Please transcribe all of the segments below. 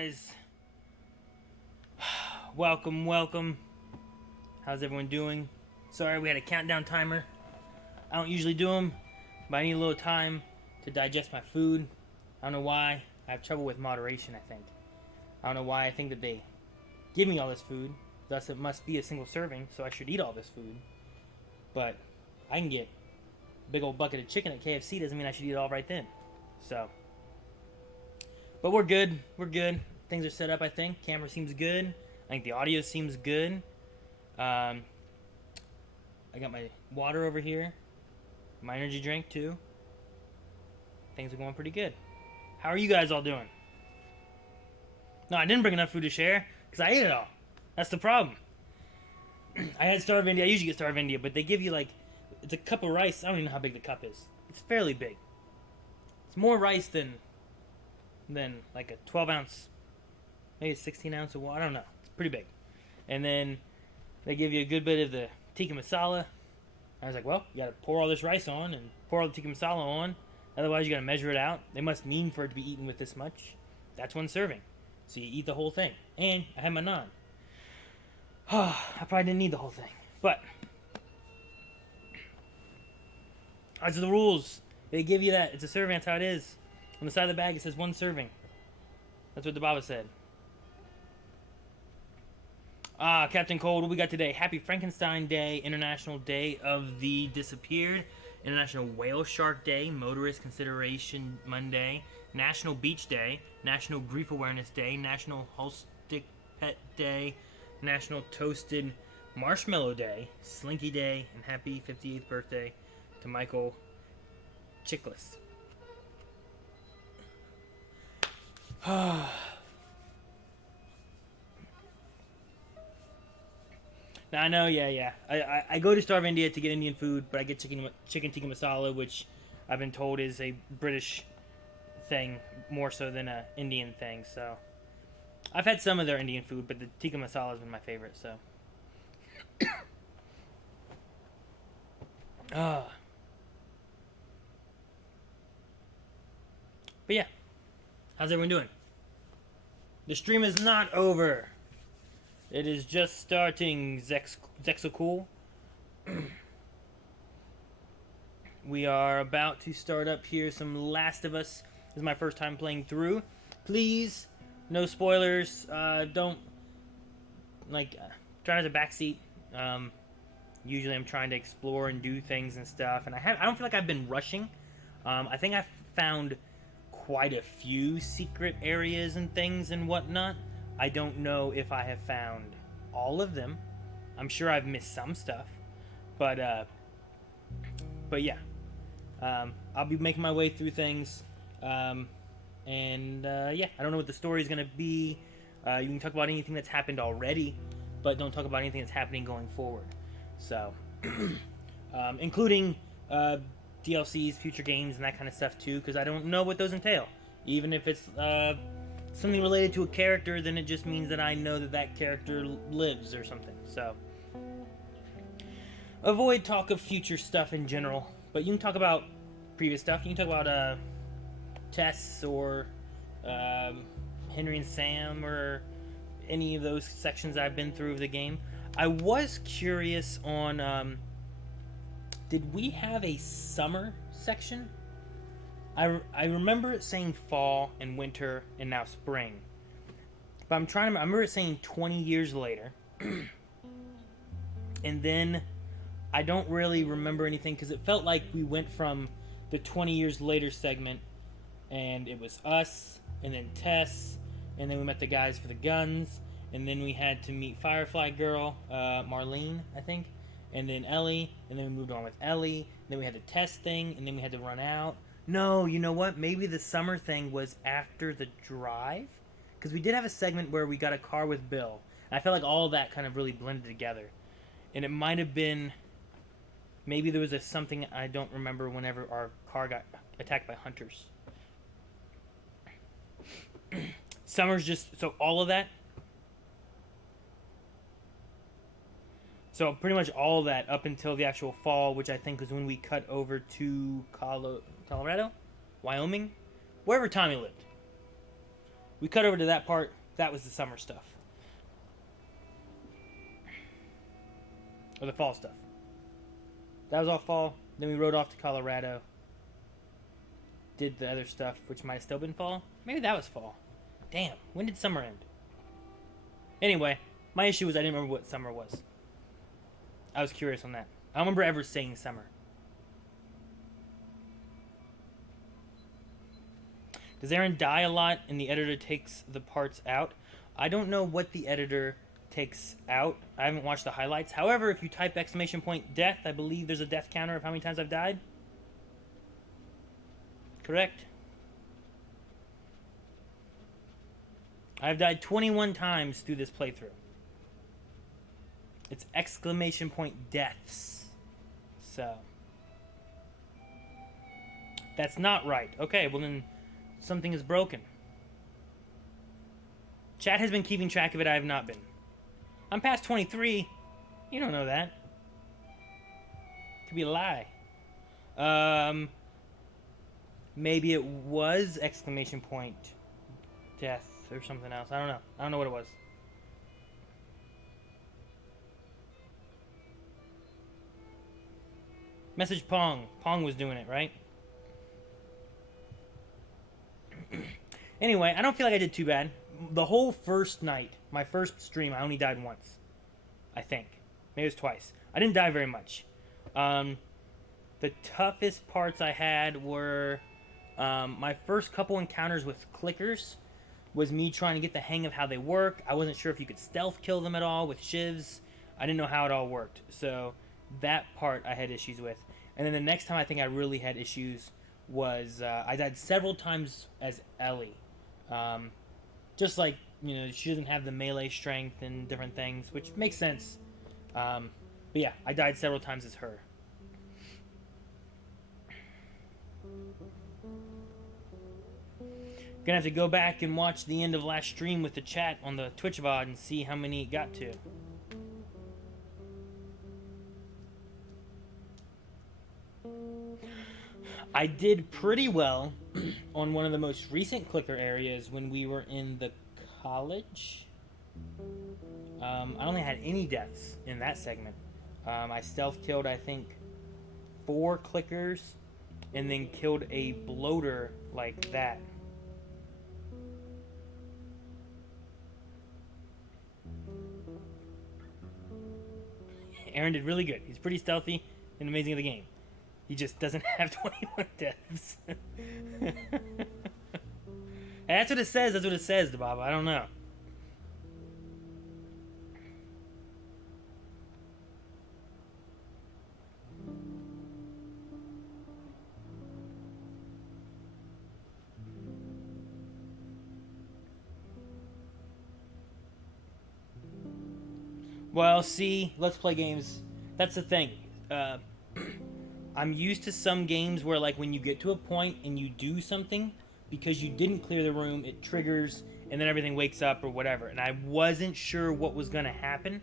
guys? Welcome. How's everyone doing? Sorry, we had a countdown timer. I don't usually do them, but I need a little time to digest my food. I don't know why. I have trouble with moderation, I think. I don't know why I think that they give me all this food, thus it must be a single serving, so I should eat all this food. But I can get a big old bucket of chicken at KFC, doesn't mean I should eat it all right then. So, but we're good. Things are set up, I think. Camera seems good. I think the audio seems good. I got my water over here. My energy drink, too. Things are going pretty good. How are you guys all doing? No, I didn't bring enough food to share, because I ate it all. That's the problem. I had Star of India. I usually get Star of India, but they give you, like, it's a cup of rice. I don't even know how big the cup is. It's fairly big. It's more rice than like a 12-ounce, maybe a 16-ounce of water. I don't know. It's pretty big. And then they give you a good bit of the tikka masala. I was like, well, you gotta pour all this rice on and pour all the tikka masala on. Otherwise, you gotta measure it out. They must mean for it to be eaten with this much. That's one serving. So you eat the whole thing. And I had my naan. I probably didn't need the whole thing. But that's the rules. They give you that. It's a serving. That's how it is. On the side of the bag, it says one serving. That's what the Baba said. Captain Cold, what we got today? Happy Frankenstein Day, International Day of the Disappeared, International Whale Shark Day, Motorist Consideration Monday, National Beach Day, National Grief Awareness Day, National Holstick Pet Day, National Toasted Marshmallow Day, Slinky Day, and happy 58th birthday to Michael Chiklis. Now, I know, yeah. I go to Starve India to get Indian food, but I get chicken tikka masala, which I've been told is a British thing more so than a Indian thing. So I've had some of their Indian food, but the tikka masala has been my favorite. So, but yeah, how's everyone doing? The stream is not over. It is just starting, Zexocool. We are about to start up here some Last of Us. This is my first time playing through. Please, no spoilers. Don't, try not to backseat. Usually I'm trying to explore and do things and stuff. And I don't feel like I've been rushing. I think I've found quite a few secret areas and things and whatnot. I don't know if I have found all of them. I'm sure I've missed some stuff, but yeah, I'll be making my way through things, yeah, I don't know what the story is gonna be. You can talk about anything that's happened already, but don't talk about anything that's happening going forward. So, including DLCs, future games, and that kind of stuff too, because I don't know what those entail. Even if it's something related to a character, then it just means that I know that that character lives or something. So, avoid talk of future stuff in general, but you can talk about previous stuff. You can talk about Tess or Henry and Sam or any of those sections I've been through of the game. I was curious on, did we have a summer section? I remember it saying fall and winter and now spring. But I remember it saying 20 years later. And then I don't really remember anything because it felt like we went from the 20 years later segment and it was us and then Tess and then we met the guys for the guns and then we had to meet Firefly Girl, Marlene, I think, and then Ellie, and then we moved on with Ellie, and then we had the Tess thing and then we had to run out. No, you know what? Maybe the summer thing was after the drive? Because we did have a segment where we got a car with Bill. And I felt like all of that kind of really blended together. And it might have been... Maybe there was something I don't remember whenever our car got attacked by hunters. Summer's just... So all of that... So pretty much all of that up until the actual fall, which I think was when we cut over to Colorado? Wyoming? Wherever Tommy lived. We cut over to that part. That was the summer stuff. Or the fall stuff. That was all fall. Then we rode off to Colorado. Did the other stuff, which might have still been fall. Maybe that was fall. Damn, when did summer end? Anyway, my issue was I didn't remember what summer was. I was curious on that. I don't remember ever saying summer. Does Aaron die a lot and the editor takes the parts out? I don't know what the editor takes out. I haven't watched the highlights. However, if you type !death, I believe there's a death counter of how many times I've died. Correct? I've died 21 times through this playthrough. It's !deaths. So. That's not right. Okay, well then something is broken. Chat has been keeping track of it. I have not been. I'm past 23. You don't know that. Could be a lie. Maybe it was !death or something else. I don't know. I don't know what it was. Message Pong. Pong was doing it, right? Anyway, I don't feel like I did too bad. The whole first night, my first stream, I only died once. I think. Maybe it was twice. I didn't die very much. The toughest parts I had were my first couple encounters with clickers was me trying to get the hang of how they work. I wasn't sure if you could stealth kill them at all with shivs. I didn't know how it all worked. So that part I had issues with. And then the next time I think I really had issues was I died several times as Ellie. Just like, you know, she doesn't have the melee strength and different things, which makes sense. But yeah, I died several times as her. Gonna have to go back and watch the end of last stream with the chat on the Twitch VOD and see how many it got to. I did pretty well on one of the most recent clicker areas when we were in the college. I only had any deaths in that segment. I stealth killed, I think, 4 clickers and then killed a bloater like that. Aaron did really good. He's pretty stealthy and amazing at the game. He just doesn't have 21 deaths. That's what it says. That's what it says, Bob. I don't know. Well, see, let's play games. That's the thing. I'm used to some games where, like, when you get to a point and you do something, because you didn't clear the room, it triggers, and then everything wakes up or whatever. And I wasn't sure what was going to happen.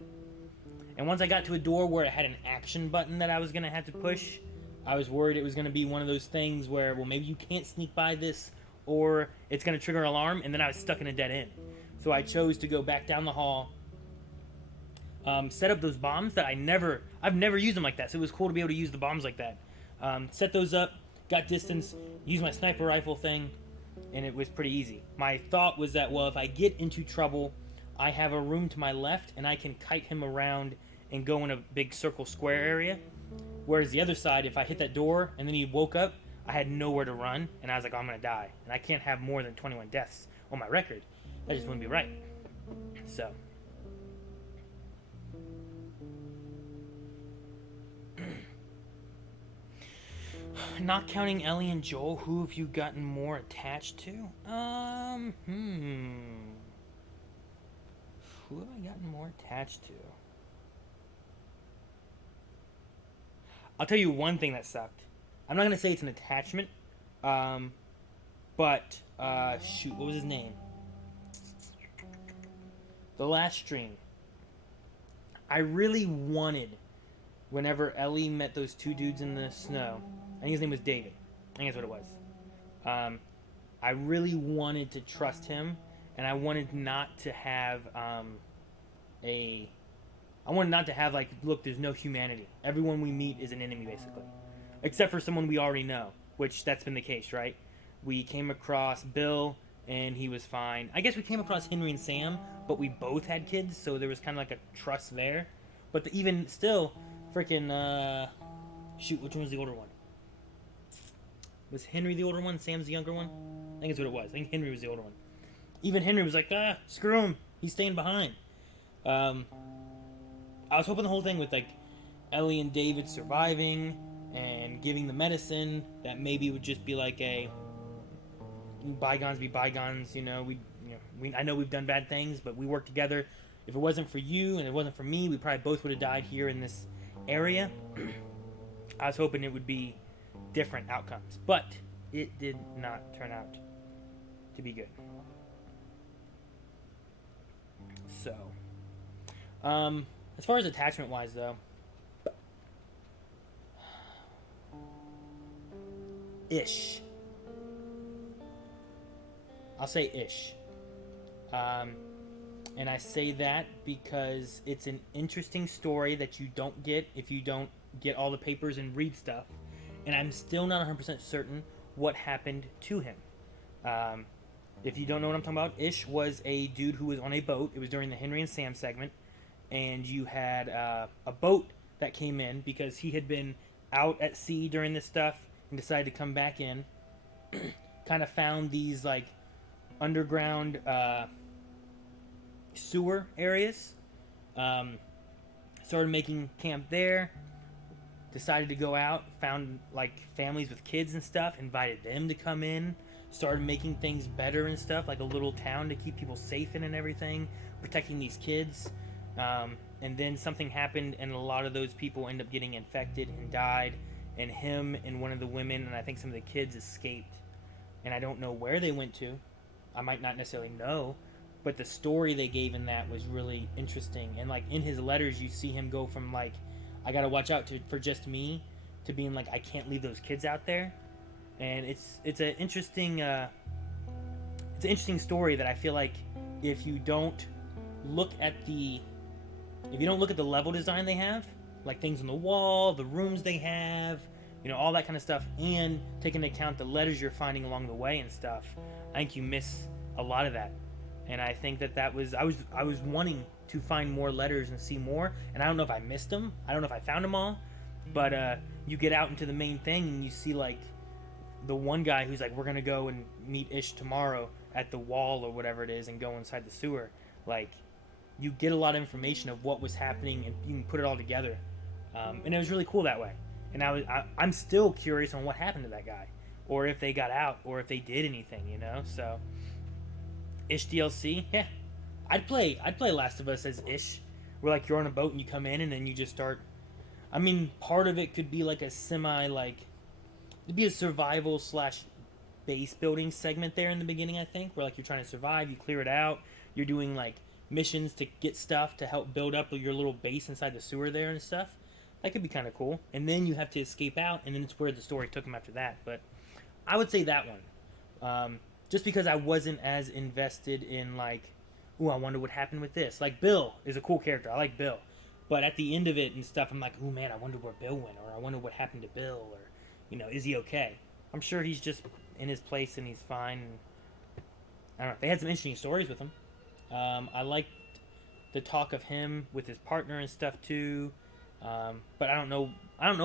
And once I got to a door where it had an action button that I was going to have to push, I was worried it was going to be one of those things where, well, maybe you can't sneak by this, or it's going to trigger an alarm, and then I was stuck in a dead end. So I chose to go back down the hall, set up those bombs that I've never used them like that, so it was cool to be able to use the bombs like that. Set those up, got distance, used my sniper rifle thing, and it was pretty easy. My thought was that, well, if I get into trouble, I have a room to my left, and I can kite him around and go in a big circle square area. Whereas the other side, if I hit that door, and then he woke up, I had nowhere to run, and I was like, oh, I'm going to die. And I can't have more than 21 deaths on my record. That just wouldn't be right. So... Not counting Ellie and Joel, who have you gotten more attached to? Who have I gotten more attached to? I'll tell you one thing that sucked. I'm not going to say it's an attachment, but, shoot, what was his name? The last stream. I really wanted, whenever Ellie met those 2 dudes in the snow, I think his name was David. I think that's what it was. I really wanted to trust him and I wanted not to have a I wanted not to have like, look, there's no humanity. Everyone we meet is an enemy basically, except for someone we already know, which that's been the case, right? We came across Bill and he was fine. I guess we came across Henry and Sam, but we both had kids, so there was kind of like a trust there. But even still, freaking shoot, which one was the older one? Was Henry the older one? Sam's the younger one? I think that's what it was. I think Henry was the older one. Even Henry was like, screw him. He's staying behind. I was hoping the whole thing with like Ellie and David surviving and giving the medicine, that maybe it would just be like a bygones be bygones. I know we've done bad things, but we work together. If it wasn't for you and it wasn't for me, we probably both would have died here in this area. I was hoping it would be different outcomes, but it did not turn out to be good. So, as far as attachment wise though, ish. I'll say ish. And I say that because it's an interesting story that you don't get if you don't get all the papers and read stuff. And I'm still not 100% certain what happened to him. If you don't know what I'm talking about, Ish was a dude who was on a boat. It was during the Henry and Sam segment. And you had a boat that came in because he had been out at sea during this stuff and decided to come back in. Kind of found these like underground sewer areas. Started making camp there. Decided to go out. Found like families with kids and stuff. Invited them to come in. Started making things better and stuff, like a little town to keep people safe in and everything, protecting these kids. And then something happened, and a lot of those people end up getting infected and died. And him and one of the women, and I think some of the kids, escaped. And I don't know where they went to. I might not necessarily know, but the story they gave in that was really interesting. And like in his letters, you see him go from like, I gotta watch out for just me, to being like, I can't leave those kids out there. And it's an interesting story that I feel like if you don't look at the level design they have, like things on the wall, the rooms they have, all that kind of stuff, and take into account the letters you're finding along the way and stuff, I think you miss a lot of that. And I think that was I was wanting to find more letters and see more, and I don't know if I missed them. I don't know if I found them all, but you get out into the main thing and you see like the one guy who's like, we're gonna go and meet Ish tomorrow at the wall or whatever it is and go inside the sewer. Like, you get a lot of information of what was happening and you can put it all together. And it was really cool that way. And I'm still curious on what happened to that guy, or if they got out, or if they did anything, So, Ish DLC, yeah, I'd play Last of Us as Ish, where like you're on a boat and you come in and then you just start. I mean, part of it could be like a it'd be a survival / base building segment there in the beginning, I think, where like you're trying to survive, you clear it out, you're doing like missions to get stuff to help build up your little base inside the sewer there and stuff. That could be kind of cool. And then you have to escape out, and then it's where the story took them after that. But I would say that one. Just because I wasn't as invested in like, ooh, I wonder what happened with this. Like, Bill is a cool character. I like Bill. But at the end of it and stuff, I'm like, ooh, man, I wonder where Bill went, or I wonder what happened to Bill, or, is he okay? I'm sure he's just in his place and he's fine. And I don't know. They had some interesting stories with him. I liked the talk of him with his partner and stuff too. But I don't know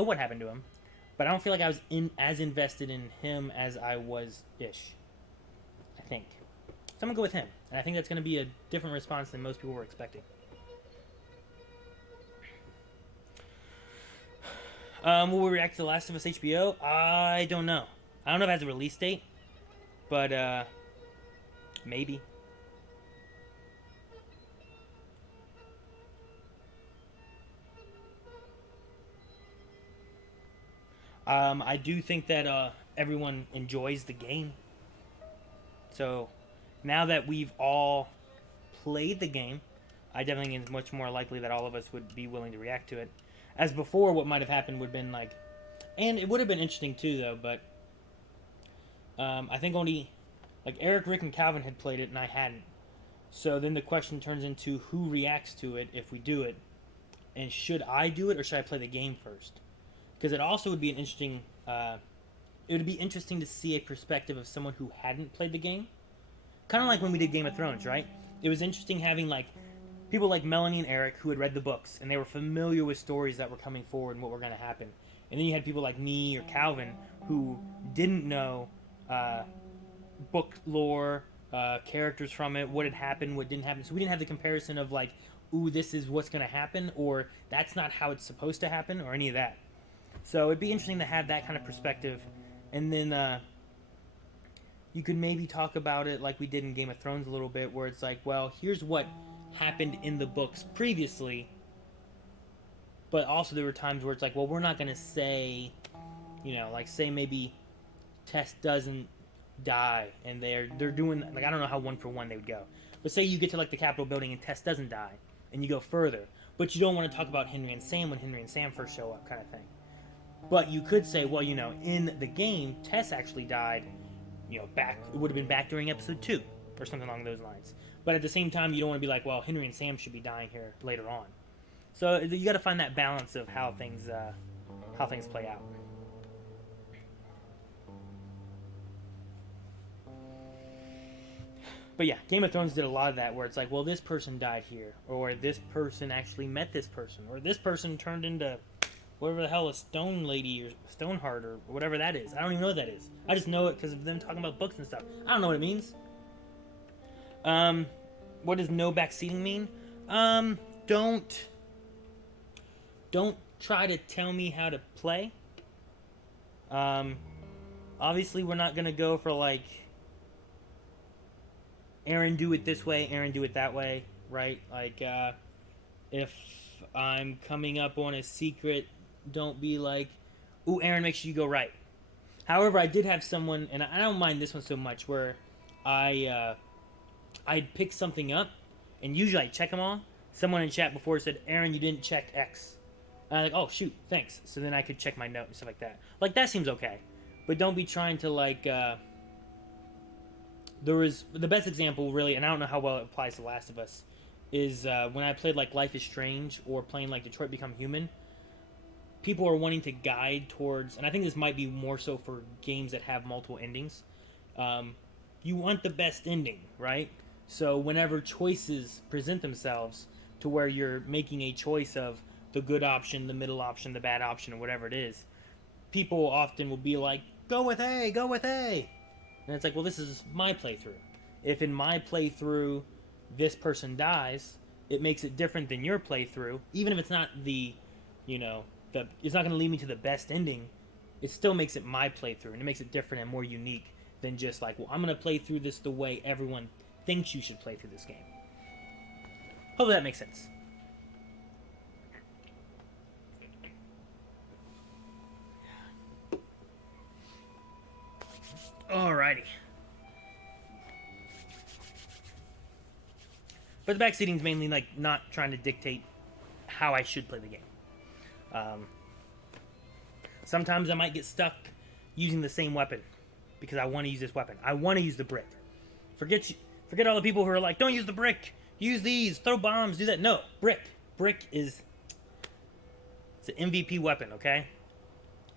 what happened to him. But I don't feel like I was as invested in him as I was Ish, I think. So I'm going to go with him. And I think that's going to be a different response than most people were expecting. Will we react to The Last of Us HBO? I don't know. I don't know if it has a release date. But, maybe. I do think that everyone enjoys the game. So now that we've all played the game, I definitely think it's much more likely that all of us would be willing to react to it. As before, what might have happened would have been like, and it would have been interesting too, though. But I think only like Eric, Rick, and Calvin had played it, and I hadn't. So then the question turns into who reacts to it if we do it, and should I do it or should I play the game first? Because it also would be an interesting. It would be interesting to see a perspective of someone who hadn't played the game. Kind of like when we did Game of Thrones, right? It was interesting having like people like Melanie and Eric who had read the books and they were familiar with stories that were coming forward and what were going to happen. And then you had people like me or Calvin who didn't know book lore, characters from it, what had happened, what didn't happen. So we didn't have the comparison of like, ooh, this is what's going to happen, or that's not how it's supposed to happen, or any of that. So it'd be interesting to have that kind of perspective. And then you could maybe talk about it like we did in Game of Thrones a little bit, where it's like, well, here's what happened in the books previously, but also there were times where it's like, well, we're not going to say, like say maybe Tess doesn't die, and they're doing, like, I don't know how one for one they would go, but say you get to like the Capitol building and Tess doesn't die, and you go further, but you don't want to talk about Henry and Sam when Henry and Sam first show up, kind of thing. But you could say, well, in the game, Tess actually died, back, it would have been back during episode 2, or something along those lines. But at the same time, you don't want to be like, well, Henry and Sam should be dying here later on. So you got to find that balance of how things play out. But yeah, Game of Thrones did a lot of that, where it's like, well, this person died here, or this person actually met this person, or this person turned into whatever the hell a stone lady or Stoneheart or whatever that is. I don't even know what that is. I just know it because of them talking about books and stuff. I don't know what it means. What does no backseating mean? Don't try to tell me how to play. Obviously we're not gonna go for like, Aaron, do it this way, Aaron, do it that way, right? Like, if I'm coming up on a secret, don't be like, ooh, Aaron, make sure you go right. However, I did have someone, and I don't mind this one so much, where I'd pick something up, and usually I check them all. Someone in chat before said, Aaron, you didn't check X. And I'm like, oh, shoot, thanks. So then I could check my note and stuff like that. Like, that seems okay. But don't be trying to, like, there was, the best example, really, and I don't know how well it applies to Last of Us, is when I played, like, Life is Strange, or playing, like, Detroit Become Human. People are wanting to guide towards, and I think this might be more so for games that have multiple endings. You want the best ending, right? So whenever choices present themselves to where you're making a choice of the good option, the middle option, the bad option, or whatever it is, people often will be like, go with A, go with A. And it's like, well, this is my playthrough. If in my playthrough this person dies, it makes it different than your playthrough, even if it's not the, it's not going to lead me to the best ending, it still makes it my playthrough, and it makes it different and more unique than just like, well, I'm going to play through this the way everyone thinks you should play through this game. Hopefully that makes sense. Alrighty. But the backseating is mainly like not trying to dictate how I should play the game. Sometimes I might get stuck using the same weapon because I want to use this weapon. I want to use the brick. Forget all the people who are like, don't use the brick. Use these. Throw bombs. Do that. No, brick. Brick is, it's an MVP weapon. Okay.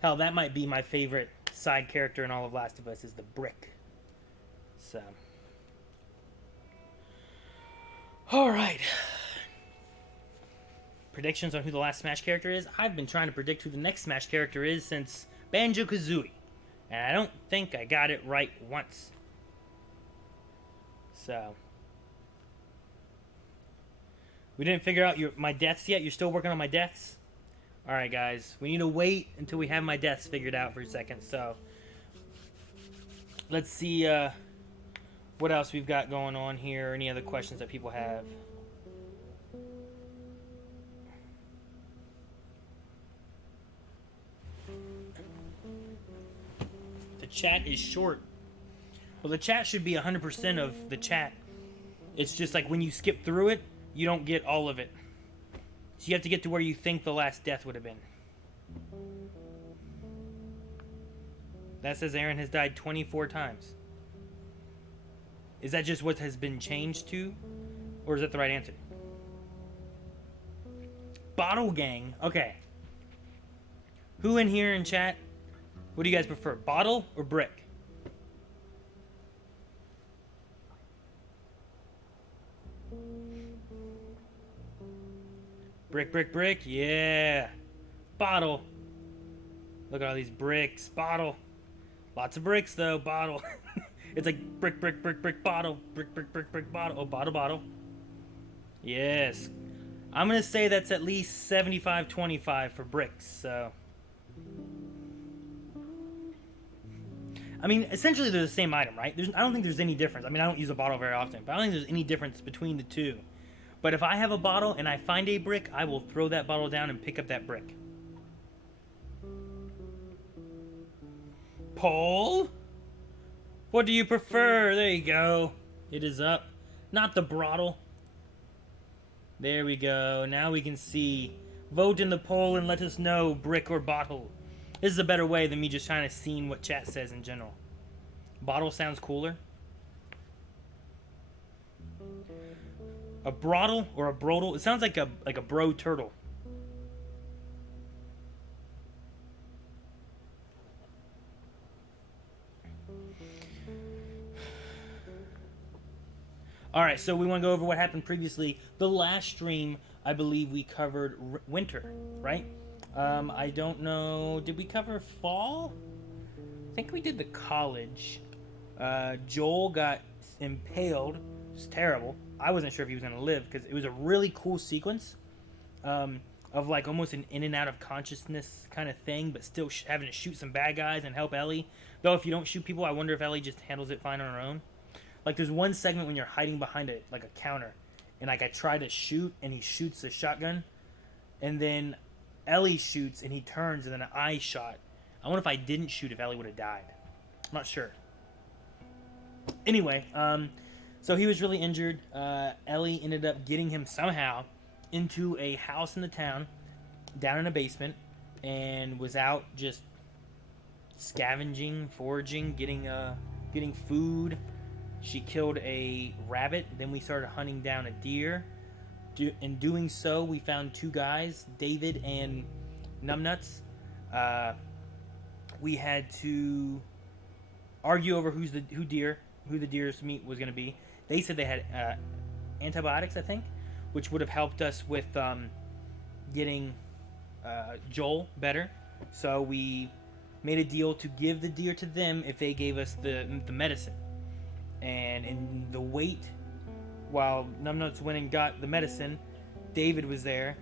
Hell, that might be my favorite side character in all of Last of Us, is the brick. So, all right. Predictions on who the last Smash character is. I've been trying to predict who the next Smash character is since Banjo-Kazooie, and I don't think I got it right once. So, we didn't figure out my deaths yet. You're still working on my deaths? Alright, guys. We need to wait until we have my deaths figured out for a second. So, let's see what else we've got going on here. Any other questions that people have? The chat is short. Well, the chat should be 100% of the chat. It's just like when you skip through it, you don't get all of it. So you have to get to where you think the last death would have been. That says Aaron has died 24 times. Is that just what has been changed to? Or is that the right answer? Bottle gang. Okay. Who in here in chat, what do you guys prefer? Bottle or brick? Brick, brick, brick. Yeah. Bottle. Look at all these bricks. Bottle. Lots of bricks, though. Bottle. It's like brick, brick, brick, brick, bottle. Brick, brick, brick, brick, bottle. Oh, bottle, bottle. Yes. I'm going to say that's at least 75-25 for bricks, so. I mean, essentially they're the same item, right? I don't think there's any difference. I mean, I don't use a bottle very often, but I don't think there's any difference between the two. But if I have a bottle and I find a brick, I will throw that bottle down and pick up that brick. Paul? What do you prefer? There you go. It is up. Not the bottle. There we go. Now we can see. Vote in the poll and let us know, brick or bottle. This is a better way than me just trying to see what chat says in general. Bottle sounds cooler. A broddle or a brodle? It sounds like a bro turtle. Alright, so we want to go over what happened previously. The last stream, I believe we covered winter, right? I don't know. Did we cover fall? I think we did the college. Joel got impaled. It was terrible. I wasn't sure if he was going to live because it was a really cool sequence of like almost an in and out of consciousness kind of thing, but still having to shoot some bad guys and help Ellie. Though if you don't shoot people, I wonder if Ellie just handles it fine on her own. Like there's one segment when you're hiding behind a counter, and like I try to shoot and he shoots the shotgun, and then Ellie shoots and he turns and then I shot. I wonder if I didn't shoot if Ellie would have died. I'm not sure. Anyway, so he was really injured. Ellie ended up getting him somehow into a house in the town, down in a basement, and was out just scavenging, foraging, getting food. She killed a rabbit. Then we started hunting down a deer. In doing so, we found two guys, David and Numbnuts. We had to argue over who the deer's meat was going to be. They said they had antibiotics, I think, which would have helped us with getting Joel better. So we made a deal to give the deer to them if they gave us the medicine. And in the wait, while Numbnuts went and got the medicine, David was there.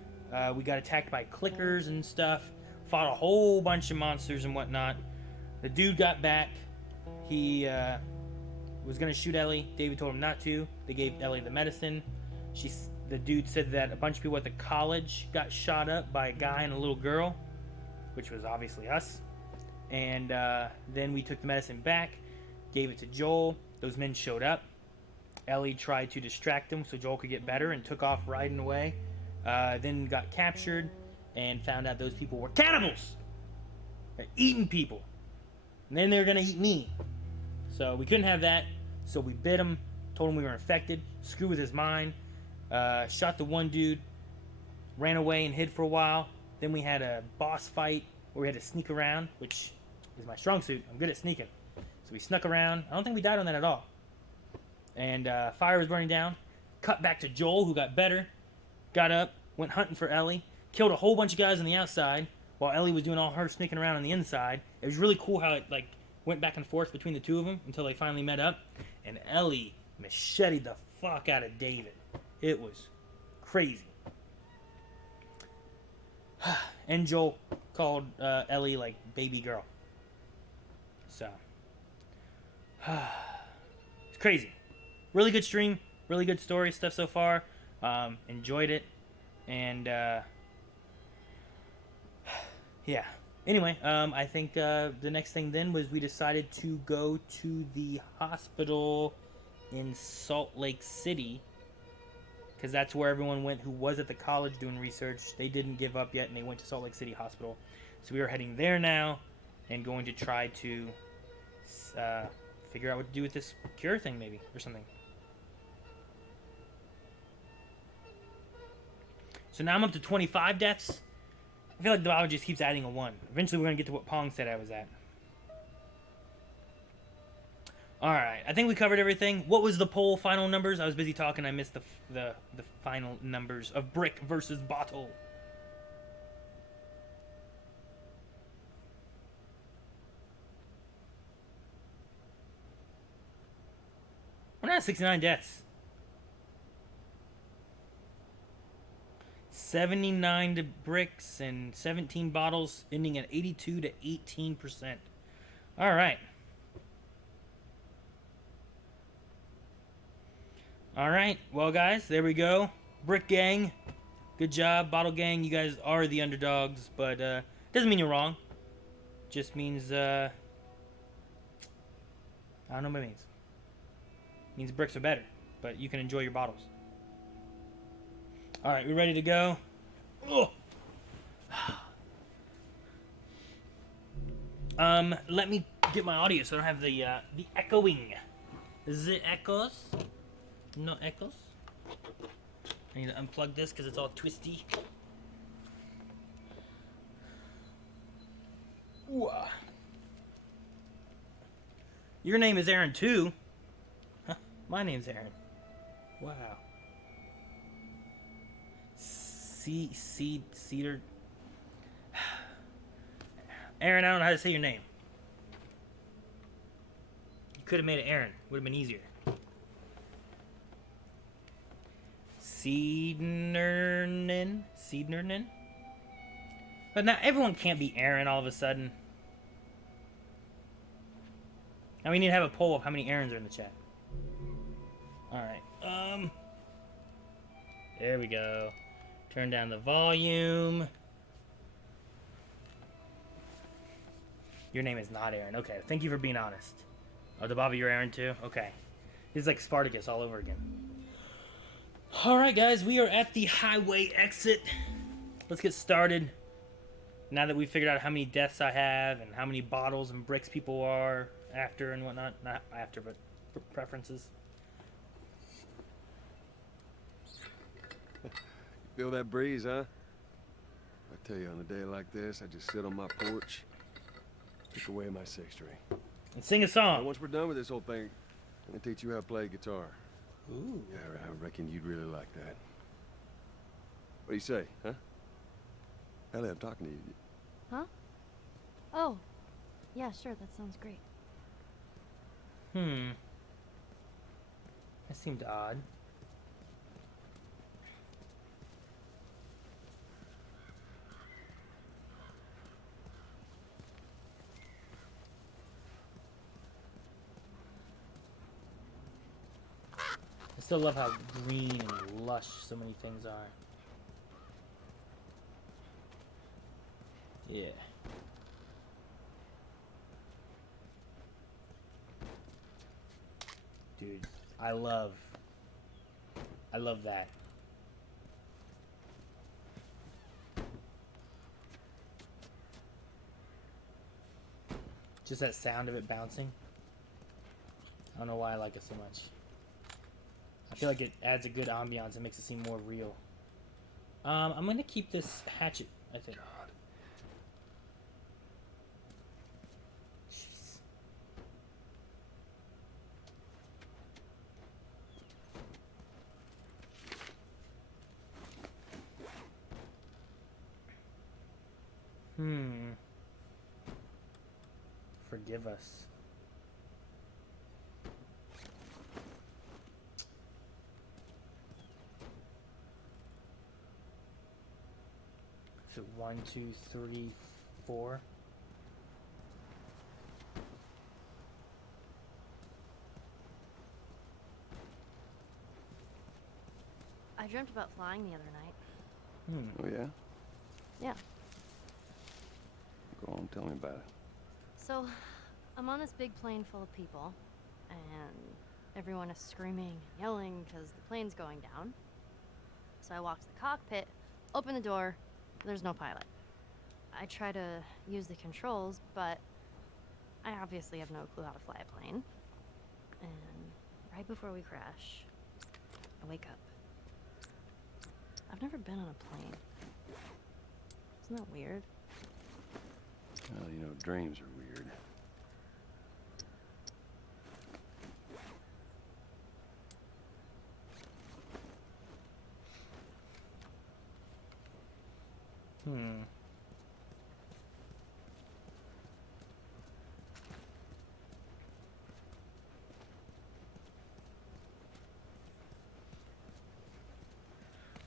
We got attacked by clickers and stuff. Fought a whole bunch of monsters and whatnot. The dude got back. He was going to shoot Ellie. David told him not to. They gave Ellie the medicine. The dude said that a bunch of people at the college got shot up by a guy and a little girl, which was obviously us. And then we took the medicine back, gave it to Joel. Those men showed up. Ellie tried to distract them so Joel could get better and took off riding away. Then got captured and found out those people were cannibals. They're eating people. And then they were going to eat me. So we couldn't have that. So we bit him, told him we were infected, screwed with his mind, shot the one dude, ran away and hid for a while. Then we had a boss fight where we had to sneak around, which is my strong suit. I'm good at sneaking. So we snuck around. I don't think we died on that at all. And fire was burning down. Cut back to Joel, who got better. Got up, went hunting for Ellie. Killed a whole bunch of guys on the outside while Ellie was doing all her sneaking around on the inside. It was really cool how it went back and forth between the two of them until they finally met up. And Ellie macheted the fuck out of David. It was crazy. And Joel called Ellie baby girl. So it's crazy. Really good stream, really good story stuff so far. Enjoyed it, and yeah. Anyway, I think the next thing then was we decided to go to the hospital in Salt Lake City, because that's where everyone went who was at the college doing research. They didn't give up yet, and they went to Salt Lake City Hospital. So we are heading there now and going to try to figure out what to do with this cure thing, maybe, or something. So now I'm up to 25 deaths. I feel like the bottle just keeps adding a 1. Eventually we're going to get to what Pong said I was at. Alright, I think we covered everything. What was the poll final numbers? I was busy talking. I missed the final numbers of brick versus bottle. We're not at 69 deaths. 79 to bricks and 17 bottles, ending at 82 to 18%. Alright. Alright, well guys, there we go. Brick Gang, good job. Bottle Gang, you guys are the underdogs, but doesn't mean you're wrong. Just means, I don't know what it means. It means bricks are better, but you can enjoy your bottles. Alright, we ready to go? Oh. Let me get my audio so I don't have the echoing. Is it echoes? No echoes? I need to unplug this because it's all twisty. Ooh. Your name is Aaron too. Huh, my name's Aaron. Wow. Cedar. Aaron, I don't know how to say your name. You could have made it Aaron. Would have been easier. Seednernen. But now everyone can't be Aaron all of a sudden. Now we need to have a poll of how many Aarons are in the chat. Alright. There we go. Turn down the volume. Your name is not Aaron. Okay, thank you for being honest. Oh, the Bobby, you're Aaron too? Okay. He's like Spartacus all over again. Alright guys, we are at the highway exit. Let's get started. Now that we've figured out how many deaths I have and how many bottles and bricks people are after and whatnot. Not after, but preferences. Feel that breeze, huh? I tell you, on a day like this, I just sit on my porch, pick away my six string. And sing a song. Once we're done with this whole thing, I'm gonna teach you how to play guitar. Ooh. Yeah, I reckon you'd really like that. What do you say, huh? Ellie, I'm talking to you. Huh? Oh. Yeah, sure, that sounds great. That seemed odd. I still love how green and lush so many things are. Yeah. Dude, I love that. Just that sound of it bouncing. I don't know why I like it so much. I feel like it adds a good ambiance and makes it seem more real. I'm gonna keep this hatchet, I think. Jeez. Forgive us. Is it 1, 2, 3, 4? I dreamt about flying the other night. Oh, yeah? Yeah. Go on, tell me about it. So, I'm on this big plane full of people, and everyone is screaming and yelling because the plane's going down. So I walk to the cockpit, open the door, there's no pilot. I try to use the controls, but I obviously have no clue how to fly a plane. And right before we crash, I wake up. I've never been on a plane. Isn't that weird? Well, you know, dreams are weird.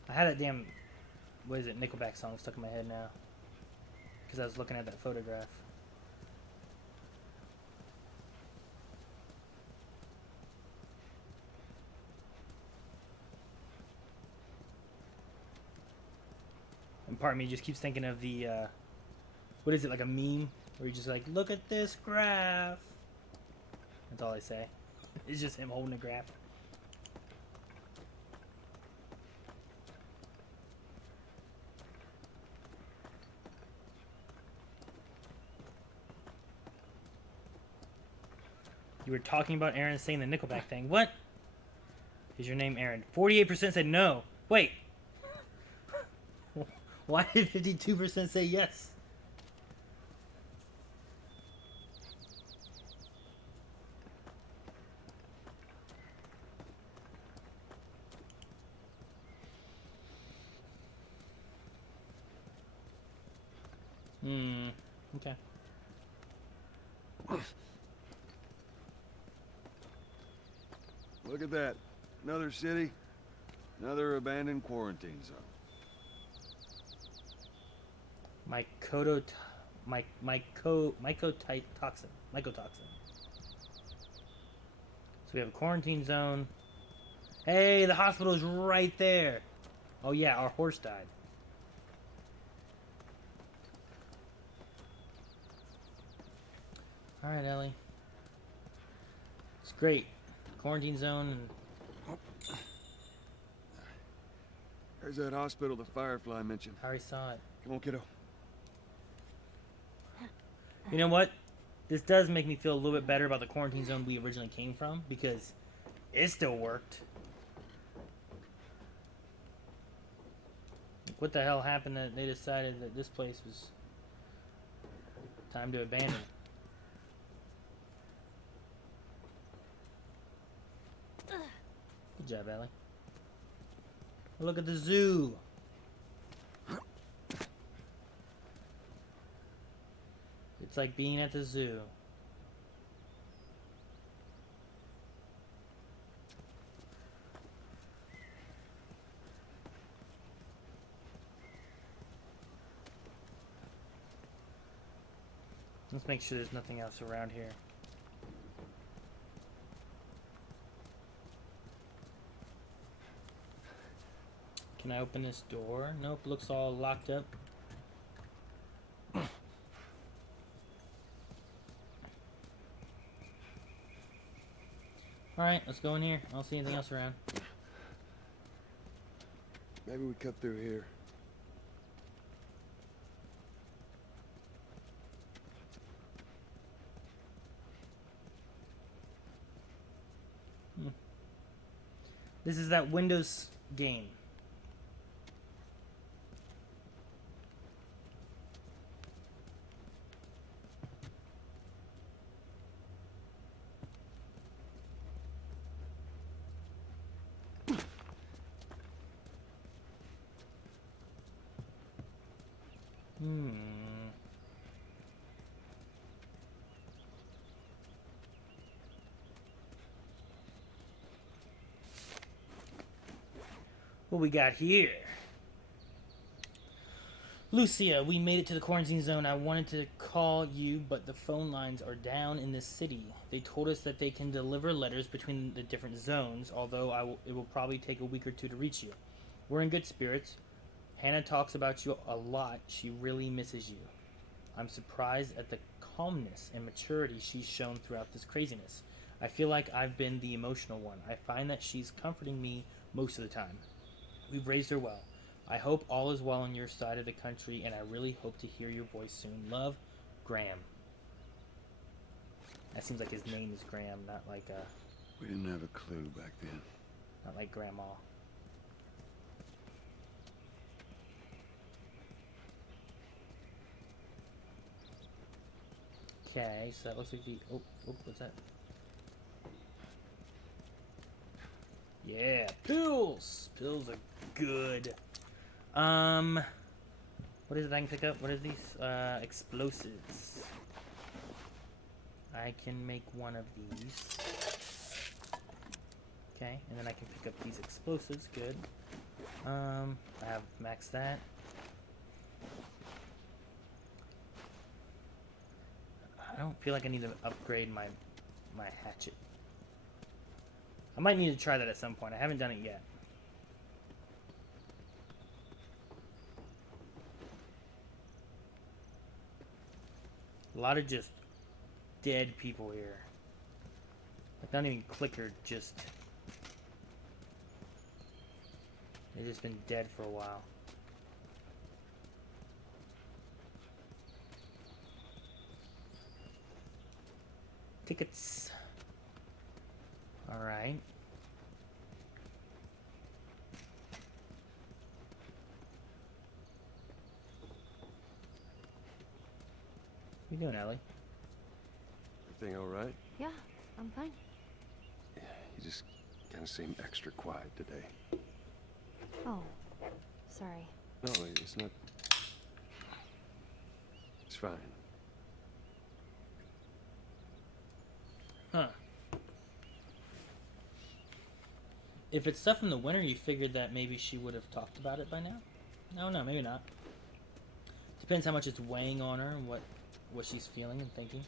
I had that damn, what is it, Nickelback song stuck in my head now. Because I was looking at that photograph. And part of me just keeps thinking of the, what is it, like a meme? Where you're just like, look at this graph. That's all I say. It's just him holding a graph. You were talking about Aaron saying the Nickelback thing. What? Is your name Aaron? 48% said no. Wait. Why did 52% say yes? Okay. Look at that. Another city, another abandoned quarantine zone. Mycotoxin. Mycotoxin. So we have a quarantine zone. Hey, the hospital is right there. Oh yeah, our horse died. Alright, Ellie. It's great. Quarantine zone. There's that hospital the Firefly mentioned. I already saw it. Come on, kiddo. You know what? This does make me feel a little bit better about the quarantine zone we originally came from, because it still worked. Like, what the hell happened that they decided that this place was time to abandon? Good job, Ellie. Look at the zoo. It's like being at the zoo. Let's make sure there's nothing else around here. Can I open this door? Nope, looks all locked up. Alright, let's go in here. I don't see anything else around. Maybe we cut through here. This is that Windows game. What we got here? Lucia, we made it to the quarantine zone. I wanted to call you, but the phone lines are down in this city. They told us that they can deliver letters between the different zones, although it will probably take a week or two to reach you. We're in good spirits. Hannah talks about you a lot. She really misses you. I'm surprised at the calmness and maturity she's shown throughout this craziness. I feel like I've been the emotional one. I find that she's comforting me most of the time. We've raised her well. I hope all is well on your side of the country, and I really hope to hear your voice soon. Love, Graham. That seems like his name is Graham, not like We didn't have a clue back then. not like Grandma. Okay, so that looks like the... Oh, what's that? Yeah, pills! Pills are good. What is it I can pick up? What are these? Explosives. I can make one of these. Okay, and then I can pick up these explosives. Good. I have maxed that. I don't feel like I need to upgrade my hatchet. I might need to try that at some point. I haven't done it yet. A lot of just dead people here. Like, not even clicker, just... They've just been dead for a while. Tickets. Alright. What are you doing, Ellie? Everything all right? Yeah, I'm fine. Yeah, you just kind of seem extra quiet today. Oh, sorry. No, it's not. It's fine. Huh. If it's stuff from the winter, you figured that maybe she would have talked about it by now? No, maybe not. Depends how much it's weighing on her and what she's feeling and thinking.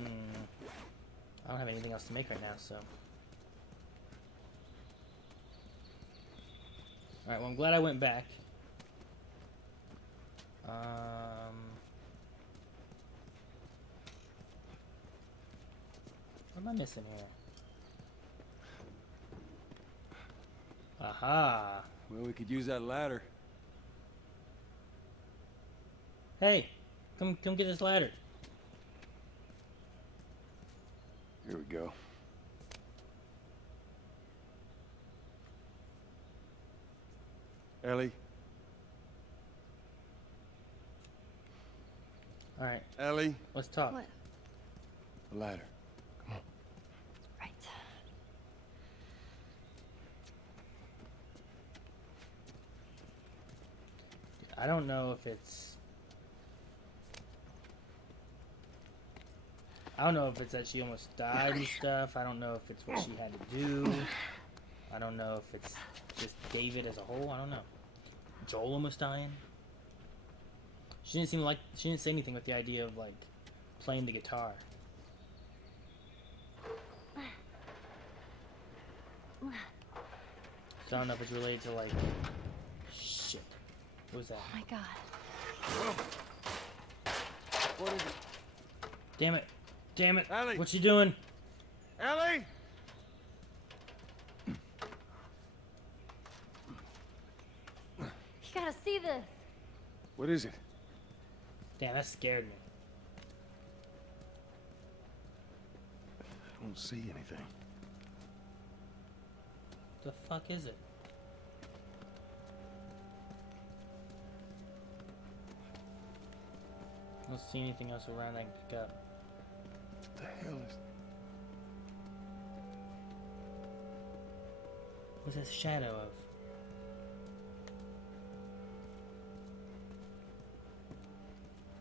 I don't have anything else to make right now, so... Alright, well, I'm glad I went back. What am I missing here? Aha! Well, we could use that ladder. Hey! Come get this ladder. Here we go. Ellie? Alright, Ellie? let's talk. What? The ladder. Come on. Right. I don't know if it's... I don't know if it's that she almost died and stuff. I don't know if it's what she had to do. I don't know if it's just David as a whole. I don't know. Joel almost dying. She didn't say anything with the idea of like playing the guitar. So I don't know if it's related to like shit. What was that? Oh my god. What is it? Damn it. Damn it. Ellie! What you doing? Ellie! You gotta see this. What is it? Damn, that scared me. I don't see anything. The fuck is it? I don't see anything else around I can pick up. What the hell is... What's that shadow of?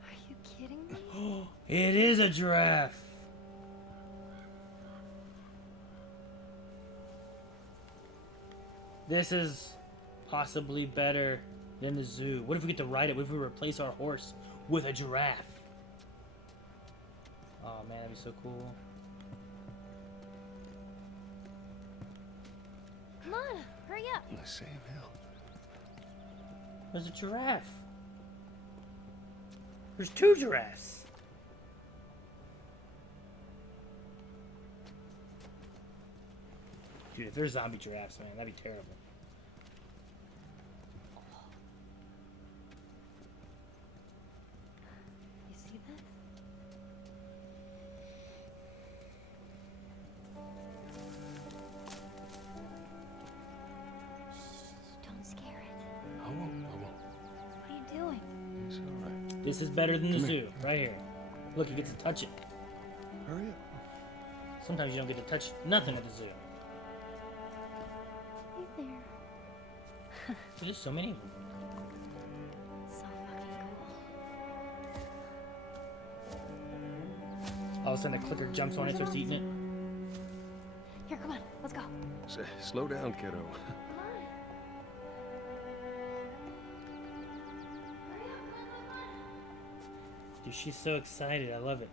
Are you kidding me? It is a giraffe! This is possibly better than the zoo. What if we get to ride it? What if we replace our horse with a giraffe? Oh man, that'd be so cool. Come on, hurry up. The same hill. There's a giraffe. There's two giraffes. Dude, if there's zombie giraffes, man, that'd be terrible. You see this? Shh, don't scare it. I won't. What are you doing? It's all right. This is better than the Come zoo, here. right here. Look, you get to touch it. Hurry up. Sometimes you don't get to touch nothing at the zoo. Hey there. There's so many of them. So fucking cool. All of a sudden, the clicker jumps on it, starts eating it. Here, come on, let's go. Slow down, kiddo. Come on. Dude, she's so excited. I love it.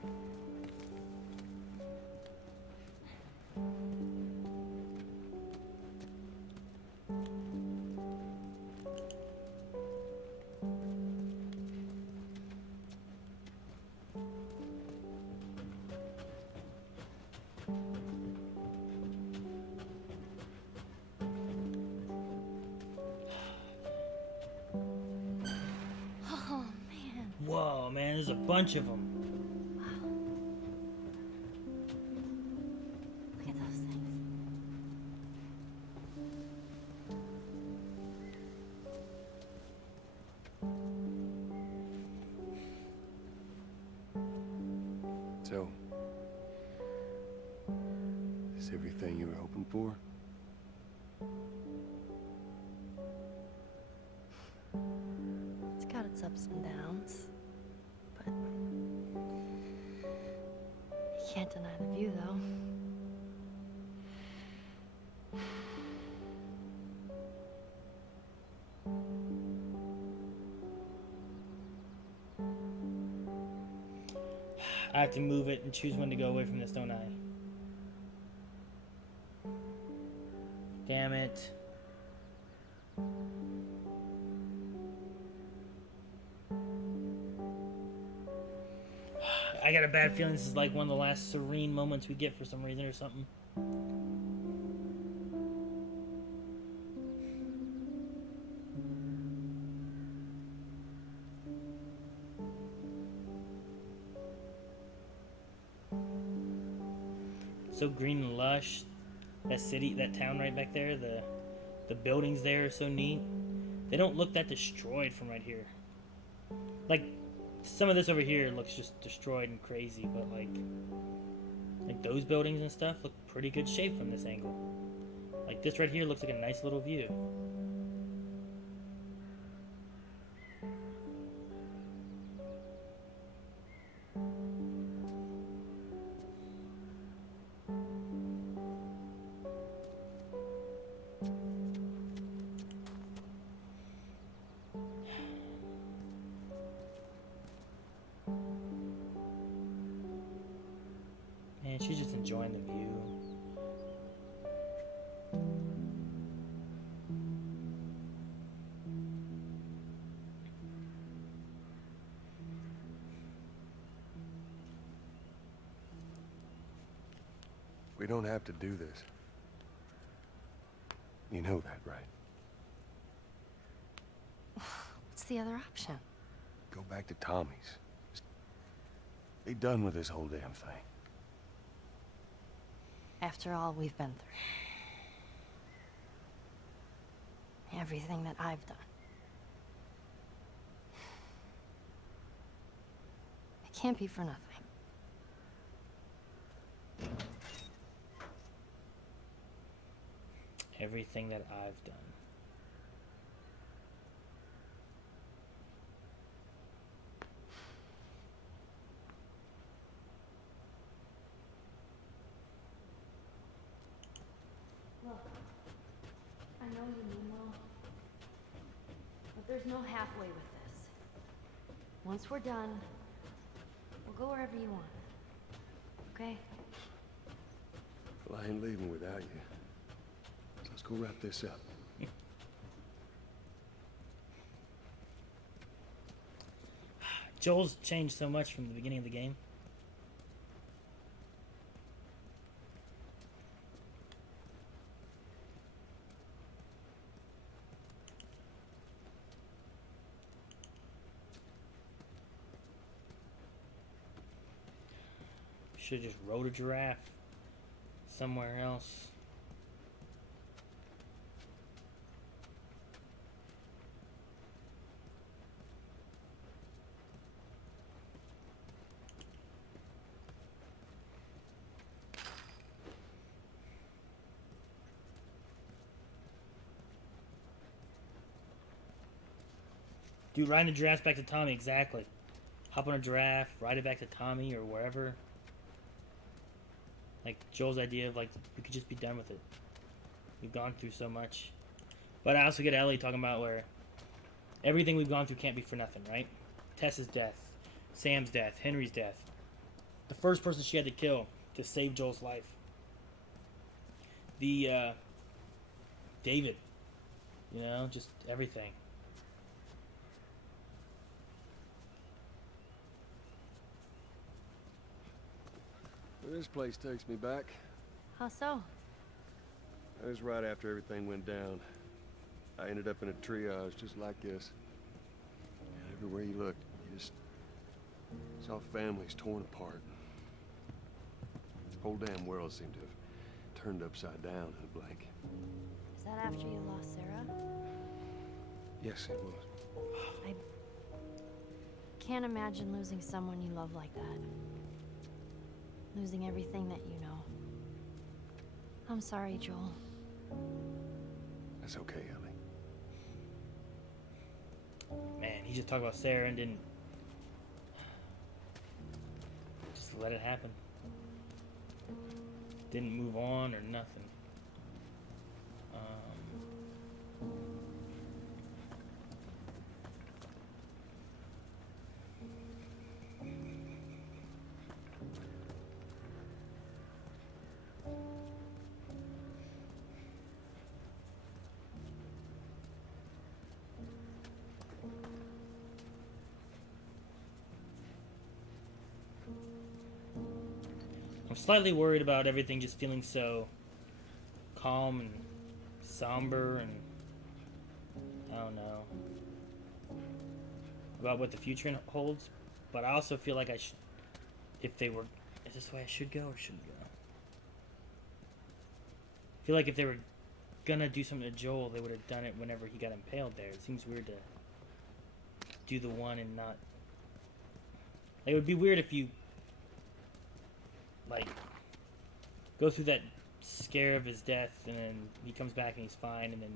Oh man. Whoa, man, there's a bunch of them. Wow. Look at those things. So, is everything you were hoping for? It's got its ups and downs, but you can't deny the view, though. I have to move it and choose when to go away from this, don't I? Damn it. I got a bad feeling this is like one of the last serene moments we get for some reason or something. So green and lush. That city, that town right back there, the buildings there are so neat. They don't look that destroyed from right here. Like, some of this over here looks just destroyed and crazy, but like those buildings and stuff look pretty good shape from this angle. Like this right here looks like a nice little view. Man, she's just enjoying the view. We don't have to do this. You know that, right? What's the other option? Go back to Tommy's. Just be done with this whole damn thing. After all we've been through. Everything that I've done. It can't be for nothing. Everything that I've done. Look, I know you mean well, but there's no halfway with this. Once we're done, we'll go wherever you want. Okay? Well, I ain't leaving without you. So let's go wrap this up. Joel's changed so much from the beginning of the game. Should have just rode a giraffe somewhere else. Dude, riding a giraffe back to Tommy, exactly. Hop on a giraffe, ride it back to Tommy or wherever. Like Joel's idea of like we could just be done with it. We've gone through so much. But I also get Ellie talking about where everything we've gone through can't be for nothing, right? Tessa's death, Sam's death, Henry's death. The first person she had to kill to save Joel's life. The David, you know, just everything. This place takes me back. How so? It was right after everything went down. I ended up in a triage just like this. And everywhere you looked, you just saw families torn apart. The whole damn world seemed to have turned upside down in a blink. Is that after you lost Sarah? Yes, it was. I can't imagine losing someone you love like that. Losing everything that you know. I'm sorry, Joel. That's okay, Ellie. Man, he just talked about Sarah and didn't just let it happen. Didn't move on or nothing. I'm slightly worried about everything just feeling so calm and somber and I don't know about what the future holds, but I also feel like I should, if they were, is this the way I should go or shouldn't go? I feel like if they were gonna do something to Joel, they would have done it whenever he got impaled there. It seems weird to do the one and not, like, it would be weird if you like go through that scare of his death and then he comes back and he's fine and then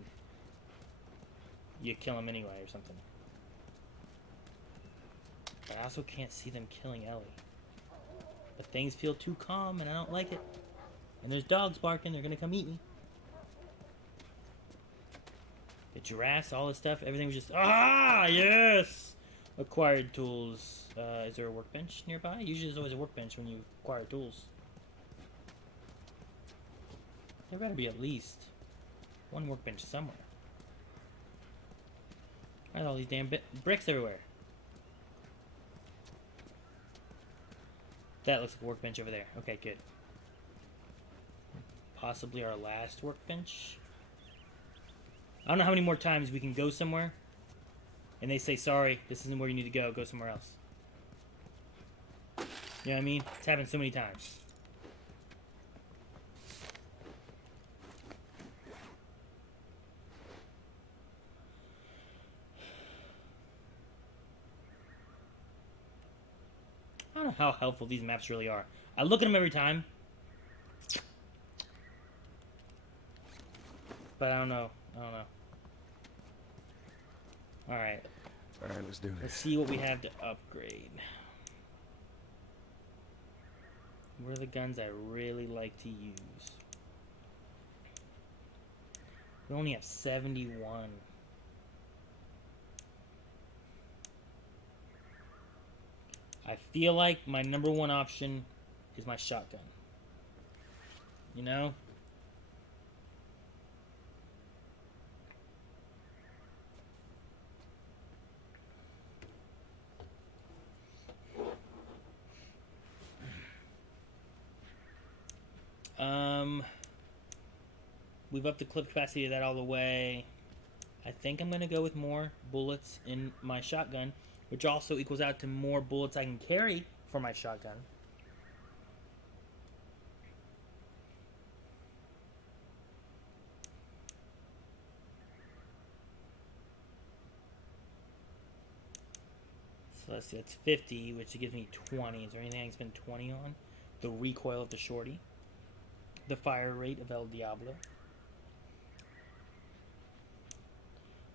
you kill him anyway or something. But I also can't see them killing Ellie. But things feel too calm and I don't like it. And there's dogs barking, they're gonna come eat me. The giraffes, all this stuff, everything was just, ah, yes! Acquired tools. Is there a workbench nearby? Usually there's always a workbench when you acquire tools. There better be at least one workbench somewhere. Why are all these damn bricks everywhere? That looks like a workbench over there. Okay, good. Possibly our last workbench. I don't know how many more times we can go somewhere and they say, sorry, this isn't where you need to go. Go somewhere else. You know what I mean? It's happened so many times. I don't know how helpful these maps really are. I look at them every time. But I don't know. Alright. Alright, let's do Let's this. see what we have to upgrade. What are the guns I really like to use? We only have 71. I feel like my number one option is my shotgun. You know? We've upped the clip capacity of that all the way. I think I'm going to go with more bullets in my shotgun, which also equals out to more bullets I can carry for my shotgun. So let's see, that's 50, which gives me 20. Is there anything I can spend 20 on? The recoil of the shorty. The fire rate of El Diablo.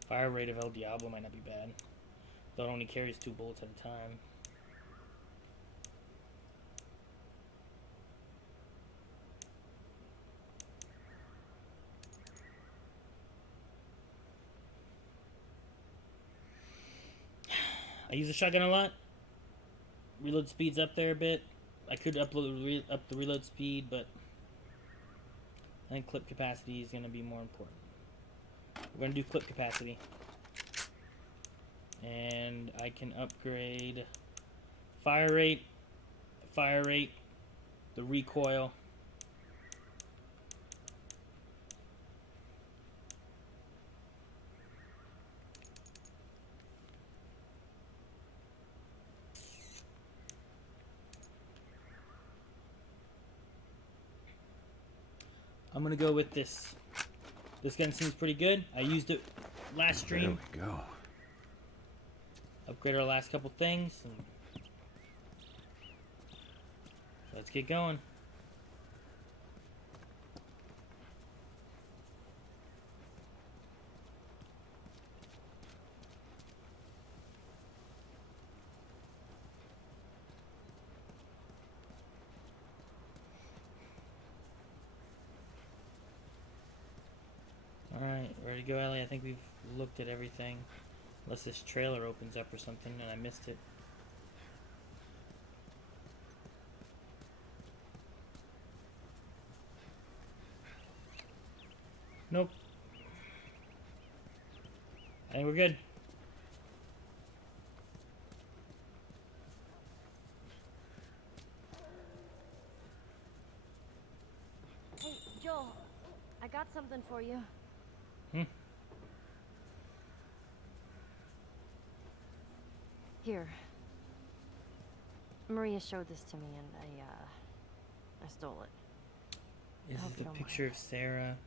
Fire rate of El Diablo might not be bad. Though it only carries 2 bullets at a time. I use the shotgun a lot. Reload speed's up there a bit. I could up the reload speed, but I think clip capacity is going to be more important. We're going to do clip capacity. And I can upgrade fire rate, the recoil. I'm going to go with this. This gun seems pretty good. I used it last stream. There we go. Upgrade our last couple things. And let's get going. Alright, ready to go, Ellie? I think we've looked at everything. Unless this trailer opens up or something and I missed it. Nope. I think we're good. Hey, Joel, I got something for you. Here. Maria showed this to me and I stole it. Is it the picture of Sarah?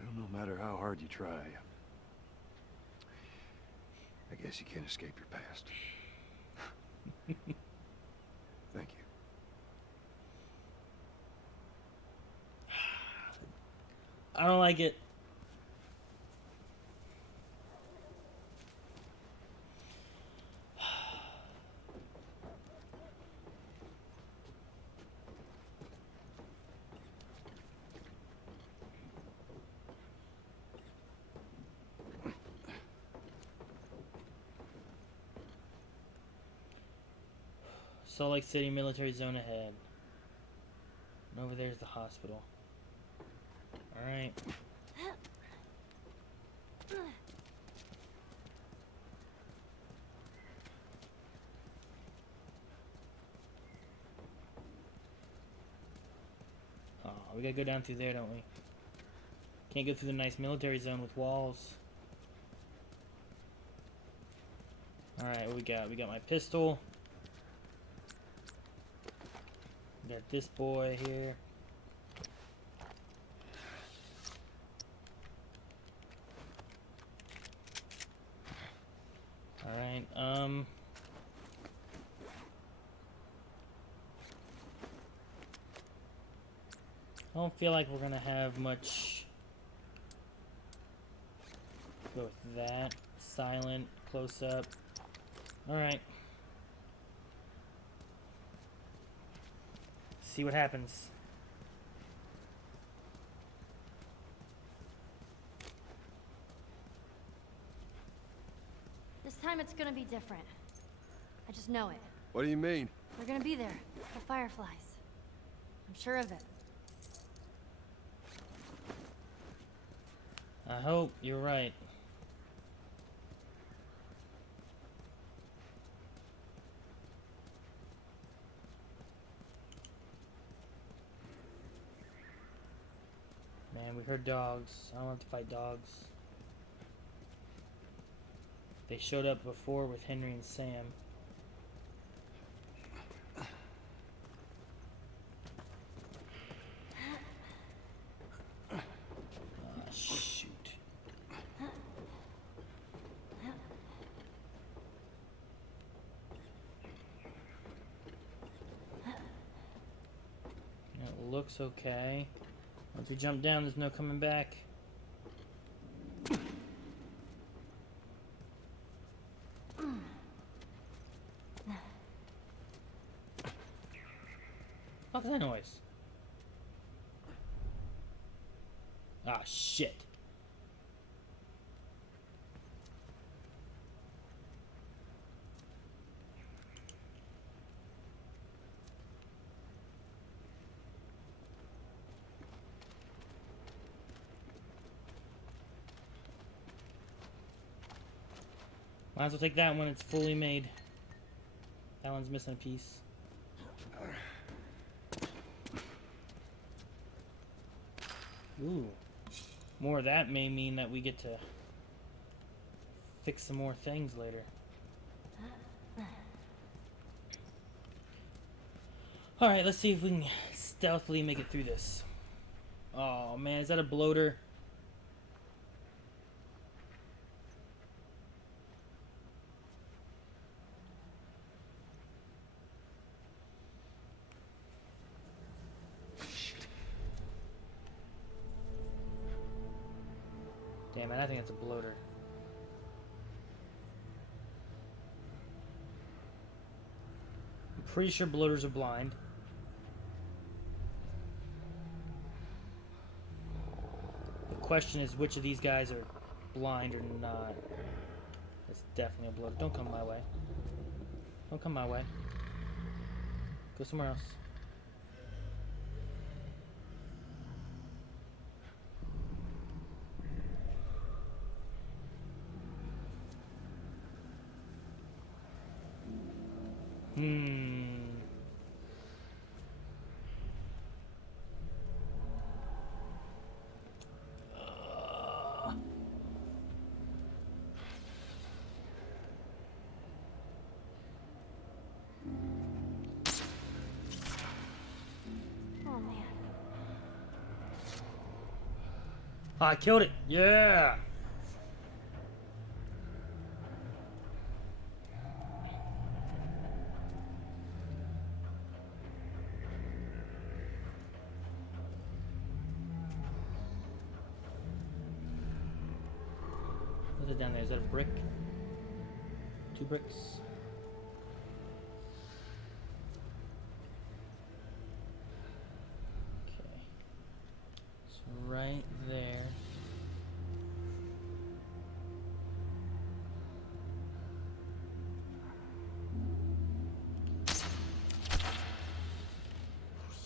Well, no matter how hard you try, I guess you can't escape your past. Thank you. I don't like it. Salt Lake City military zone ahead. And over there's the hospital. Alright. Oh, we gotta go down through there, don't we? Can't go through the nice military zone with walls. Alright, what we got? We got my pistol. We got this boy here. Alright, I don't feel like we're gonna have much. Go with that. Silent, close up. Alright. See what happens. This time it's gonna be different. I just know it. What do you mean? They're gonna be there. The Fireflies. I'm sure of it. I hope you're right. Man, we heard dogs. I don't have to fight dogs. They showed up before with Henry and Sam. Shoot. looks okay. Once we jump down, there's no coming back. What's that noise? Ah, shit. Might as well take that one, it's fully made. That one's missing a piece. Ooh. More of that may mean that we get to fix some more things later. Alright, let's see if we can stealthily make it through this. Oh man, is that a bloater? Damn it, I think it's a bloater. I'm pretty sure bloaters are blind. The question is which of these guys are blind or not. It's definitely a bloater. Don't come my way. Don't come my way. Go somewhere else. Oh man. Oh, I killed it. Yeah. What's it down there? Is that a brick? 2 bricks? Okay. So right there.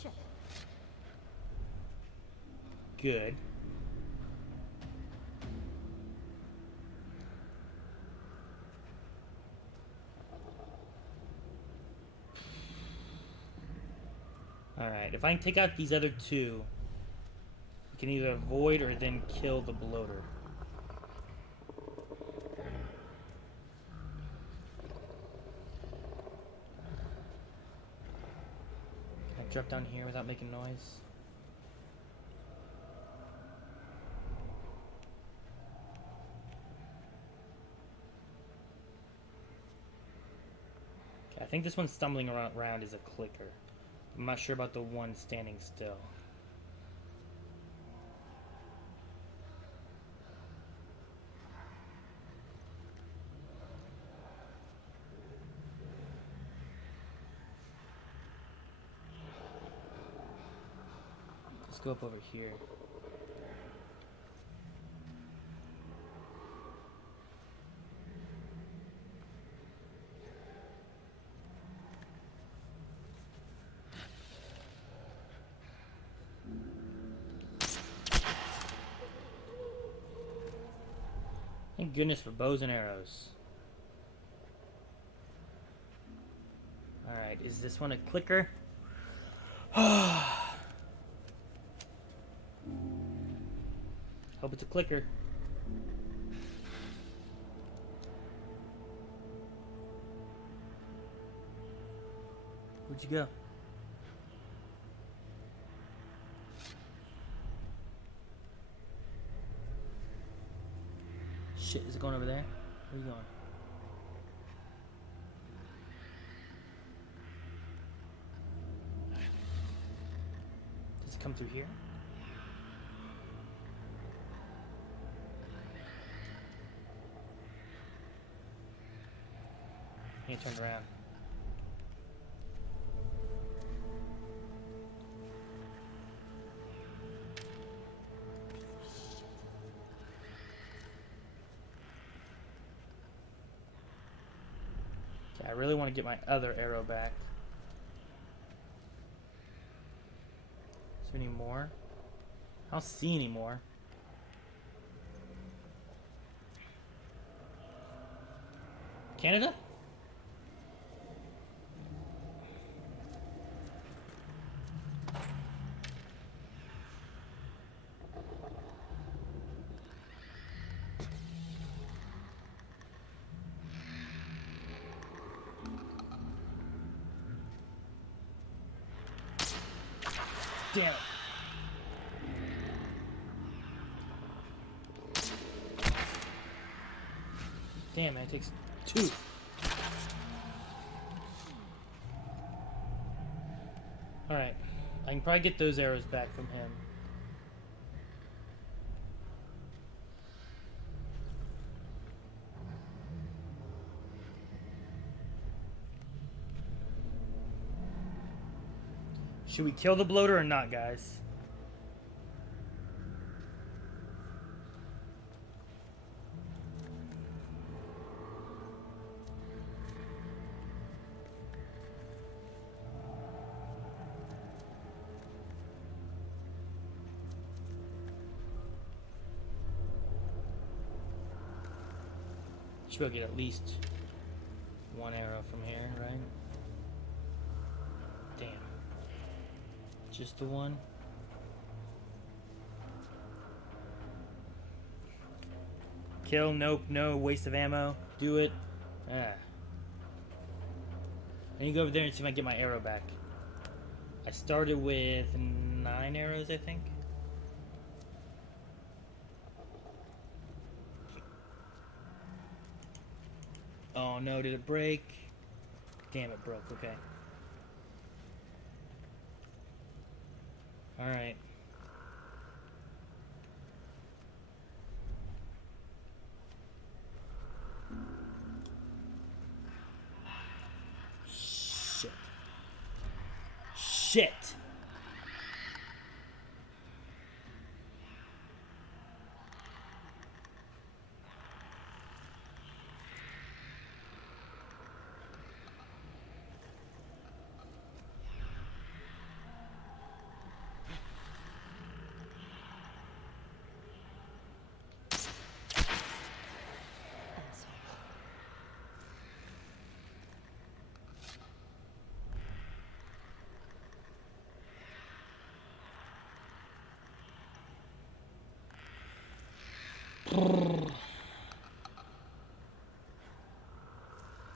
Shit. Good. Alright, if I can take out these other 2, we can either avoid or then kill the bloater. Can I drop down here without making noise? Okay, I think this one stumbling around is a clicker. I'm not sure about the one standing still. Let's go up over here. Thank goodness for bows and arrows. Alright, is this one a clicker? Hope it's a clicker. Where'd you go? Shit, is it going over there? Where are you going? Does come through here? He turned around. Okay, I really want to get my other arrow back. Is there any more? I don't see any more. Canada? Damn it. Damn, man, it takes 2. Alright. I can probably get those arrows back from him. Should we kill the bloater or not, guys? Should be able to get at least 1 arrow from here, right? Damn. Just the 1? Kill, nope, no, waste of ammo. Do it. I need to go over there and see if I can get my arrow back. I started with 9 arrows, I think. Oh no, did it break? Damn, it broke, okay. Alright. Shit. Shit!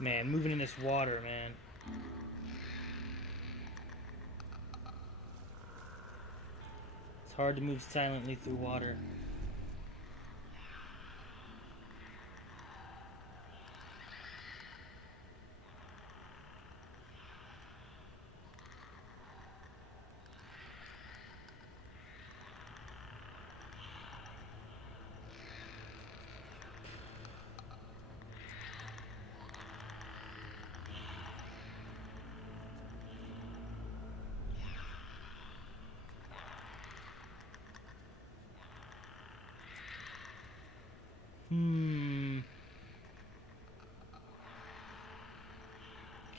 Man, moving in this water, man. It's hard to move silently through water. Can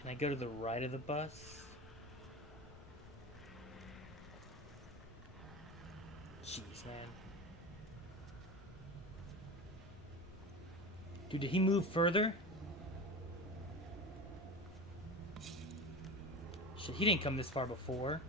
I go to the right of the bus? Jeez, man. Dude, did he move further? Shit, he didn't come this far before.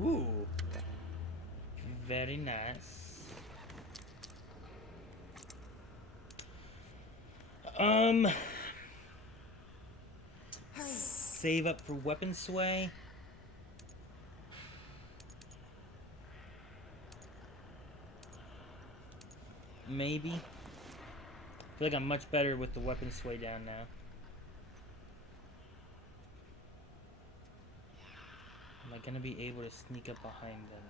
Ooh. Very nice. Save up for weapon sway. Maybe. I feel like I'm much better with the weapon sway down now. Am I gonna be able to sneak up behind them?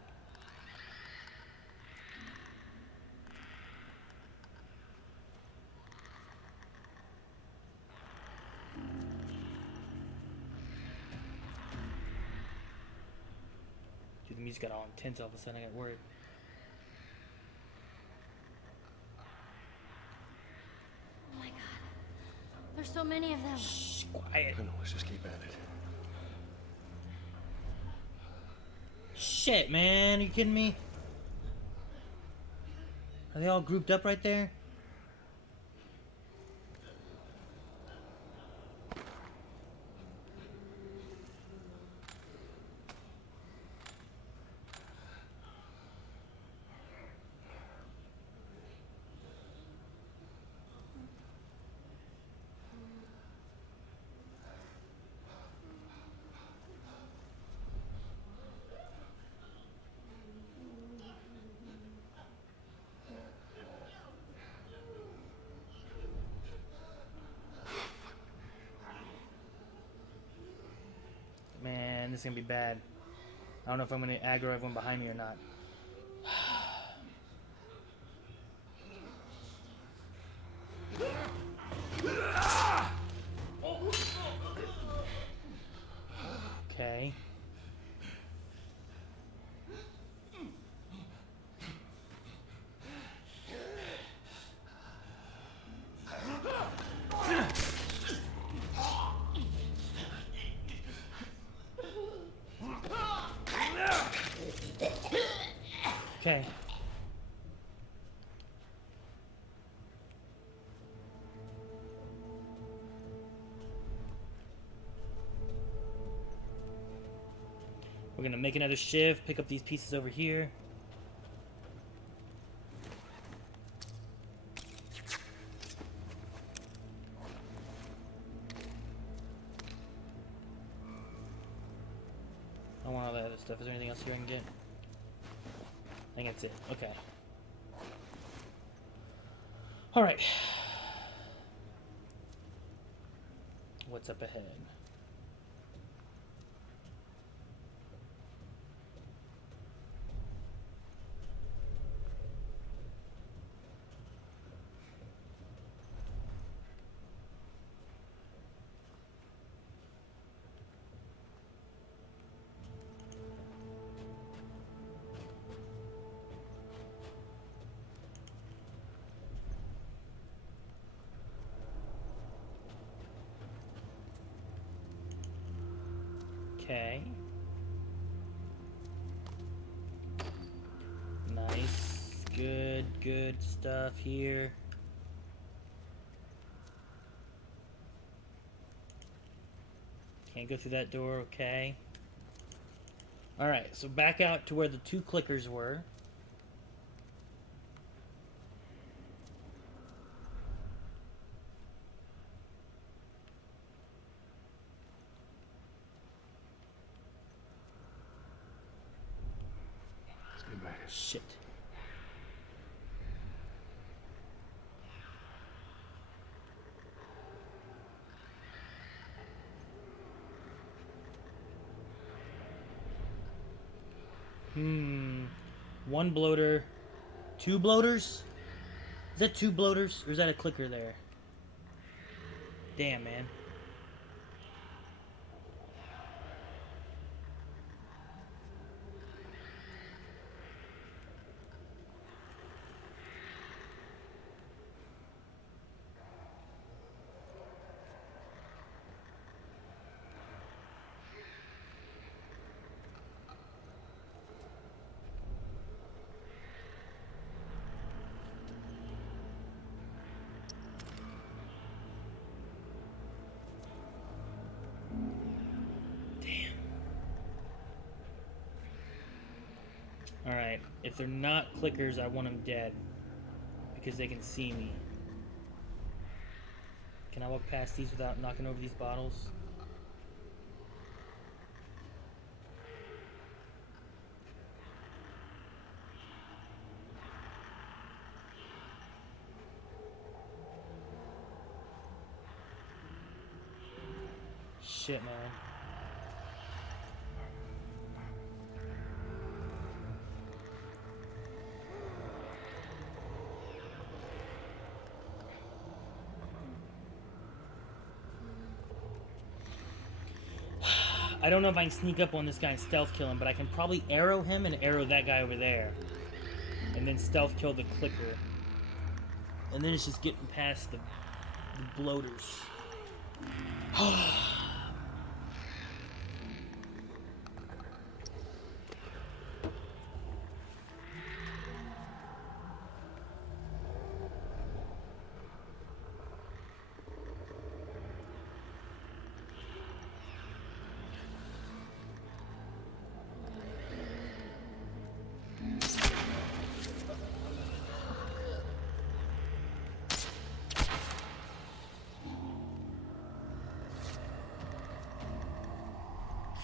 Dude, the music got all intense all of a sudden. I got worried. Oh my god. There's so many of them. Shh, quiet. I know, let's just keep at it. Shit, man. Are you kidding me? Are they all grouped up right there? Man, this is gonna be bad. I don't know if I'm gonna aggro everyone behind me or not. Okay. Okay. We're gonna make another shift, pick up these pieces over here. I want all that other stuff. Is there anything else here I can get? I think that's it. Okay. Alright. What's up ahead? Okay. Nice. Good stuff here. Can't go through that door, okay. Alright, so back out to where the two clickers were. Let's get back. Shit. One bloater. Two bloaters? Is that two bloaters? Or is that a clicker there? Damn, man. Alright, if they're not clickers, I want them dead. Because they can see me. Can I walk past these without knocking over these bottles? Shit, man. I don't know if I can sneak up on this guy and stealth kill him, but I can probably arrow him and arrow that guy over there. And then stealth kill the clicker. And then it's just getting past the bloaters.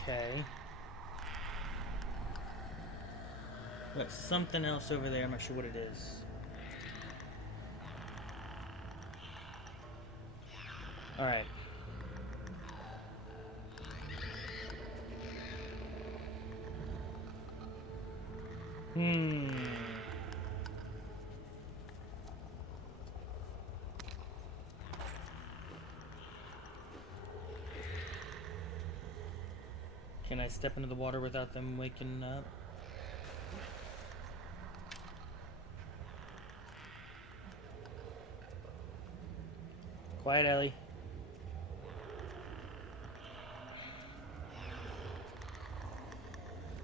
Okay. Got something else over there. I'm not sure what it is. Alright. Can I step into the water without them waking up? Quiet, Ellie.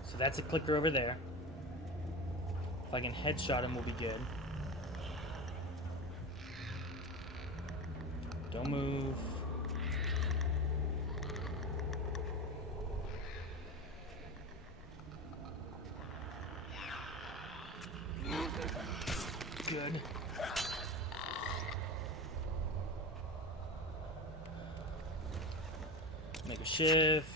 So that's a clicker over there. If I can headshot him, we'll be good. Don't move. Good. Make a shift.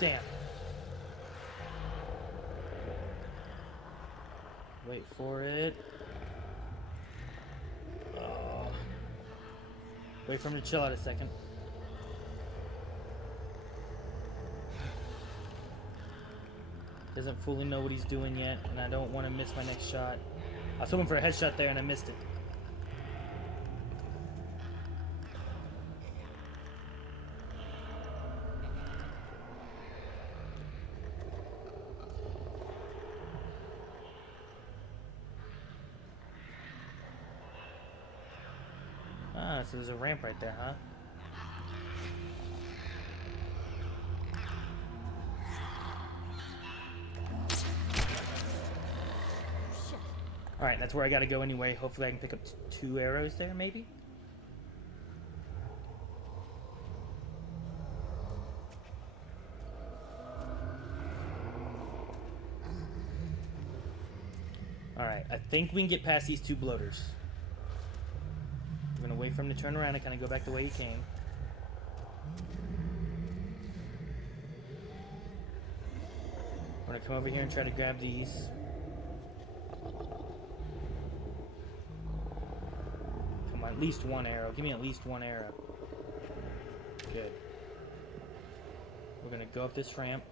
Damn. Wait for it. Oh. Wait for him to chill out a second. Doesn't fully know what he's doing yet, and I don't want to miss my next shot. I was hoping for a headshot there, and I missed it. Ah, so there's a ramp right there, huh? Alright, that's where I gotta go anyway. Hopefully I can pick up 2 arrows there, maybe? Alright, I think we can get past these 2 bloaters. I'm gonna wait for him to turn around and kind of go back the way he came. I'm gonna come over here and try to grab these. Come on, at least 1 arrow. Give me at least 1 arrow. Good. We're gonna go up this ramp.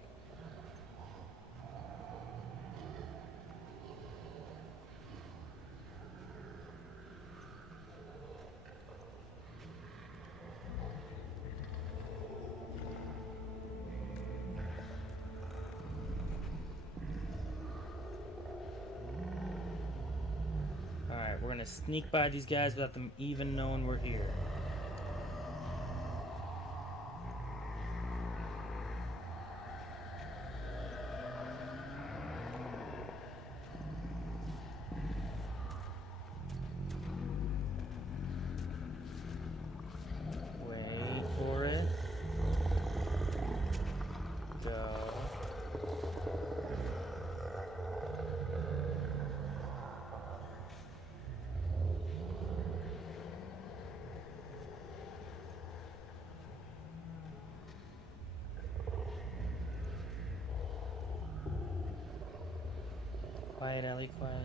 We're gonna sneak by these guys without them even knowing we're here. Quiet, Ellie, quiet.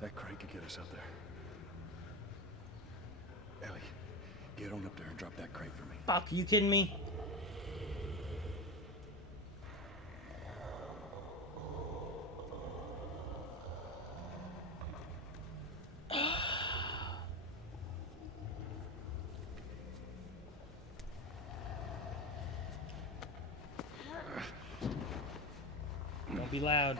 That crate could get us up there. Ellie, get on up there and drop that crate for me. Fuck, you kidding me? Don't be loud.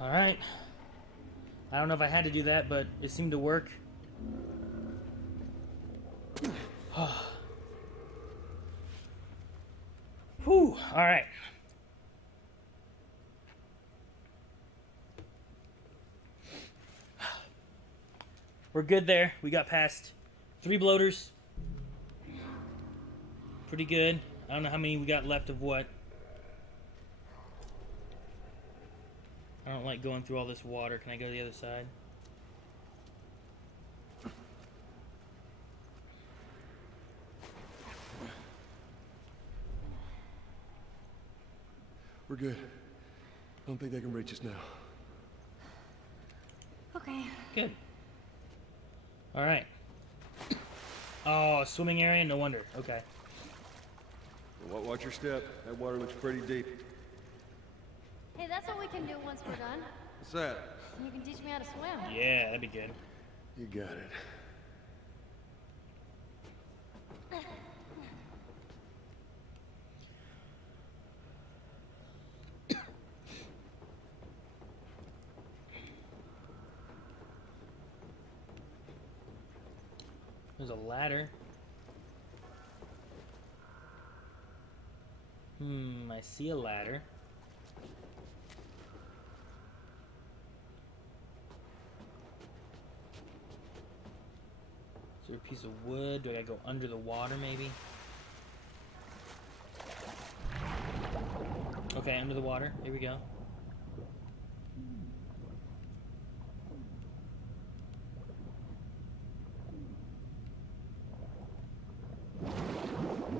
All right. I don't know if I had to do that, but it seemed to work. Whew. All right. We're good there. We got past 3 bloaters. Pretty good. I don't know how many we got left of what. I don't like going through all this water. Can I go to the other side? We're good. I don't think they can reach us now. Okay. Good. All right. Oh, swimming area? No wonder. Okay. Watch your step. That water looks pretty deep. Hey, that's what we can do once we're done. What's that? You can teach me how to swim. Yeah, that'd be good. You got it. There's a ladder. I see a ladder. Is there a piece of wood? Do I gotta go under the water, maybe? Okay, under the water. Here we go.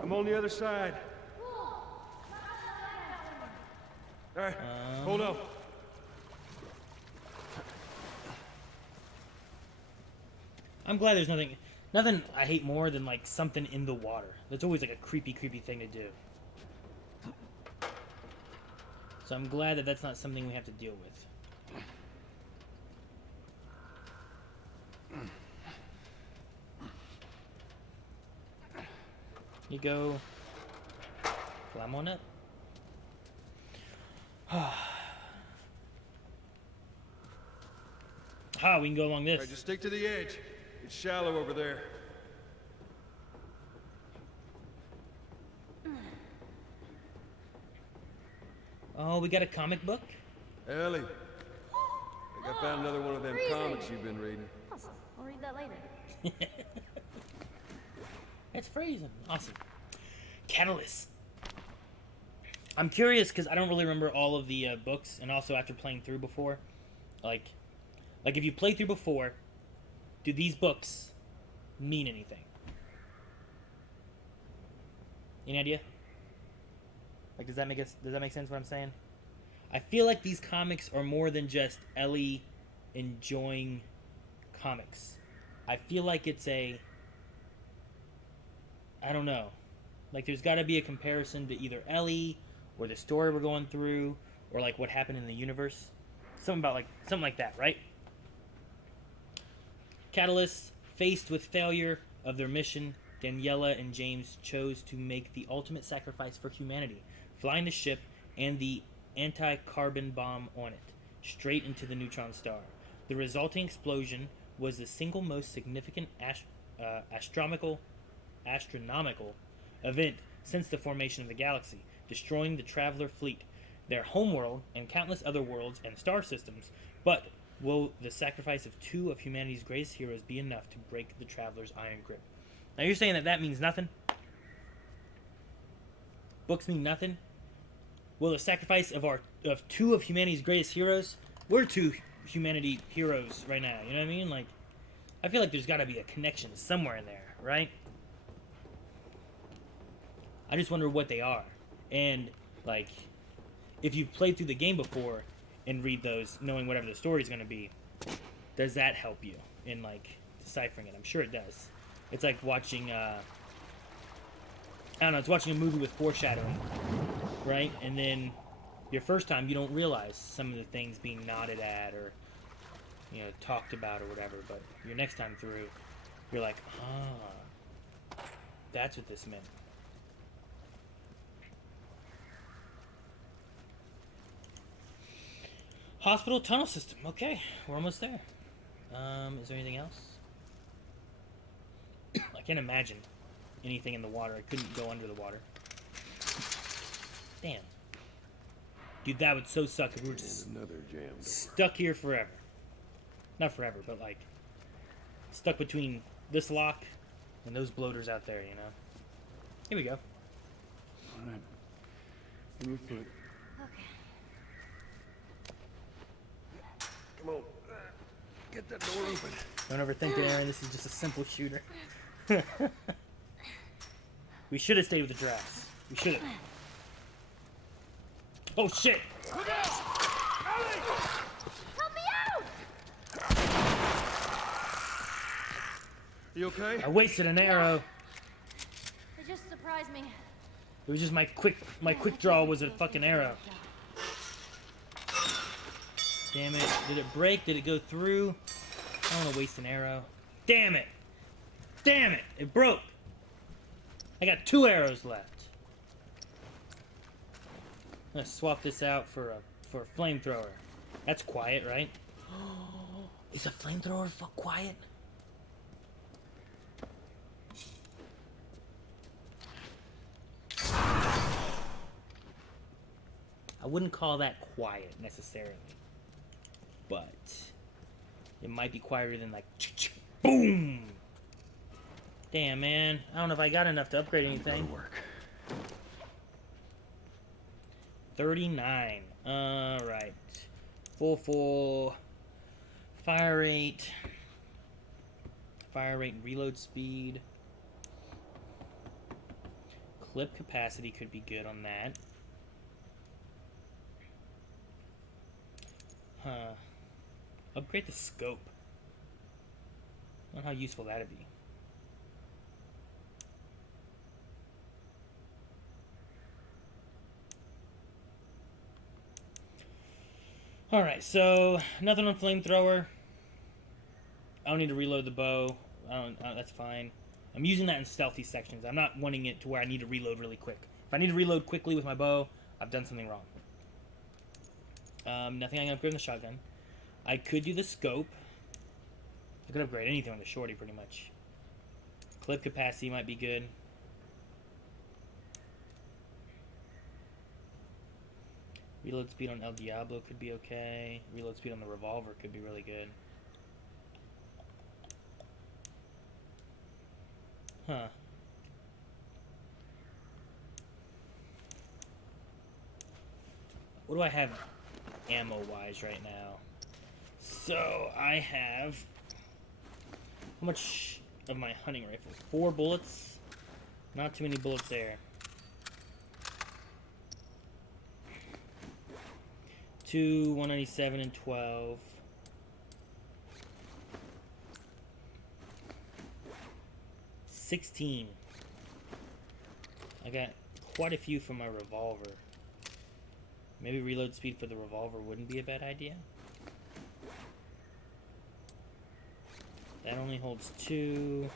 I'm on the other side. All right, hold up. I'm glad there's nothing I hate more than like something in the water. That's always like a creepy thing to do. So I'm glad that that's not something we have to deal with. You go. Climb on up. Ah, we can go along this. All right, just stick to the edge. It's shallow over there. Oh, we got a comic book? Ellie, I think I found another one of them comics you've been reading. Awesome. I'll read that later. It's freezing. Awesome. Catalyst. I'm curious because I don't really remember all of the books, and also after playing through before, like if you play through before, do these books mean anything? Any idea? Like, does that make sense what I'm saying? I feel like these comics are more than just Ellie enjoying comics. I feel like it's I don't know. Like, there's got to be a comparison to either Ellie or the story we're going through or like what happened in the universe. Something like that, right? Catalyst, faced with failure of their mission, Daniela and James chose to make the ultimate sacrifice for humanity, flying the ship and the anti-carbon bomb on it, straight into the neutron star. The resulting explosion was the single most significant astronomical event since the formation of the galaxy, destroying the Traveler fleet, their homeworld, and countless other worlds and star systems. But Will the sacrifice of 2 of humanity's greatest heroes be enough to break the Traveler's iron grip? Now you're saying that that means nothing? Books mean nothing? Will the sacrifice of 2 of humanity's greatest heroes? We're 2 humanity heroes right now, you know what I mean? Like, I feel like there's got to be a connection somewhere in there, right? I just wonder what they are. And, like, if you've played through the game before and read those, knowing whatever the story's going to be, does that help you in, like, deciphering it? I'm sure it does. It's like watching, I don't know, it's watching a movie with foreshadowing, right? And then your first time, you don't realize some of the things being nodded at or, you know, talked about or whatever. But your next time through, you're like, ah, that's what this meant. Hospital tunnel system. Okay, we're almost there. Is there anything else? I can't imagine anything in the water. I couldn't go under the water. Damn. Dude, that would so suck if we were just another jam door. Stuck here forever. Not forever, but like stuck between this lock and those bloaters out there, you know? Here we go. Alright. Give me your foot. Okay. Come on. Get that door open. Don't overthink it, Aaron. This is just a simple shooter. We should have stayed with the drafts. We should have. Oh, shit! Look out! Help me out! You okay? I wasted an arrow. They just surprised me. It was just my quick draw was a fucking arrow. Damn it. Did it break? Did it go through? I don't want to waste an arrow. Damn it! Damn it! It broke! I got 2 arrows left. I'm gonna swap this out for a flamethrower. That's quiet, right? Is a flamethrower quiet? I wouldn't call that quiet necessarily, but it might be quieter than like boom. Damn, man. I don't know if I got enough to upgrade anything. Work. 39. Alright. Full. Fire rate. Fire rate and reload speed. Clip capacity could be good on that. Huh. Upgrade the scope. I don't know how useful that'd be. Alright, so nothing on flamethrower. I don't need to reload the bow. That's fine. I'm using that in stealthy sections. I'm not wanting it to where I need to reload really quick. If I need to reload quickly with my bow, I've done something wrong. Nothing I can upgrade on the shotgun. I could do the scope. I could upgrade anything on the shorty pretty much. Clip capacity might be good. Reload speed on El Diablo could be okay. Reload speed on the revolver could be really good. Huh. What do I have ammo-wise right now? So, I have... How much of my hunting rifle? 4 bullets? Not too many bullets there. 2, 197, and 12. 16. I got quite a few from my revolver. Maybe reload speed for the revolver wouldn't be a bad idea. That only holds 2.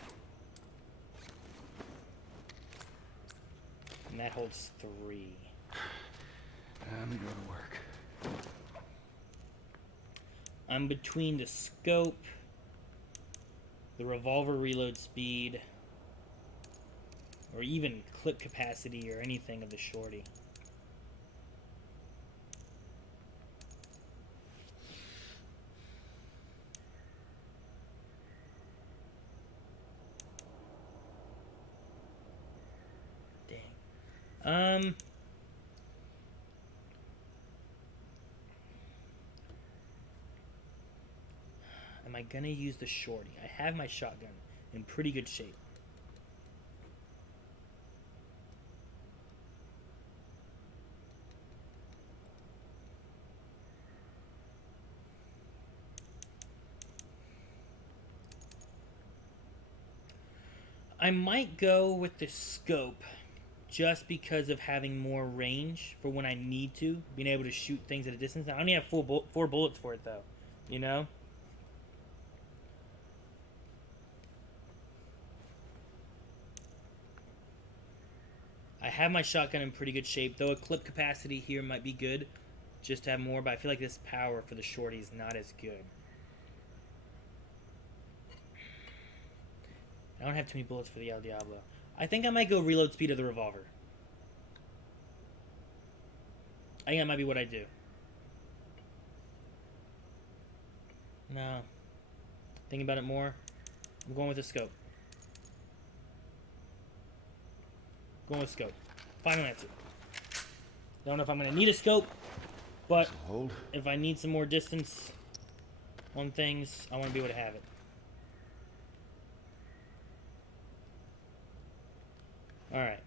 And that holds 3. Time to go to work. I'm between the scope, the revolver reload speed, or even clip capacity or anything of the shorty. Am I gonna use the shorty? I have my shotgun in pretty good shape. I might go with the scope just because of having more range for when I need to, being able to shoot things at a distance. I only have 4 bullets for it, though, you know? I have my shotgun in pretty good shape, though a clip capacity here might be good just to have more, but I feel like this power for the shorty is not as good. I don't have too many bullets for the El Diablo. I think I might go reload speed of the revolver. I think that might be what I do. No. Thinking about it more. I'm going with the scope. Going with scope. Final answer. Don't know if I'm going to need a scope, but if I need some more distance on things, I want to be able to have it. Alright.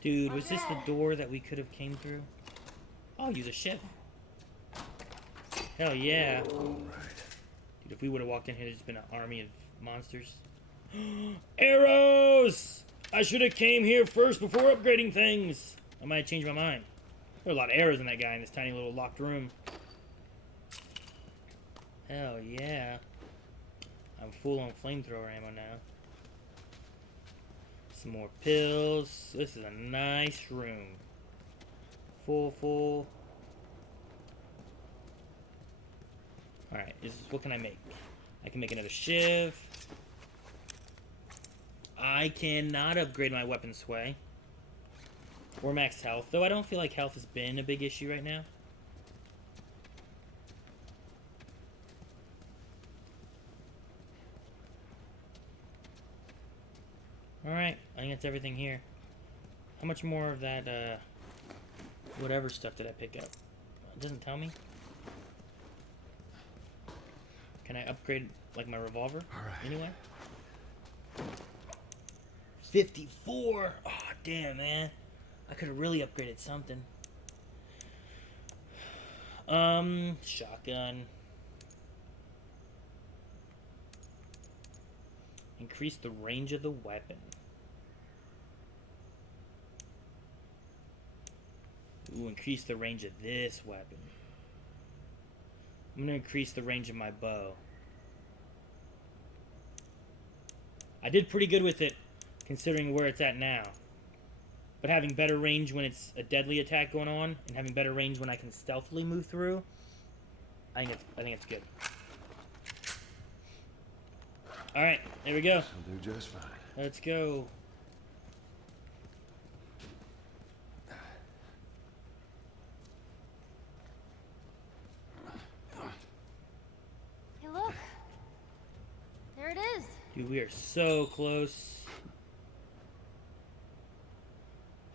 Dude, was this the door that we could have came through? I'll use a ship. Hell yeah. Dude, if we would have walked in here, there's just been an army of monsters. Arrows! I should have came here first before upgrading things. I might have changed my mind. There are a lot of arrows in that guy in this tiny little locked room. Hell yeah. I'm full on flamethrower ammo now. Some more pills. This is a nice room. Full. Alright, what can I make? I can make another shiv. I cannot upgrade my weapon sway. Or max health, though I don't feel like health has been a big issue right now. Alright, I think that's everything here. How much more of that, whatever stuff did I pick up? It doesn't tell me. Can I upgrade, like, my revolver? Alright. Anyway? 54! Oh, damn, man. I could have really upgraded something. Shotgun. Increase the range of the weapon. Ooh, increase the range of this weapon. I'm gonna increase the range of my bow. I did pretty good with it, considering where it's at now. But having better range when it's a deadly attack going on, and having better range when I can stealthily move through, I think it's good. Alright, there we go. I'll do just fine. Let's go. Hey, look. There it is. Dude, we are so close.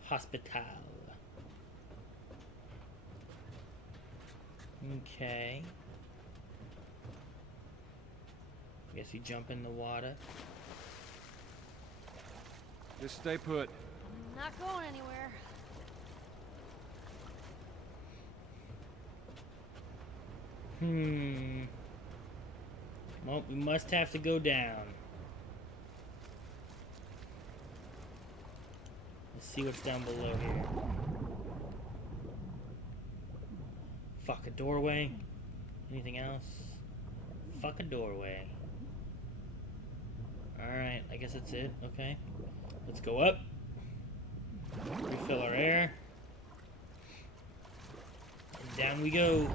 Hospital. Okay. Guess you jump in the water. Just stay put. I'm not going anywhere. Well, we must have to go down. Let's see what's down below here. Fuck, a doorway? Anything else? Fuck a doorway. Alright, I guess that's it. Okay. Let's go up. Refill our air. And down we go.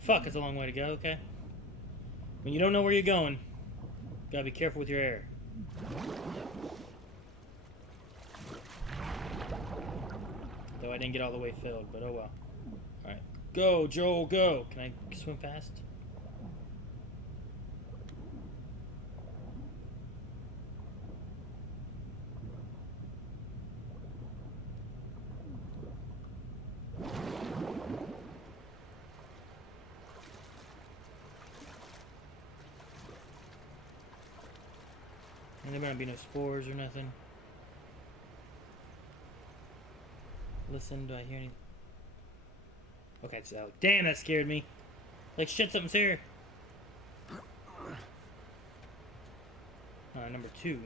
Fuck, it's a long way to go, okay? When you don't know where you're going, gotta be careful with your air. Though I didn't get all the way filled, but oh well. Alright. Go, Joel, go! Can I swim fast? And there better be no spores or nothing. Listen, do I hear any? Okay, so damn, that scared me. Like shit, something's here. Number 2.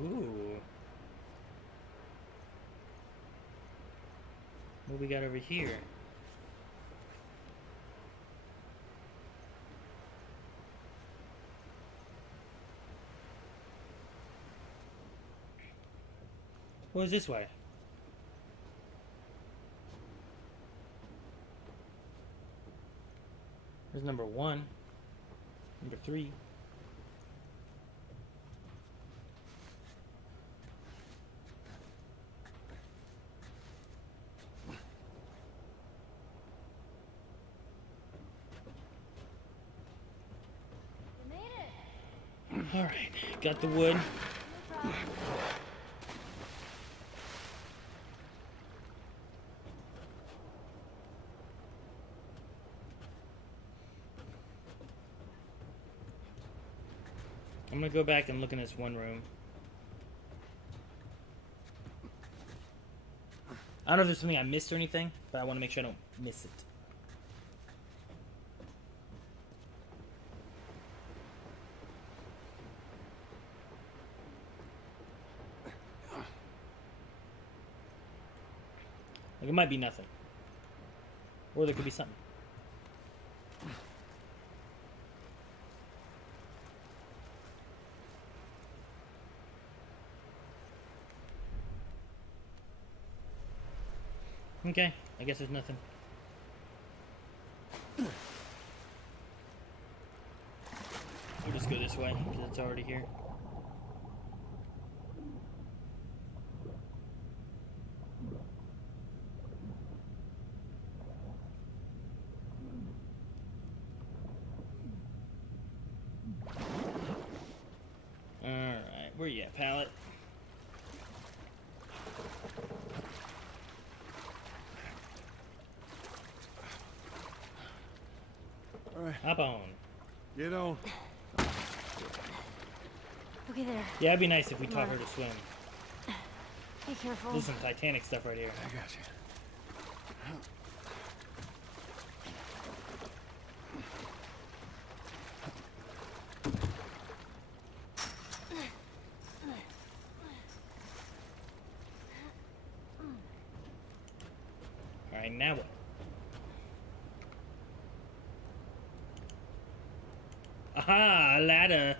Ooh. What we got over here? What was this way? There's number 1. Number 3. You made it. Alright, got the wood. No problem. I'm gonna go back and look in this one room. I don't know if there's something I missed or anything, but I want to make sure I don't miss it. Like, it might be nothing. Or there could be something. Okay, I guess there's nothing. We'll just go this way, because it's already here. Alright, where you at, pallet? All right, Hop on. get on. Okay, there. Yeah, it'd be nice if we taught her to swim. Be careful. This is some Titanic stuff right here. I got you. Alright, now what? Aha, a ladder.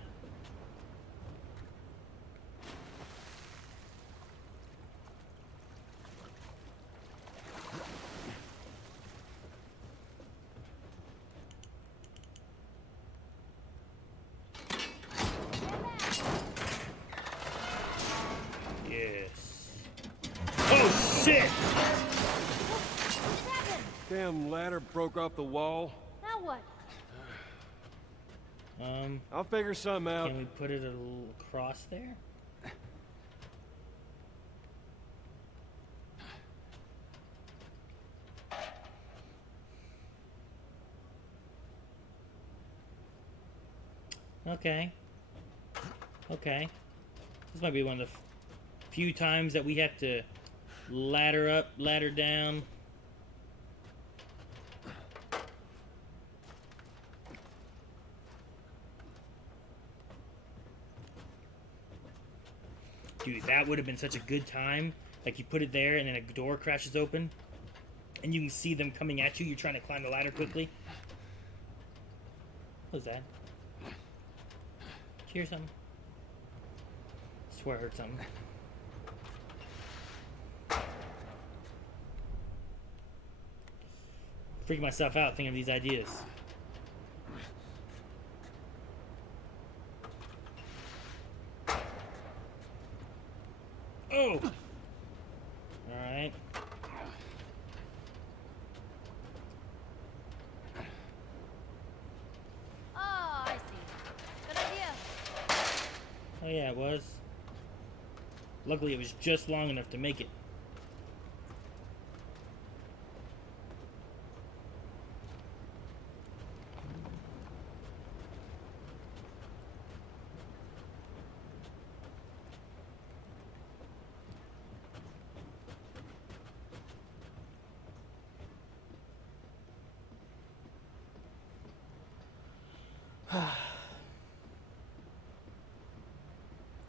Yes. Oh shit! What happened? Damn ladder broke off the wall. Now what? I'll figure something out. Can we put it a little across there? Okay. Okay. This might be one of the few times that we have to ladder up, ladder down. Dude, that would have been such a good time. Like, you put it there, and then a door crashes open, and you can see them coming at you. You're trying to climb the ladder quickly. What was that? Did you hear something? I swear I heard something. Freaking myself out thinking of these ideas. Oh! Alright. Oh, I see. Good idea. Oh yeah, it was. Luckily, it was just long enough to make it.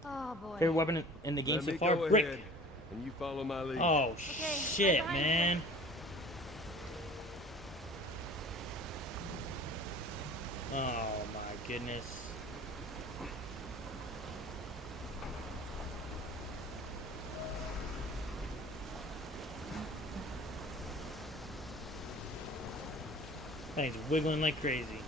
Oh boy. Favorite weapon in the game Let so me far? go Brick. ahead, and you follow my lead. Oh right shit, behind you. man. Oh my goodness. Thing's wiggling like crazy.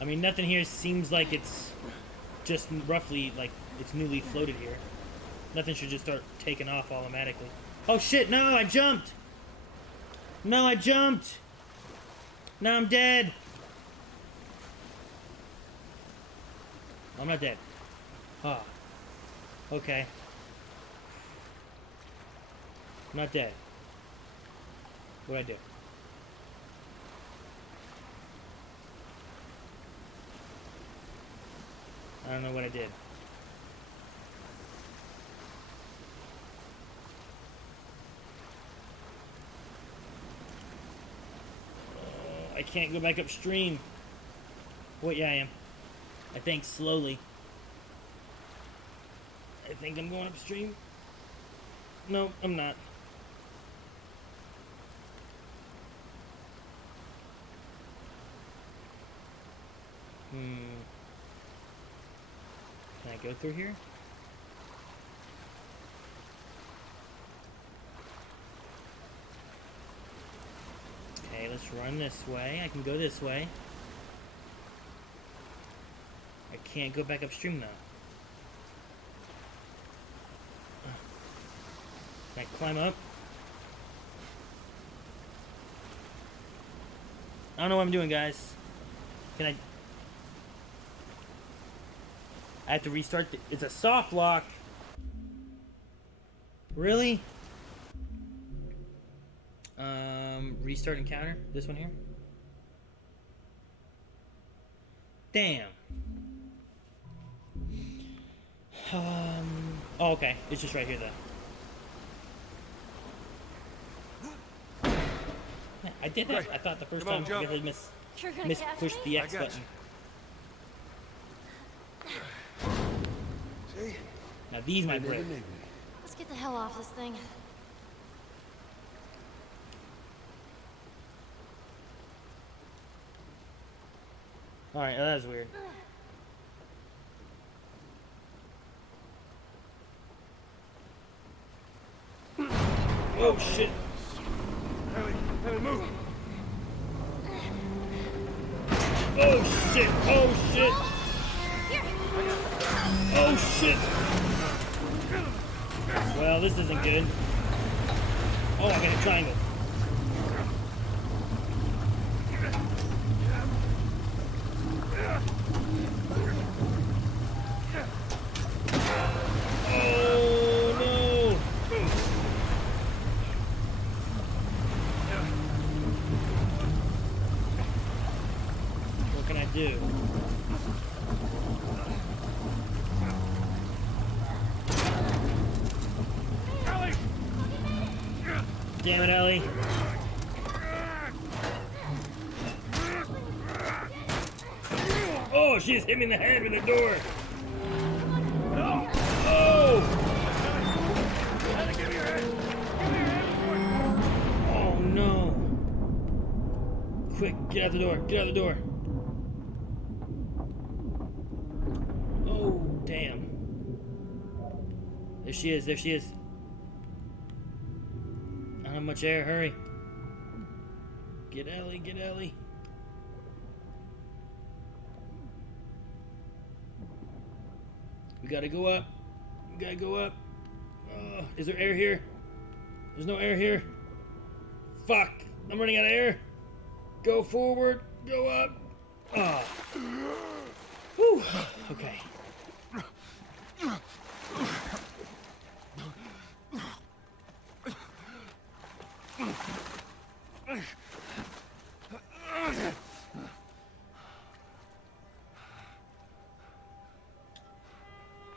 I mean, nothing here seems like it's just roughly like it's newly floated here. Nothing should just start taking off automatically. Oh shit, no, I jumped! No, I jumped! No, I'm dead! I'm not dead. Ah. Okay. I'm not dead. What'd I do? I don't know what I did. I can't go back upstream. Wait, yeah, I am. I think slowly. I think I'm going upstream. No, I'm not. Can I go through here? Okay, let's run this way. I can go this way. I can't go back upstream though. Can I climb up? I don't know what I'm doing, guys. Can I have to restart it's a soft lock. Really? Restart encounter. This one here. Damn. Oh, okay. It's just right here, though. Yeah, I did that. Right. I thought the first Come on, time I jump. guess You're I gonna catch pushed me? the X I got button. See? Now these might They break. never need me. Let's get the hell off this thing. Alright, that was weird. Oh shit. Ellie, move! Oh shit. Oh shit. Oh shit. Well, this isn't good. Oh, I got a triangle. Oh no. What can I do? Damn it, Ellie. Oh, she just hit me in the head with the door. Oh! Oh no. Quick, get out the door. Get out the door. Oh, damn. There she is. There she is. much air, hurry. Get Ellie, get Ellie. We gotta go up. We gotta go up. Is there air here? There's no air here. Fuck! I'm running out of air. Go forward. Go up. Oh. Whew. Okay.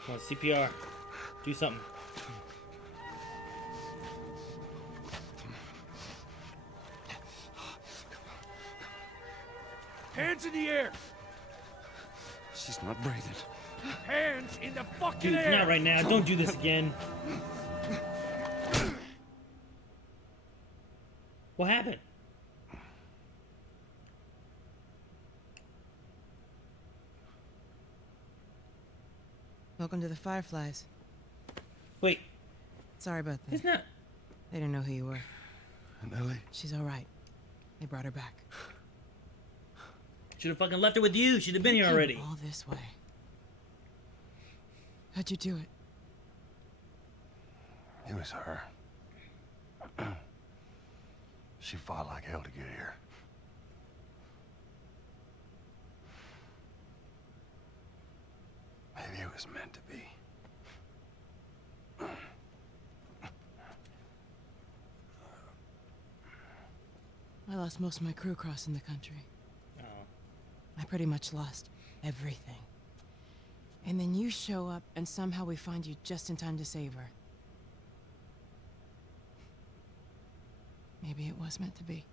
Come on, CPR. Do something. Hands in the air! She's not breathing. Hands in the fucking Dude, air! not right now. Don't do this again. What happened? Welcome to the Fireflies. Wait, Sorry about that. it's not. They didn't know who you were. And Ellie? She's all right. They brought her back. Should have fucking left her with you. She'd have been here Came already. all this way. How'd you do it? It was her. She fought like hell to get here. Maybe it was meant to be. I lost most of my crew crossing the country. Oh. I pretty much lost everything. And then you show up, and somehow we find you just in time to save her. Maybe it was meant to be.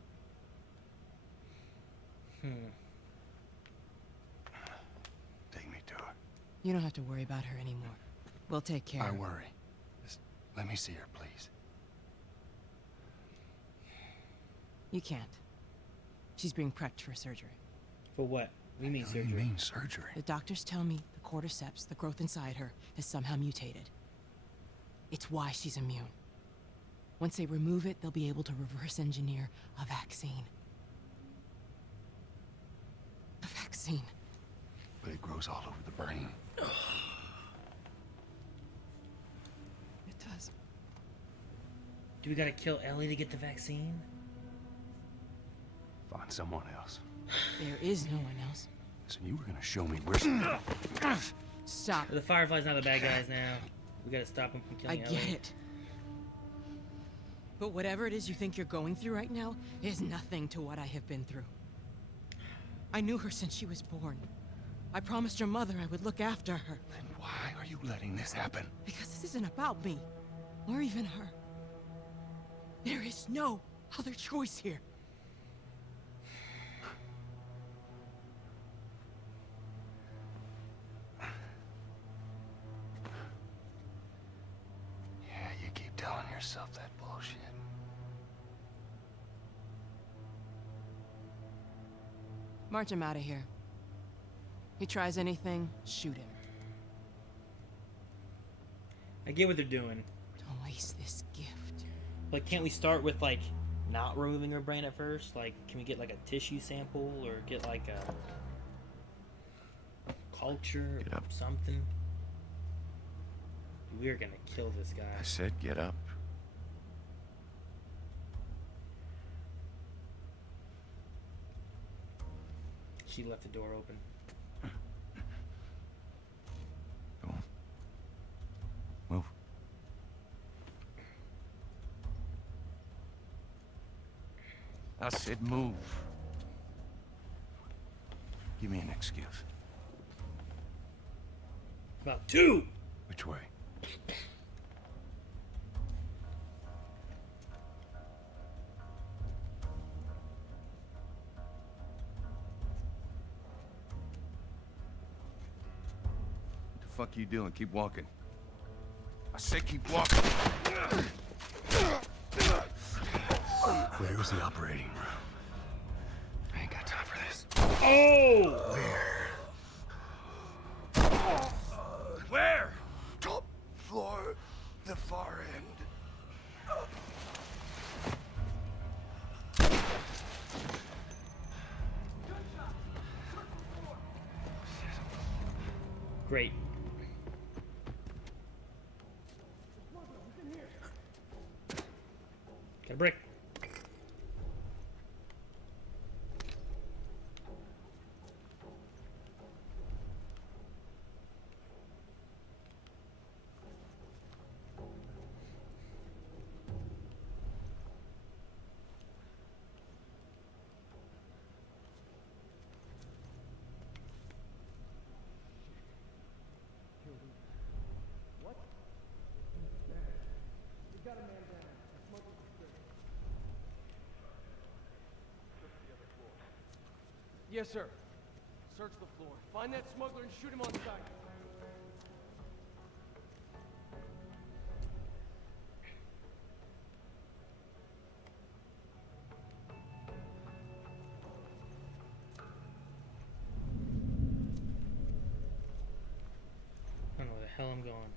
Take me to her. You don't have to worry about her anymore. We'll take care I of her. worry. Just let me see her, please. You can't. She's being prepped for surgery. For what? We mean What do you surgery. mean surgery? The doctors tell me the cordyceps, the growth inside her, has somehow mutated. It's why she's immune. Once they remove it, they'll be able to reverse engineer a vaccine. A vaccine. But it grows all over the brain. It does. Do we gotta kill Ellie to get the vaccine? Find someone else. There is no one else. Listen, you were gonna show me where she... Stop. The Firefly's not the bad guys now. We gotta stop them from I killing get Ellie. it. But whatever it is you think you're going through right now is nothing to what I have been through. I knew her since she was born. I promised your mother I would look after her. Then why are you letting this happen? Because this isn't about me, or even her. There is no other choice here. Yeah, you keep telling yourself that bullshit. March him out of here. He tries anything, shoot him. I get what they're doing. Don't waste this gift. Like, can't we start with, like, not removing her brain at first? Like, can we get, like, a tissue sample or get, like, a culture Get or up. something? We're gonna kill this guy. I said get up. She left the door open. Go on. Move. I said move. Give me an excuse. About two! Which way? What the fuck are you doing? Keep walking. I said keep walking. Where was the operating room? I ain't got time for this. Oh! Where? Top floor, the far end. Great. Got a brick. Yes, sir. Search the floor. Find that smuggler and shoot him on sight. I don't know where the hell I'm going.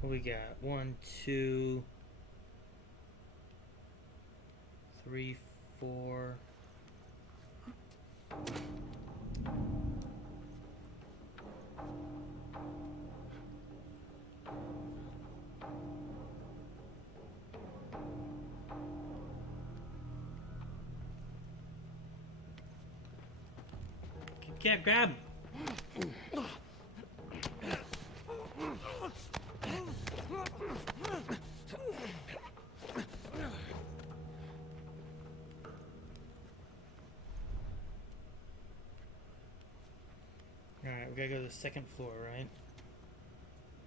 What we got? 1, 2, 3, 4. Can't grab. Alright, we gotta go to the second floor, right?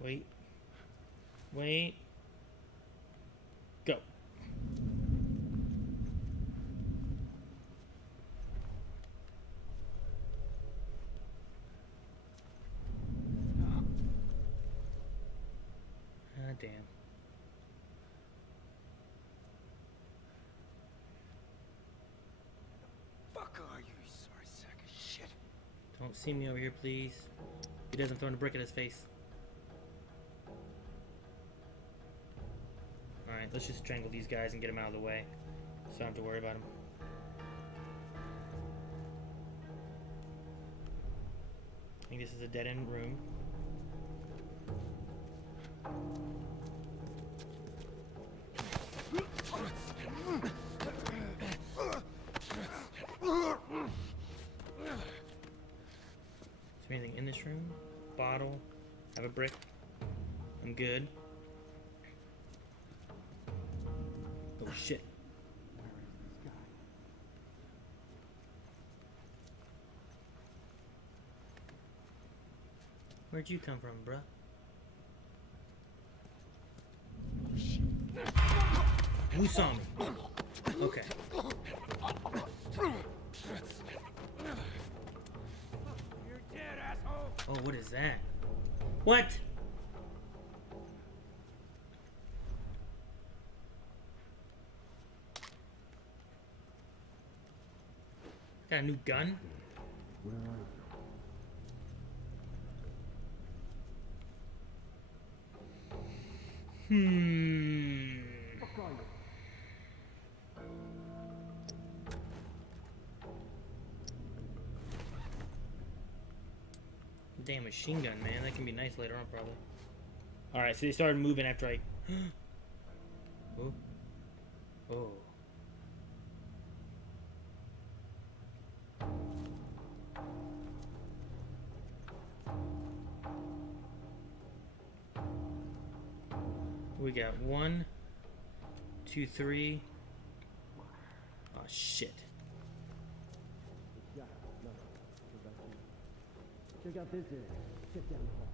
Wait. Wait. Go. Ah, damn. Fuck are you sorry sack of shit? Don't see me over here, please. He doesn't throw a brick at his face. Alright, let's just strangle these guys and get them out of the way. So I don't have to worry about them. I think this is a dead-end room. Is there anything in this room? Bottle. I have a brick. I'm good. Oh shit. Where'd you come from, bruh? Who saw me? Okay. You're dead, asshole! Oh, what is that? What? Got a new gun? Damn machine gun, man. That can be nice later on, probably. Alright, so they started moving after I... Oh. Oh. We got 1, 2, 3. Oh, shit. Check out this area. Check down the hall.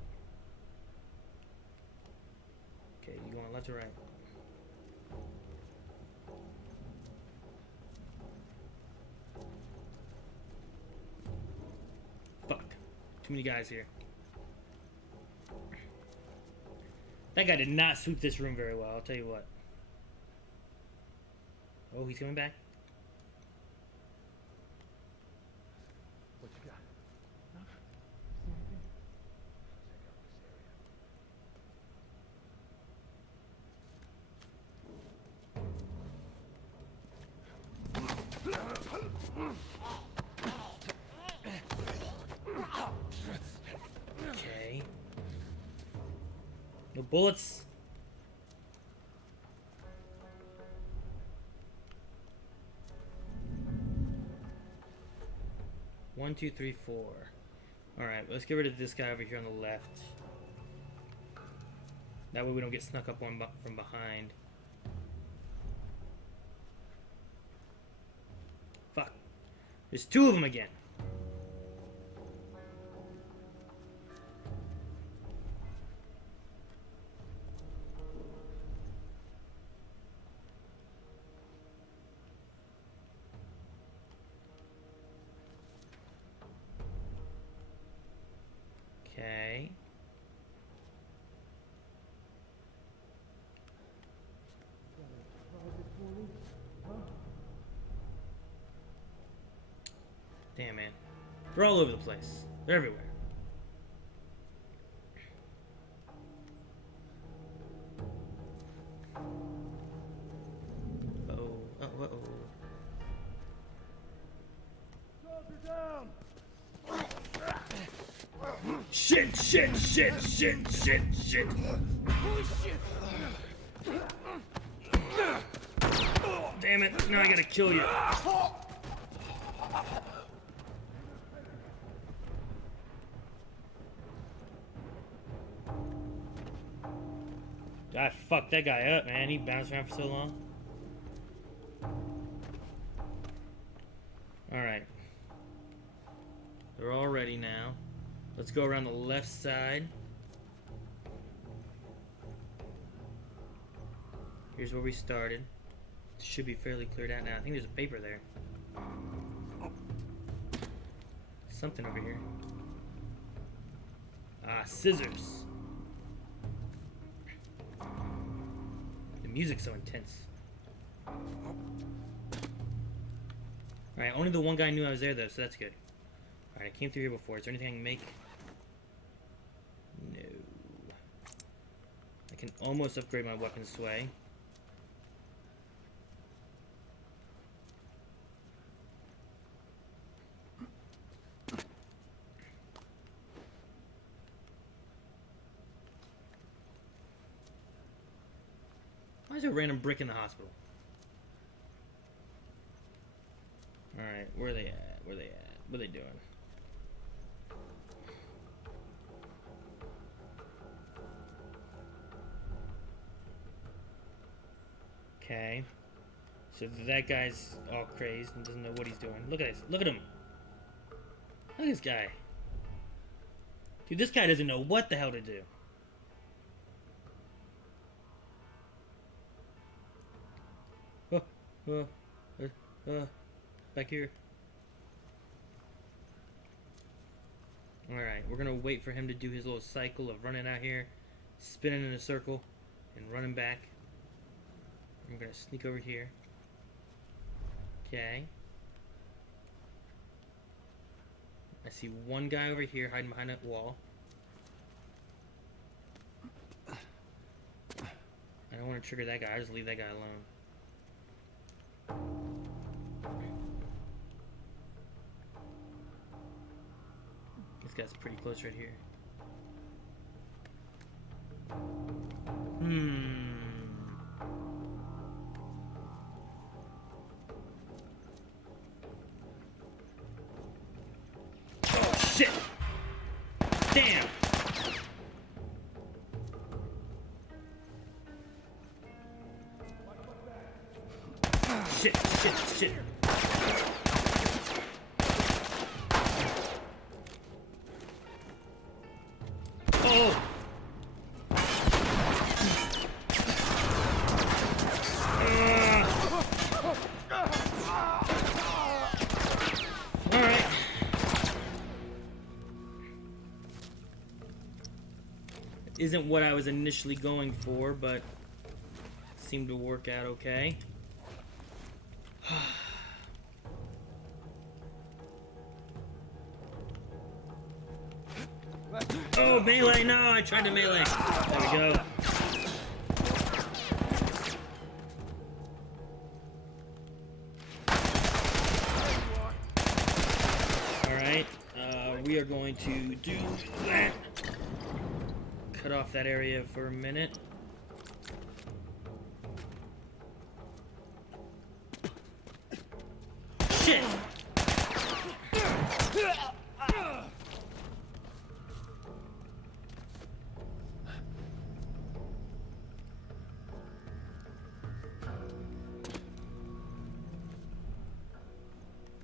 Okay, you going left or right? Fuck. Too many guys here. That guy did not sweep this room very well, I'll tell you what. Oh, he's coming back. What you got? bullets. One, two, three, four. Alright, let's get rid of this guy over here on the left. That way we don't get snuck up on from behind. Fuck. There's two of them again. Okay. Damn, man. They're all over the place. They're everywhere. Uh-oh. Uh-oh. Soldier down! Shit, shit, shit, shit, shit, shit. Holy shit! Damn it. Now I gotta kill you. I fucked that guy up, man. He bounced around for so long. Alright. They're all ready now. Let's go around the left side. Here's where we started. It should be fairly cleared out now. I think there's a paper there. Something over here. Ah, scissors. The music's so intense. Alright, only the one guy knew I was there though, so that's good. Alright, I came through here before. Is there anything I can make? No. I can almost upgrade my weapon sway. Why is there a random brick in the hospital? Alright, where are they at? Where are they at? What are they doing? Okay. So that guy's all crazed and doesn't know what he's doing. Look at this. Look at him. Look at this guy. Dude, this guy doesn't know what the hell to do. Back here. Alright, we're gonna wait for him to do his little cycle of running out here, spinning in a circle, and running back. I'm gonna sneak over here. Okay. I see one guy over here hiding behind that wall. I don't want to trigger that guy, I just leave that guy alone. This guy's pretty close right here. Oh, shit! Damn! Shit, shit, shit. Oh! Alright. Isn't what I was initially going for, but seemed to work out okay. Oh, melee! No, I tried to melee. There we go. Alright, we are going to do that. cut off that area for a minute. Shit!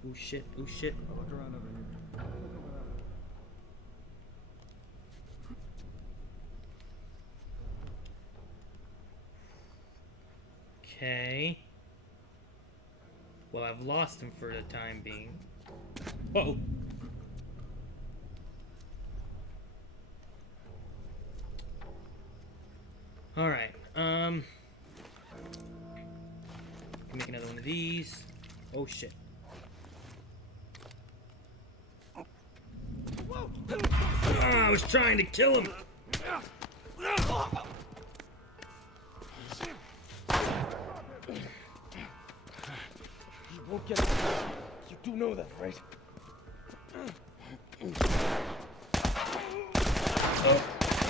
Oh shit, oh shit. I'll look around over here. Look over there. Okay. Well, I've lost him for the time being. Whoa! Alright, make another one of these. Oh shit. I was trying to kill him! You won't get it. You do know that, right?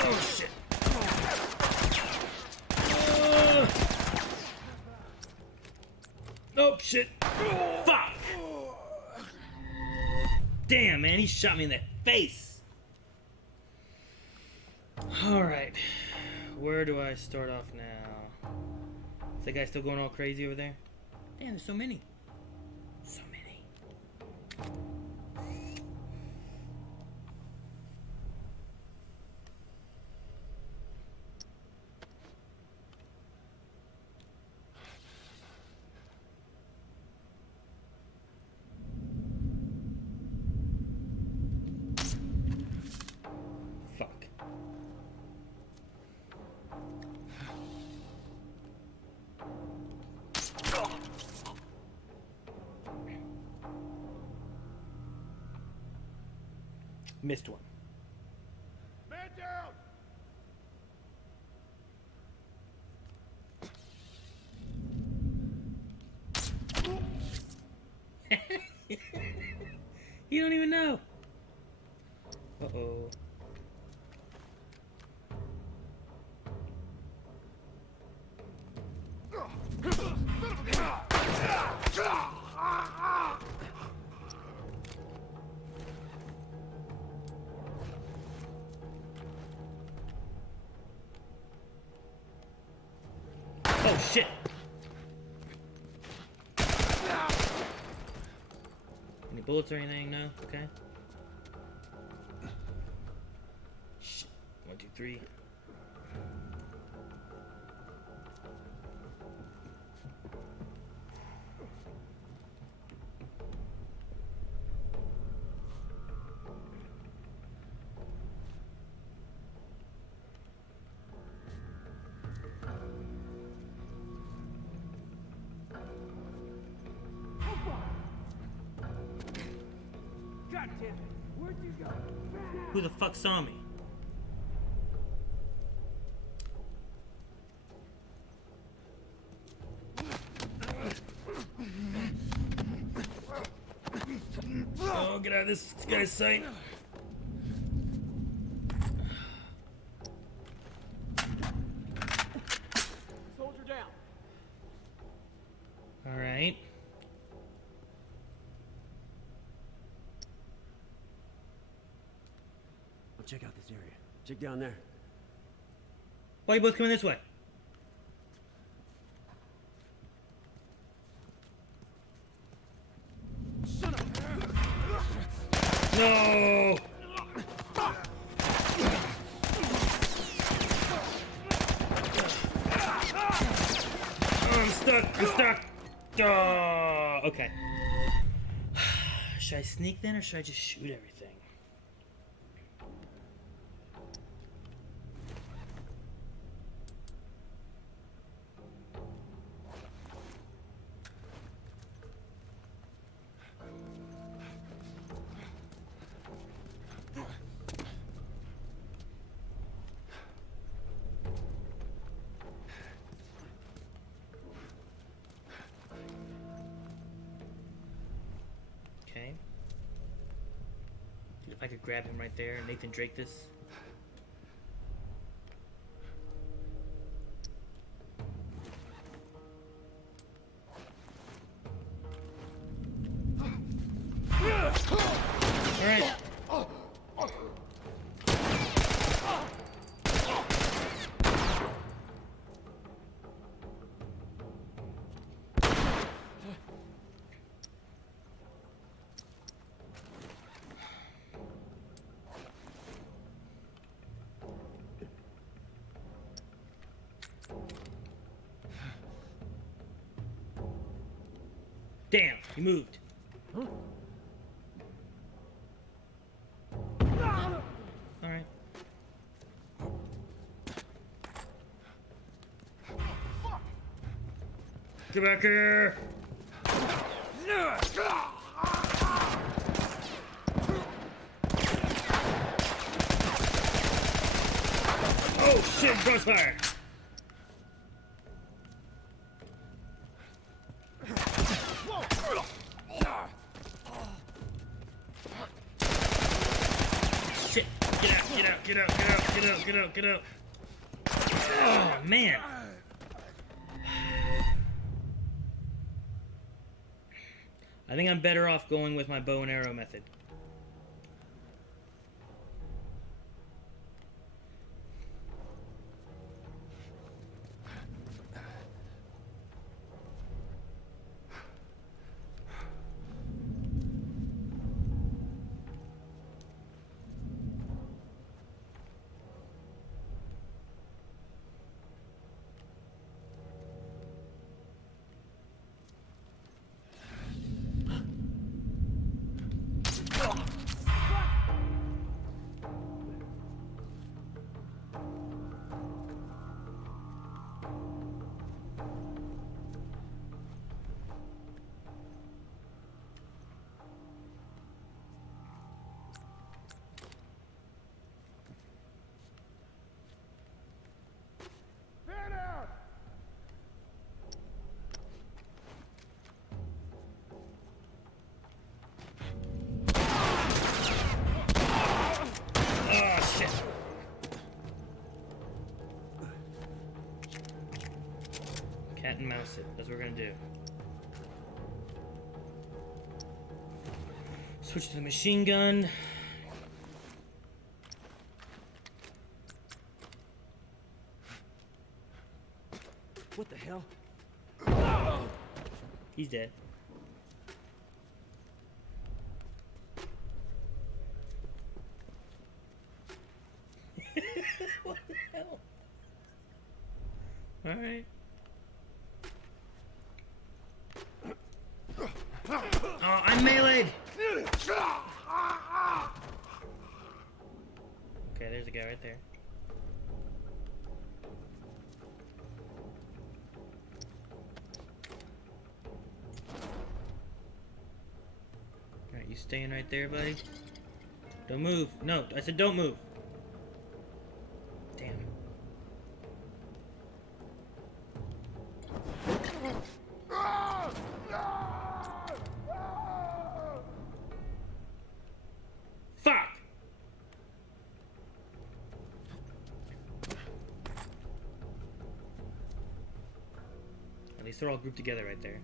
Oh shit. Oh shit. Fuck! Damn, man, he shot me in the face. Alright. Where do I start off now? Is that guy still going all crazy over there? Damn, there's so many. So many. Fuck. Missed one. Man down! You don't even know. Uh-oh. Oh shit! Any bullets or anything? No? Okay. Shit. 1, 2, 3. God damn it! Where'd you go? Who the fuck saw me? Oh, get out of this guy's sight. Soldier down. Alright. I'll check out this area. Check down there. Why are you both coming this way? No! Oh, I'm stuck. I'm stuck. Oh, okay. Should I sneak then, or should I just shoot everything? Okay. Dude, if I could grab him right there and Nathan Drake this. right. Damn, he moved. Alright. Get back here! Oh shit, crossfire! Shit! Get out! Oh man! I think I'm better off going with my bow and arrow method. Fan out! Oh shit! Cat and mouse it. That's what we're gonna do. Switch to the machine gun. What the hell? He's dead. What the hell? Alright. Oh, I'm meleeed! Okay, there's a guy right there. Alright, you staying right there, buddy? Don't move. No, I said don't move. Damn. Fuck! At least they're all grouped together right there.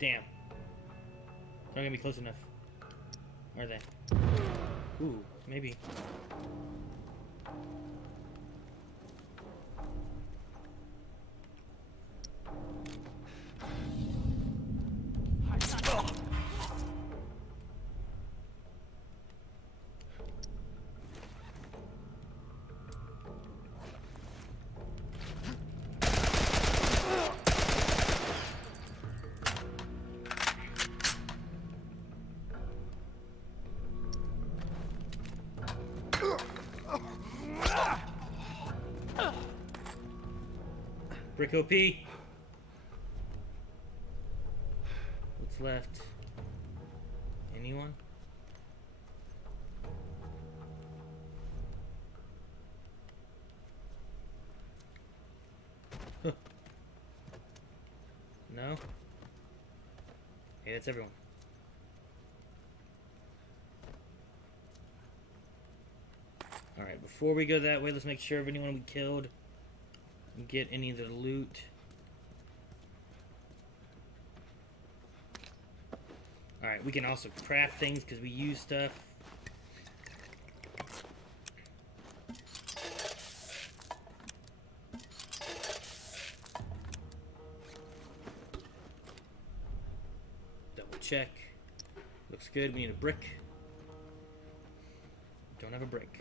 Damn. They're not gonna be close enough. Are they? Ooh, maybe. Brick OP. What's left? Anyone? Huh. No? Hey, that's everyone. Alright, before we go that way, let's make sure of anyone we killed and get any of the loot. Alright, we can also craft things because we use stuff. Double check. Looks good. We need a brick. Don't have a brick.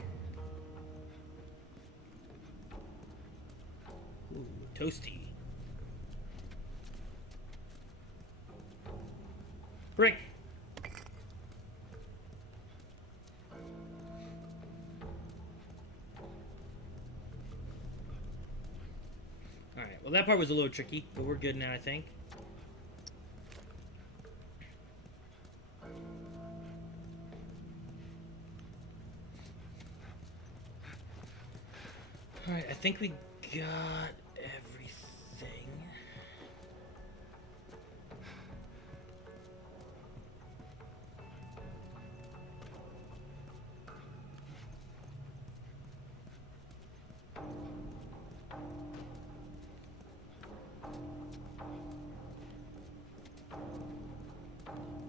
Ooh, toasty. Brick! Alright, well that part was a little tricky, but we're good now, I think. Alright, I think we got everything.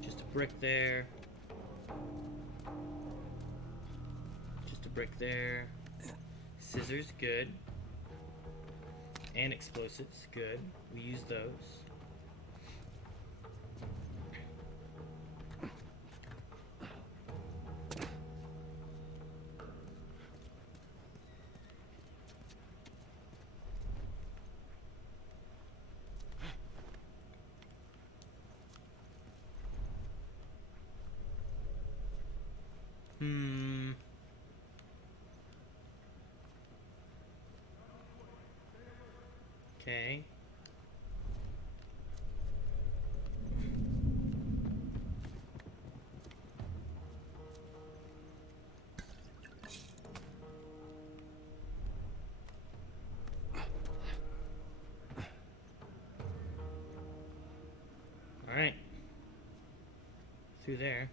Just a brick there. Just a brick there. Scissors, good. And explosives, good. We use those. Okay. All right. Through there.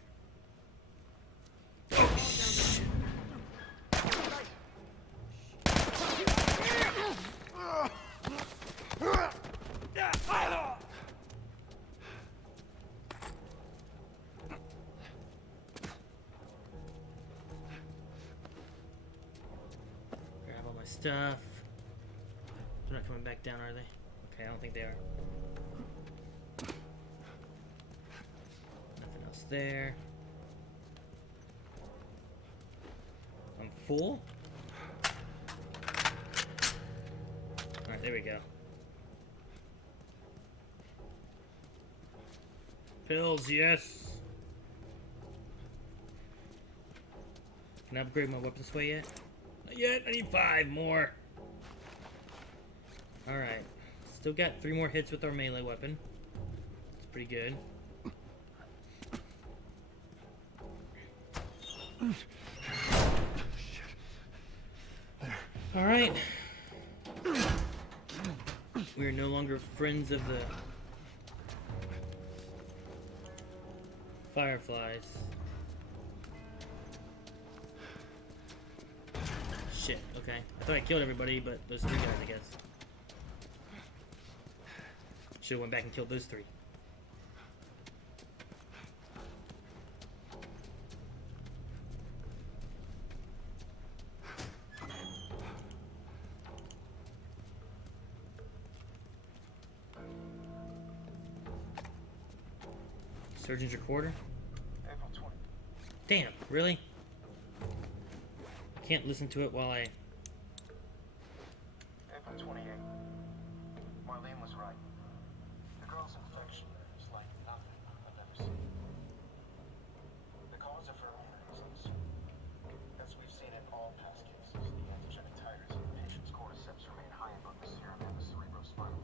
Stuff. They're not coming back down, are they? Okay, I don't think they are. Nothing else there. I'm full? Alright, there we go. Pills, yes! Can I upgrade my weapon sway yet? Not yet, I need 5 more. Alright. Still got 3 more hits with our melee weapon. It's pretty good. Alright. We are no longer friends of the fireflies. Shit, okay. I thought I killed everybody, but those 3 guys, I guess. Should've went back and killed those 3. Surgeon's recorder? April 20. Damn, really? I can't listen to it while I... April 28. Marlene was right. The girl's infection is like nothing I've ever seen. The cause of her immune is uncertain. As we've seen in all past cases, the antigenic titers in the patient's cordyceps remain high above the serum and the cerebrospinal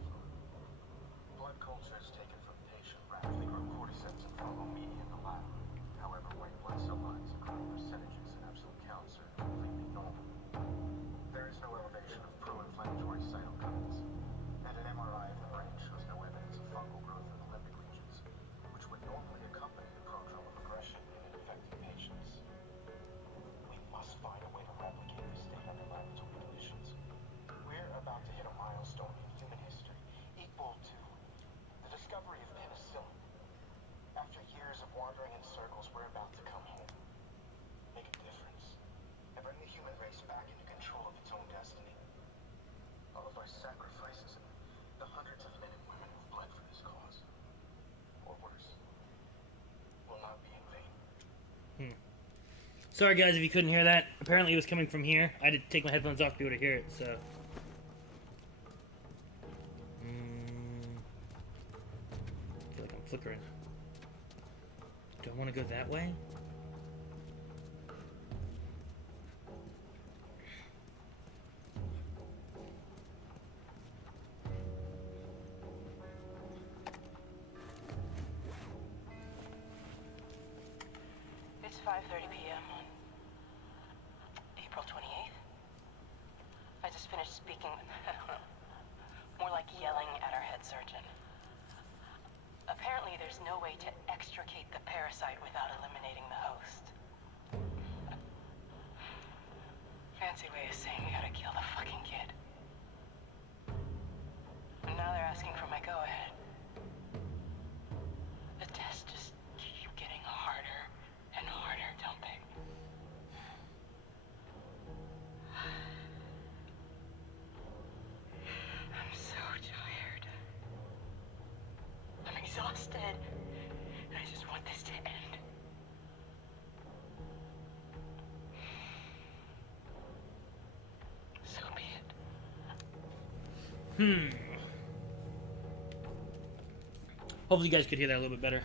Sorry guys if you couldn't hear that. Apparently it was coming from here. I had to take my headphones off to be able to hear it, so. I feel like I'm flickering. Do I want to go that way? It's 5:30 p.m. on April 28th. I just finished speaking with, more like yelling at our head surgeon. Apparently there's no way to extricate the parasite without eliminating the host. Fancy way of saying we gotta kill the fucking kid. And now they're asking for my go-ahead. The tests just keep getting harder and harder, don't they? I'm so tired. I'm exhausted. And I just want this to end. So be it. Hopefully you guys could hear that a little bit better.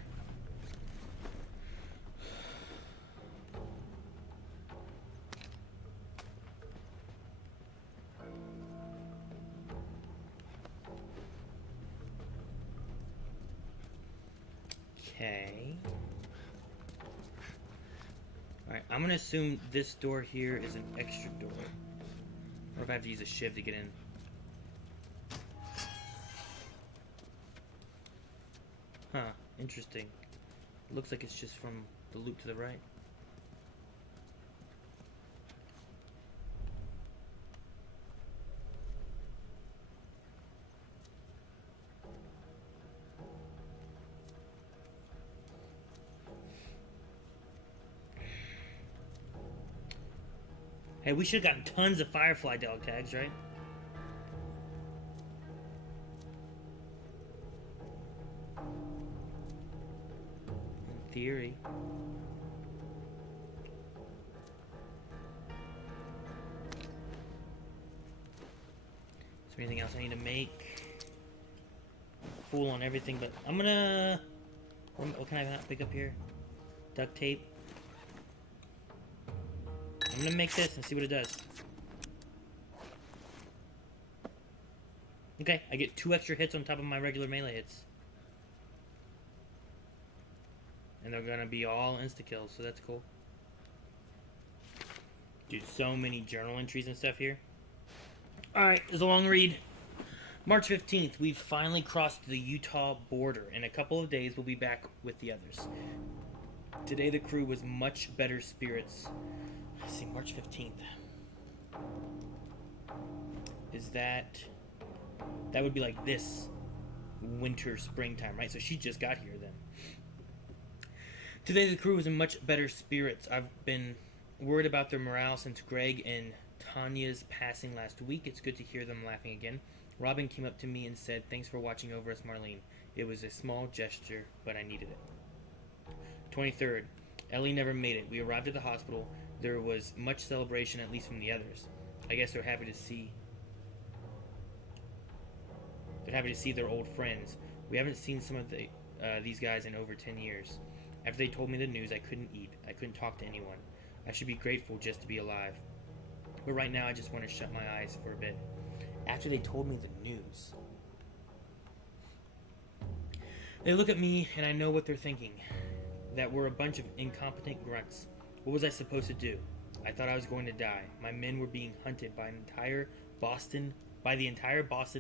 Okay. Alright, I'm gonna assume this door here is an extra door. Or if I have to use a shiv to get in. Huh, interesting. Looks like it's just from the loop to the right. Hey, we should have gotten tons of Firefly dog tags, right? In theory. Is there anything else I need to make? Fool on everything, but I'm gonna... What can I not pick up here? Duct tape. I'm gonna make this and see what it does. Okay, I get 2 extra hits on top of my regular melee hits. And they're gonna be all insta-kills, so that's cool. Dude, so many journal entries and stuff here. Alright, it's a long read. March 15th, we've finally crossed the Utah border. In a couple of days, we'll be back with the others. Today, the crew was much better spirits. Let's see, March 15th. Is that... That would be like this winter, springtime, right? So she just got here then. Today, the crew was in much better spirits. I've been worried about their morale since Greg and Tanya's passing last week. It's good to hear them laughing again. Robin came up to me and said, "Thanks for watching over us, Marlene. It was a small gesture, but I needed it." 23rd. Ellie never made it. We arrived at the hospital. There was much celebration, at least from the others. I guess they're happy to see their old friends. We haven't seen some of these guys in over 10 years. After they told me the news, I couldn't eat. I couldn't talk to anyone. I should be grateful just to be alive. But right now, I just want to shut my eyes for a bit. After they told me the news. They look at me, and I know what they're thinking. That we're a bunch of incompetent grunts. What was I supposed to do? I thought I was going to die. My men were being hunted by the entire Boston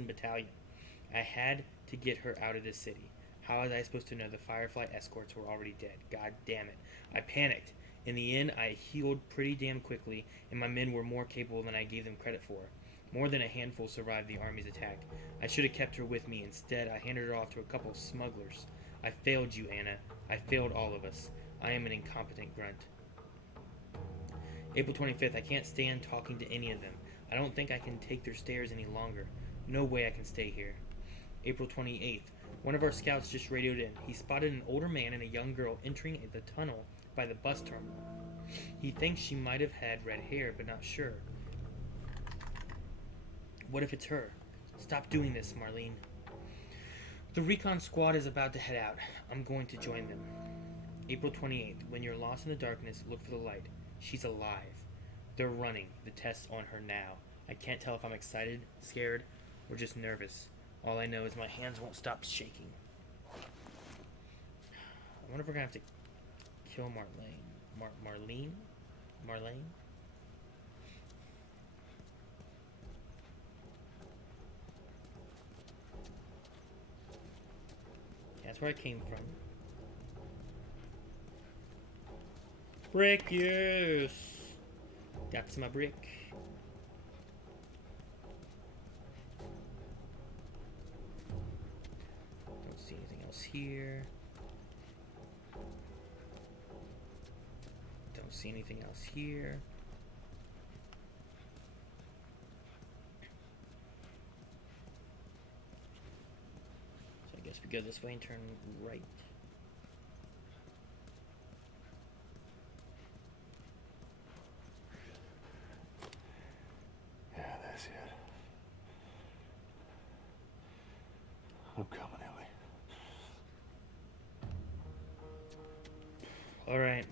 battalion. I had to get her out of this city. How was I supposed to know the Firefly escorts were already dead? God damn it. I panicked. In the end, I healed pretty damn quickly, and my men were more capable than I gave them credit for. More than a handful survived the army's attack. I should have kept her with me. Instead, I handed her off to a couple of smugglers. I failed you, Anna. I failed all of us. I am an incompetent grunt. April 25th. I can't stand talking to any of them. I don't think I can take their stares any longer. No way I can stay here. April 28th. One of our scouts just radioed in. He spotted an older man and a young girl entering the tunnel by the bus terminal. He thinks she might have had red hair, but not sure. What if it's her? Stop doing this, Marlene. The recon squad is about to head out. I'm going to join them. April 28th. When you're lost in the darkness, look for the light. She's alive. They're running the tests on her now. I can't tell if I'm excited, scared, or just nervous. All I know is my hands won't stop shaking. I wonder if we're gonna have to kill Marlene. Marlene? Marlene? That's where I came from. Brick, yes! That's my brick. Don't see anything else here. Don't see anything else here. So I guess we go this way and turn right. Yeah, that's it. I'm coming, Ellie. All right.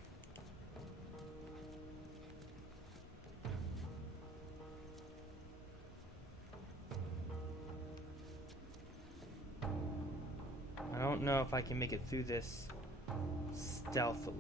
I don't know if I can make it through this stealthily.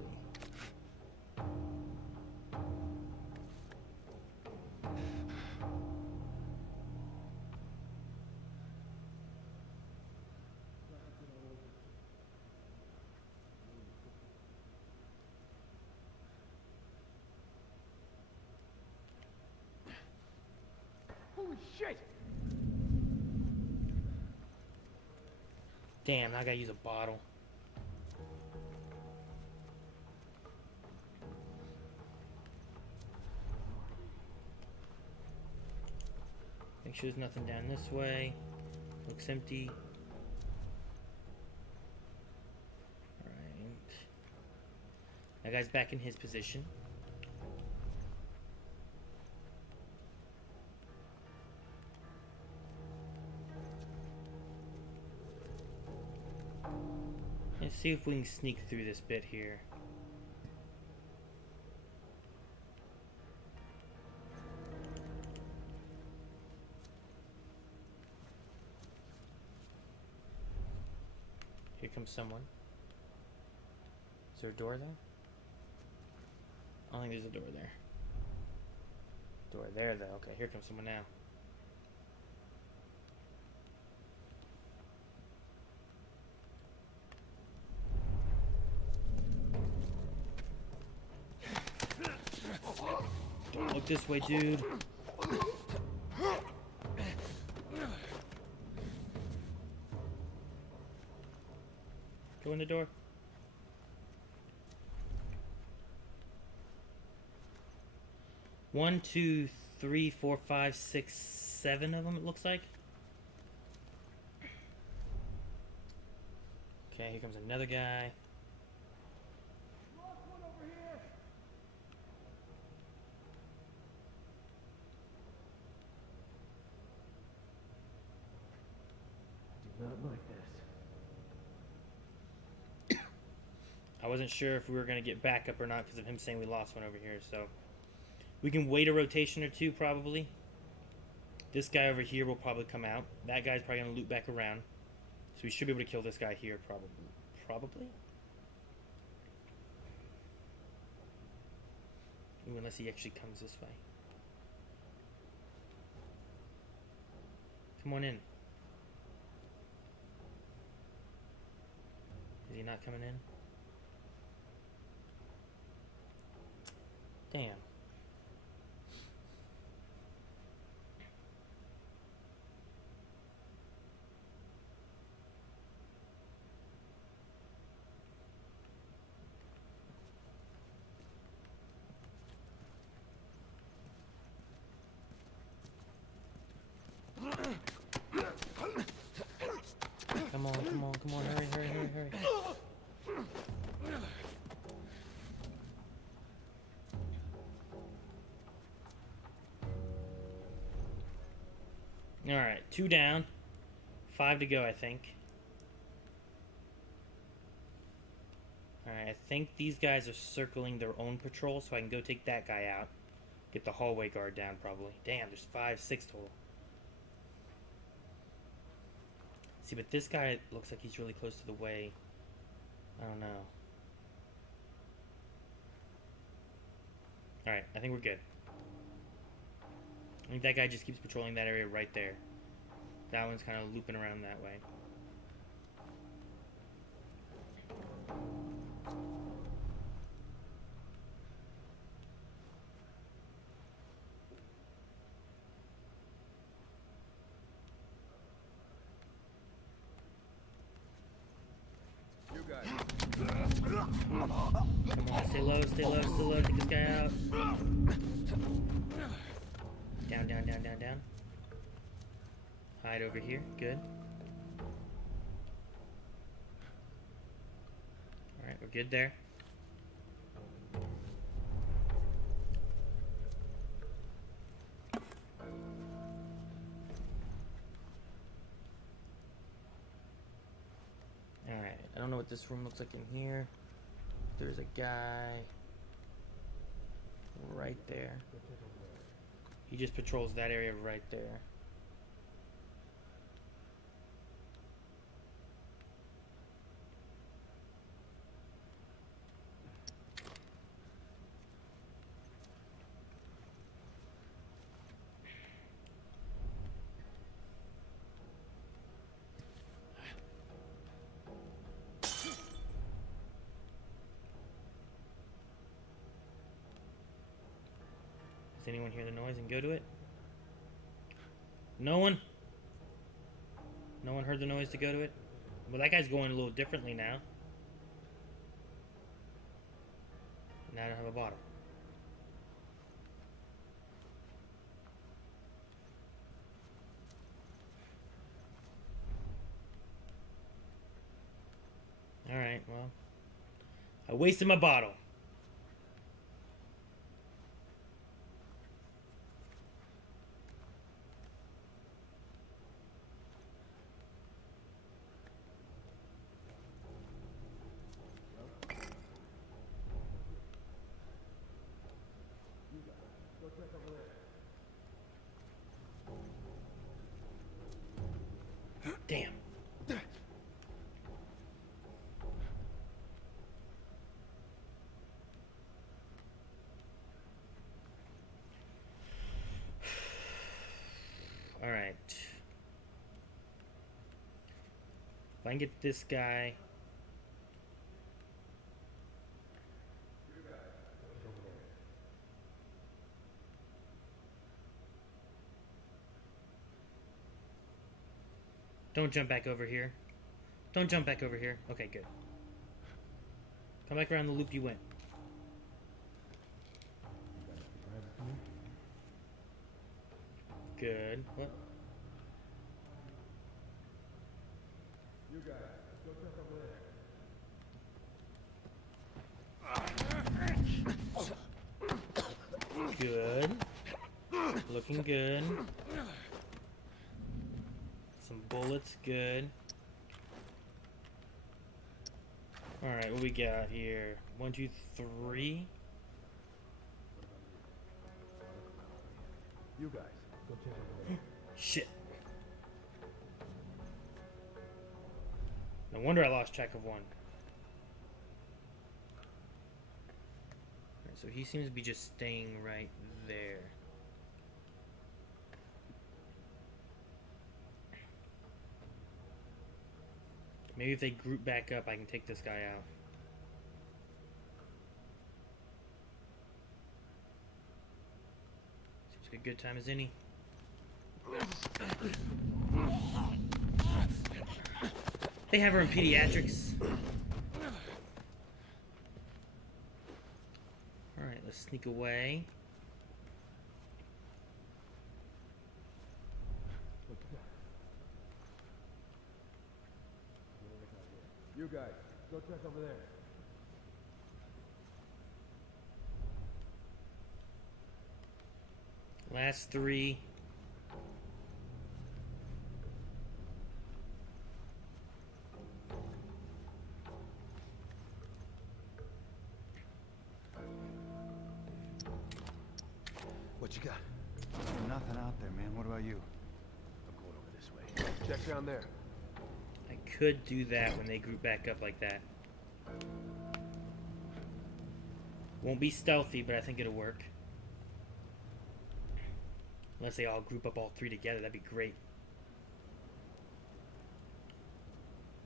Holy shit! Damn, I gotta use a bottle. Make sure there's nothing down this way. Looks empty. Alright. That guy's back in his position. Let's see if we can sneak through this bit here. Here comes someone. Is there a door there? I don't think there's a door there. Door there, though. Okay, here comes someone now. Don't look this way, dude. Go in the door. One, two, three, four, five, six, 7 of them, it looks like. Okay, here comes another guy. Lost one over here! Do not like this. I wasn't sure if we were going to get backup or not because of him saying we lost one over here, so we can wait a rotation or two probably. This guy over here will probably come out. That guy's probably going to loop back around. So we should be able to kill this guy here probably. Probably? Ooh, unless he actually comes this way. Come on in. Is he not coming in? Damn. Come on, come on, come on, hurry, hurry, hurry, hurry. Alright, 2 down. 5 to go, I think. Alright, I think these guys are circling their own patrol, so I can go take that guy out. Get the hallway guard down, probably. Damn, there's 5, 6 total. See, but this guy looks like he's really close to the way. I don't know. Alright, I think we're good. I think that guy just keeps patrolling that area right there. That one's kind of looping around that way. You guys. Come on, stay low, stay low, stay low. Take this guy out. Down, down, down, down, down. Hide over here. Good. Alright, we're good there. Alright, I don't know what this room looks like in here. There's a guy right there. He just patrols that area right there. Does anyone hear the noise and go to it? No one? No one heard the noise to go to it? Well, that guy's going a little differently now. Now I don't have a bottle. Alright, well. I wasted my bottle. Damn. All right. If I can get this guy. Don't jump back over here. Don't jump back over here. Okay, good. Come back around the loop you went. Good. What? You guys, go check over there. Good. Looking good. Some bullets, good. Alright, what we got here? 1, 2, 3. You guys, go check over there. Shit. No wonder I lost track of one. Alright, so he seems to be just staying right there. Maybe if they group back up, I can take this guy out. Seems like a good time as any. They have her in pediatrics. Alright, let's sneak away. You guys, go check over there. Last 3. got? Nothing out there, man. What about you? I'm going over this way. Check down there. I could do that when they group back up like that. Won't be stealthy, but I think it'll work. Unless they all group up all three together, that'd be great.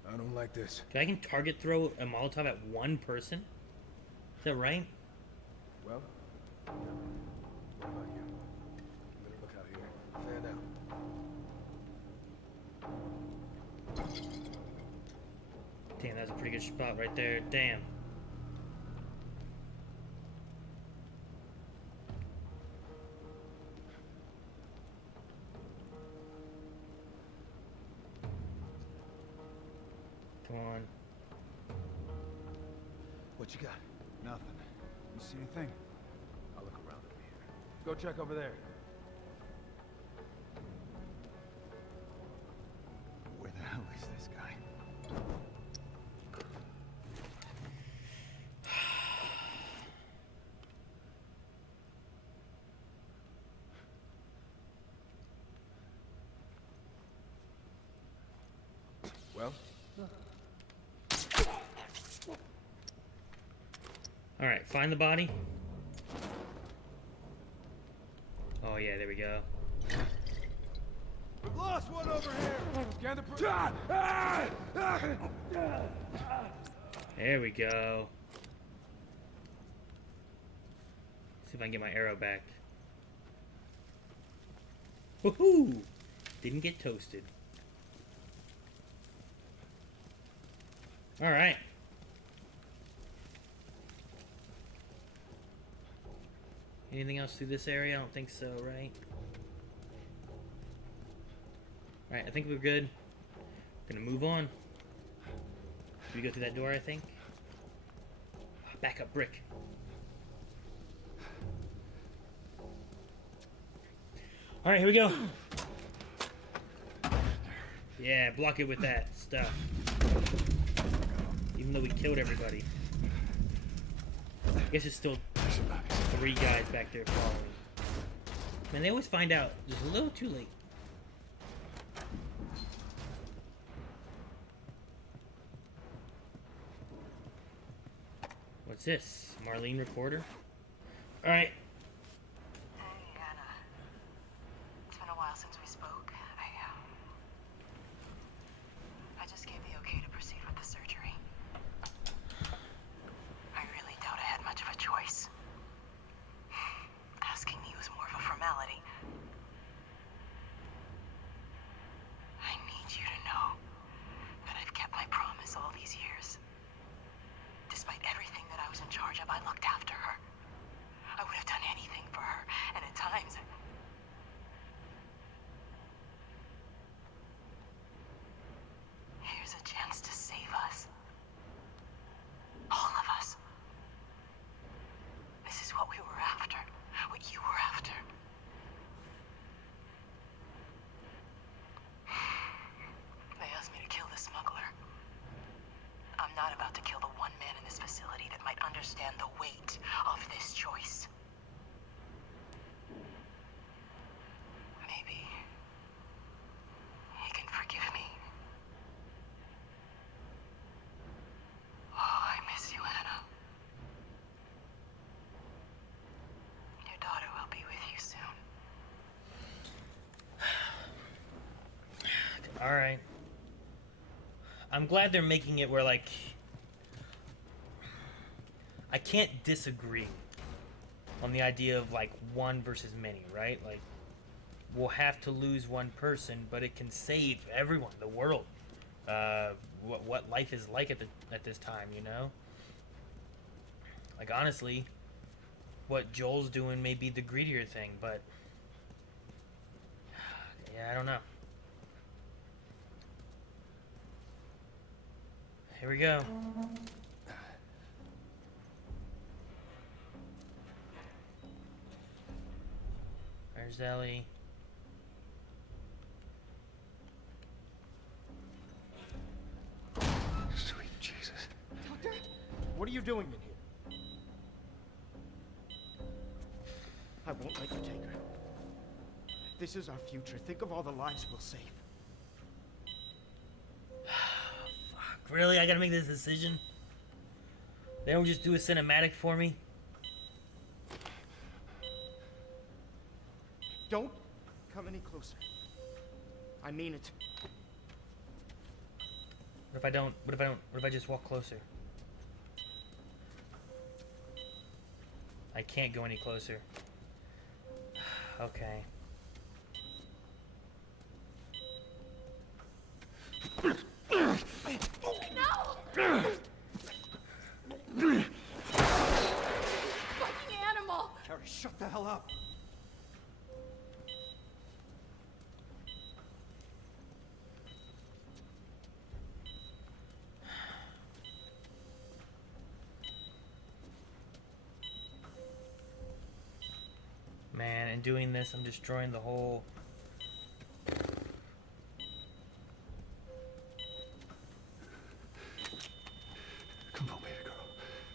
I don't like this. I can target throw a Molotov at one person? Is that right? Well, what about you? You better look out here. Fan out. Damn, that's a pretty good spot right there. Damn. Come on. What you got? Nothing. You see anything? I'll look around over here. Go check over there. Where the hell is this guy? Well? Alright, find the body. Oh yeah, there we go. We've lost one over here! Scan the There we go. See if I can get my arrow back. Woohoo! Didn't get toasted. Alright. Anything else through this area? I don't think so, right? Alright, I think we're good. Gonna move on. Do we go through that door, I think? Back up, brick. Alright, here we go. Yeah, block it with that stuff. Even though we killed everybody. I guess it's still 3 guys back there following. Man, they always find out just a little too late. What's this? Marlene recorder? Alright. Hey, Anna. It's been a while since we spoke. I just gave the okay to proceed with the surgery. I really doubt I had much of a choice. Asking me was more of a formality. I need you to know that I've kept my promise all these years. Despite everything that I was in charge of, I looked after her. I would have done anything for her, and at times... Here's a chance to save us. All of us. This is what we were after. What you were after. They asked me to kill the smuggler. I'm not about to kill the one man in this facility that might understand the weight of this choice. Maybe he can forgive me. Oh, I miss you, Anna. Your daughter will be with you soon. Alright. I'm glad they're making it where, like, I can't disagree on the idea of, like, one versus many, right? Like, we'll have to lose one person, but it can save everyone, the world. What life is like at this time, you know? Like, honestly, what Joel's doing may be the greedier thing, but yeah, I don't know. Here we go. There's Ellie. Sweet Jesus. Doctor? What are you doing in here? I won't let you take her. This is our future. Think of all the lives we'll save. Fuck, really? I gotta make this decision? They don't just do a cinematic for me? Don't come any closer. I mean it. What if I don't? What if I just walk closer? I can't go any closer. Okay. Fucking animal! Carrie, shut the hell up. Man, in doing this, I'm destroying the whole... Come on, baby girl.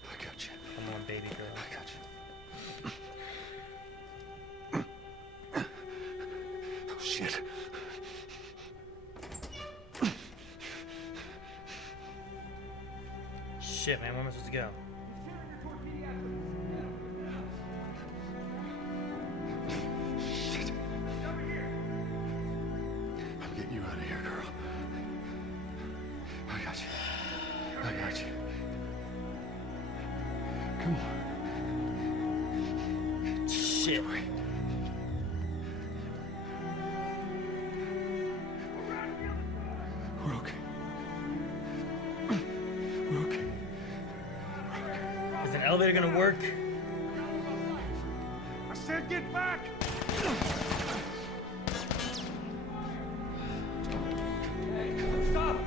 I got you. Come on, baby girl. I got you. Oh, shit. Shit, man, where am I supposed to go? Shit. I'm getting you out of here, girl. I got you. I got you. Come on. Shit. We're okay. We're okay. Is an elevator gonna work? I said get back! Stop!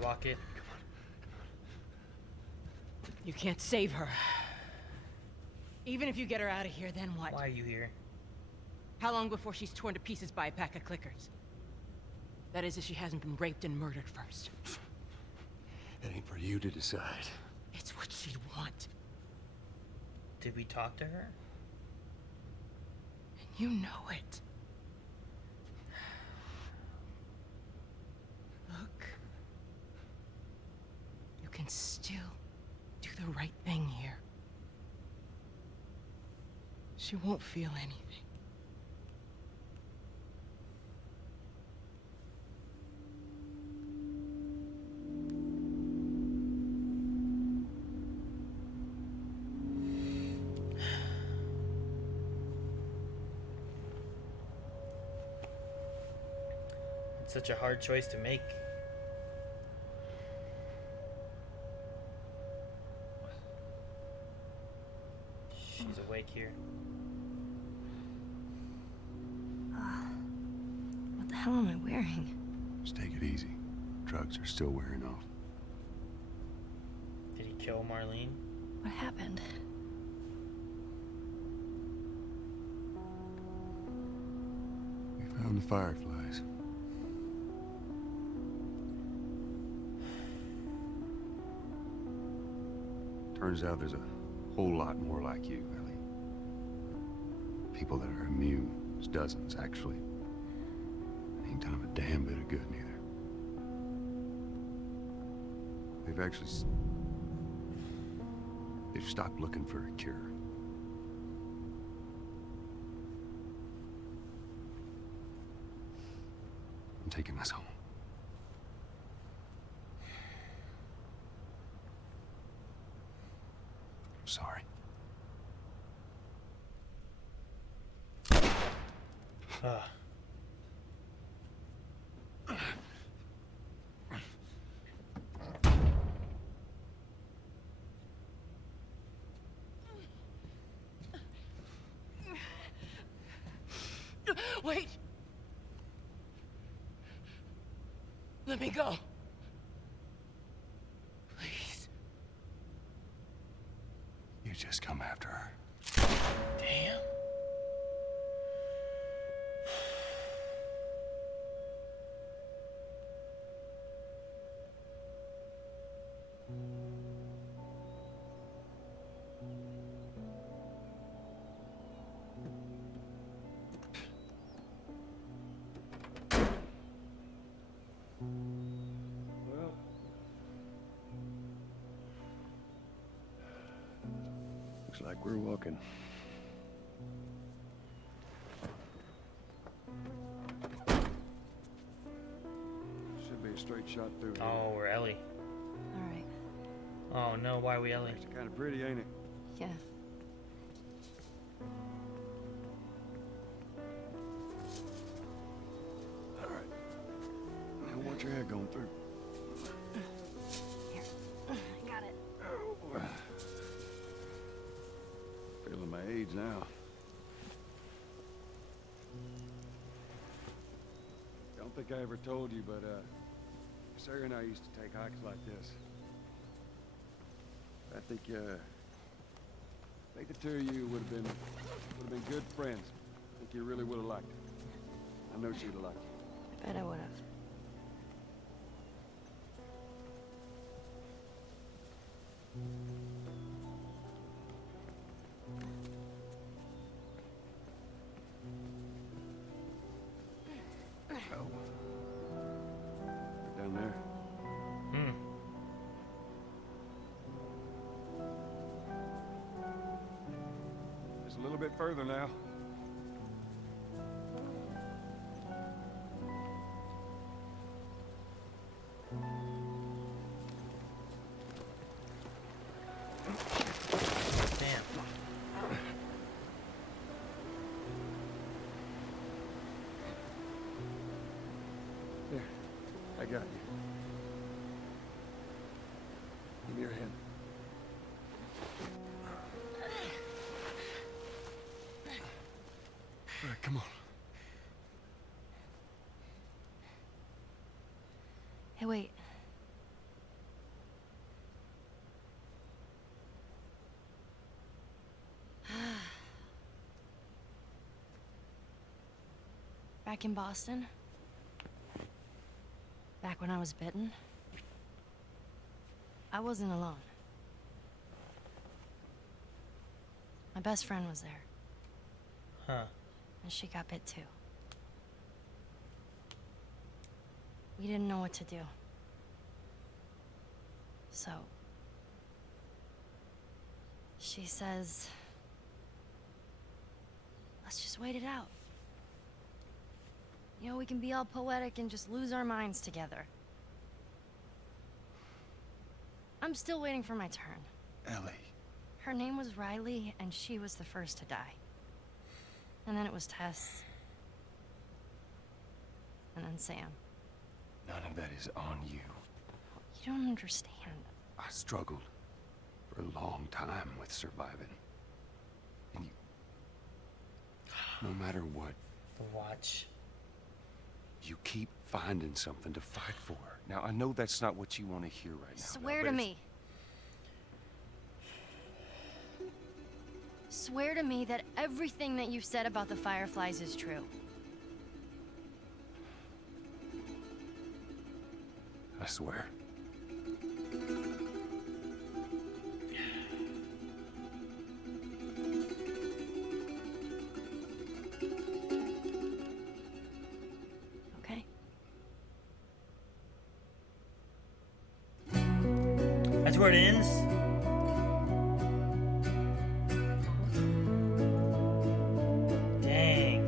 Block it. You can't save her. Even if you get her out of here, then what? Why are you here? How long before she's torn to pieces by a pack of clickers? That is, if she hasn't been raped and murdered first. It ain't for you to decide. It's what she'd want. Did we talk to her? And you know it. Look. You can still do the right thing here. She won't feel anything. It's such a hard choice to make. She's awake here. What the hell am I wearing? Just take it easy. Drugs are still wearing off. Did he kill Marlene? What happened? We found the fireflies. Turns out there's a whole lot more like you, Ellie. People that are immune. There's dozens, actually. Ain't done them a damn bit of good, neither. They've stopped looking for a cure. I'm taking us home. I'm sorry. Wait! Let me go. you just come after her. Damn. Well, looks like we're walking. Should be a straight shot through here. Oh, we're Ellie. Alright. Oh no, why are we Ellie? It's kind of pretty, ain't it? Yeah. All right. I don't want your head going through. Here. I got it. Feeling my age now. Don't think I ever told you, but Sarah and I used to take hikes like this. I think the two of you would have been good friends. I think you really would have liked it. I know she'd have liked you. I bet I would have. Oh. Down there. Hmm. Just a little bit further now. Damn. There. I got you. Give me your hand. All right, come on. Hey, wait. Back in Boston, back when I was bitten, I wasn't alone. My best friend was there, Huh. and she got bit too. We didn't know what to do. So, she says, let's just wait it out. You know, we can be all poetic and just lose our minds together. I'm still waiting for my turn. Ellie. Her name was Riley, and she was the first to die. And then it was Tess. And then Sam. None of that is on you. You don't understand. I struggled for a long time with surviving. And you... No matter what, The watch. you keep finding something to fight for. Now, I know that's not what you want to hear right now. Swear to me. Swear to me that everything that you've said about the Fireflies is true. I swear. Okay? That's where it ends? Dang.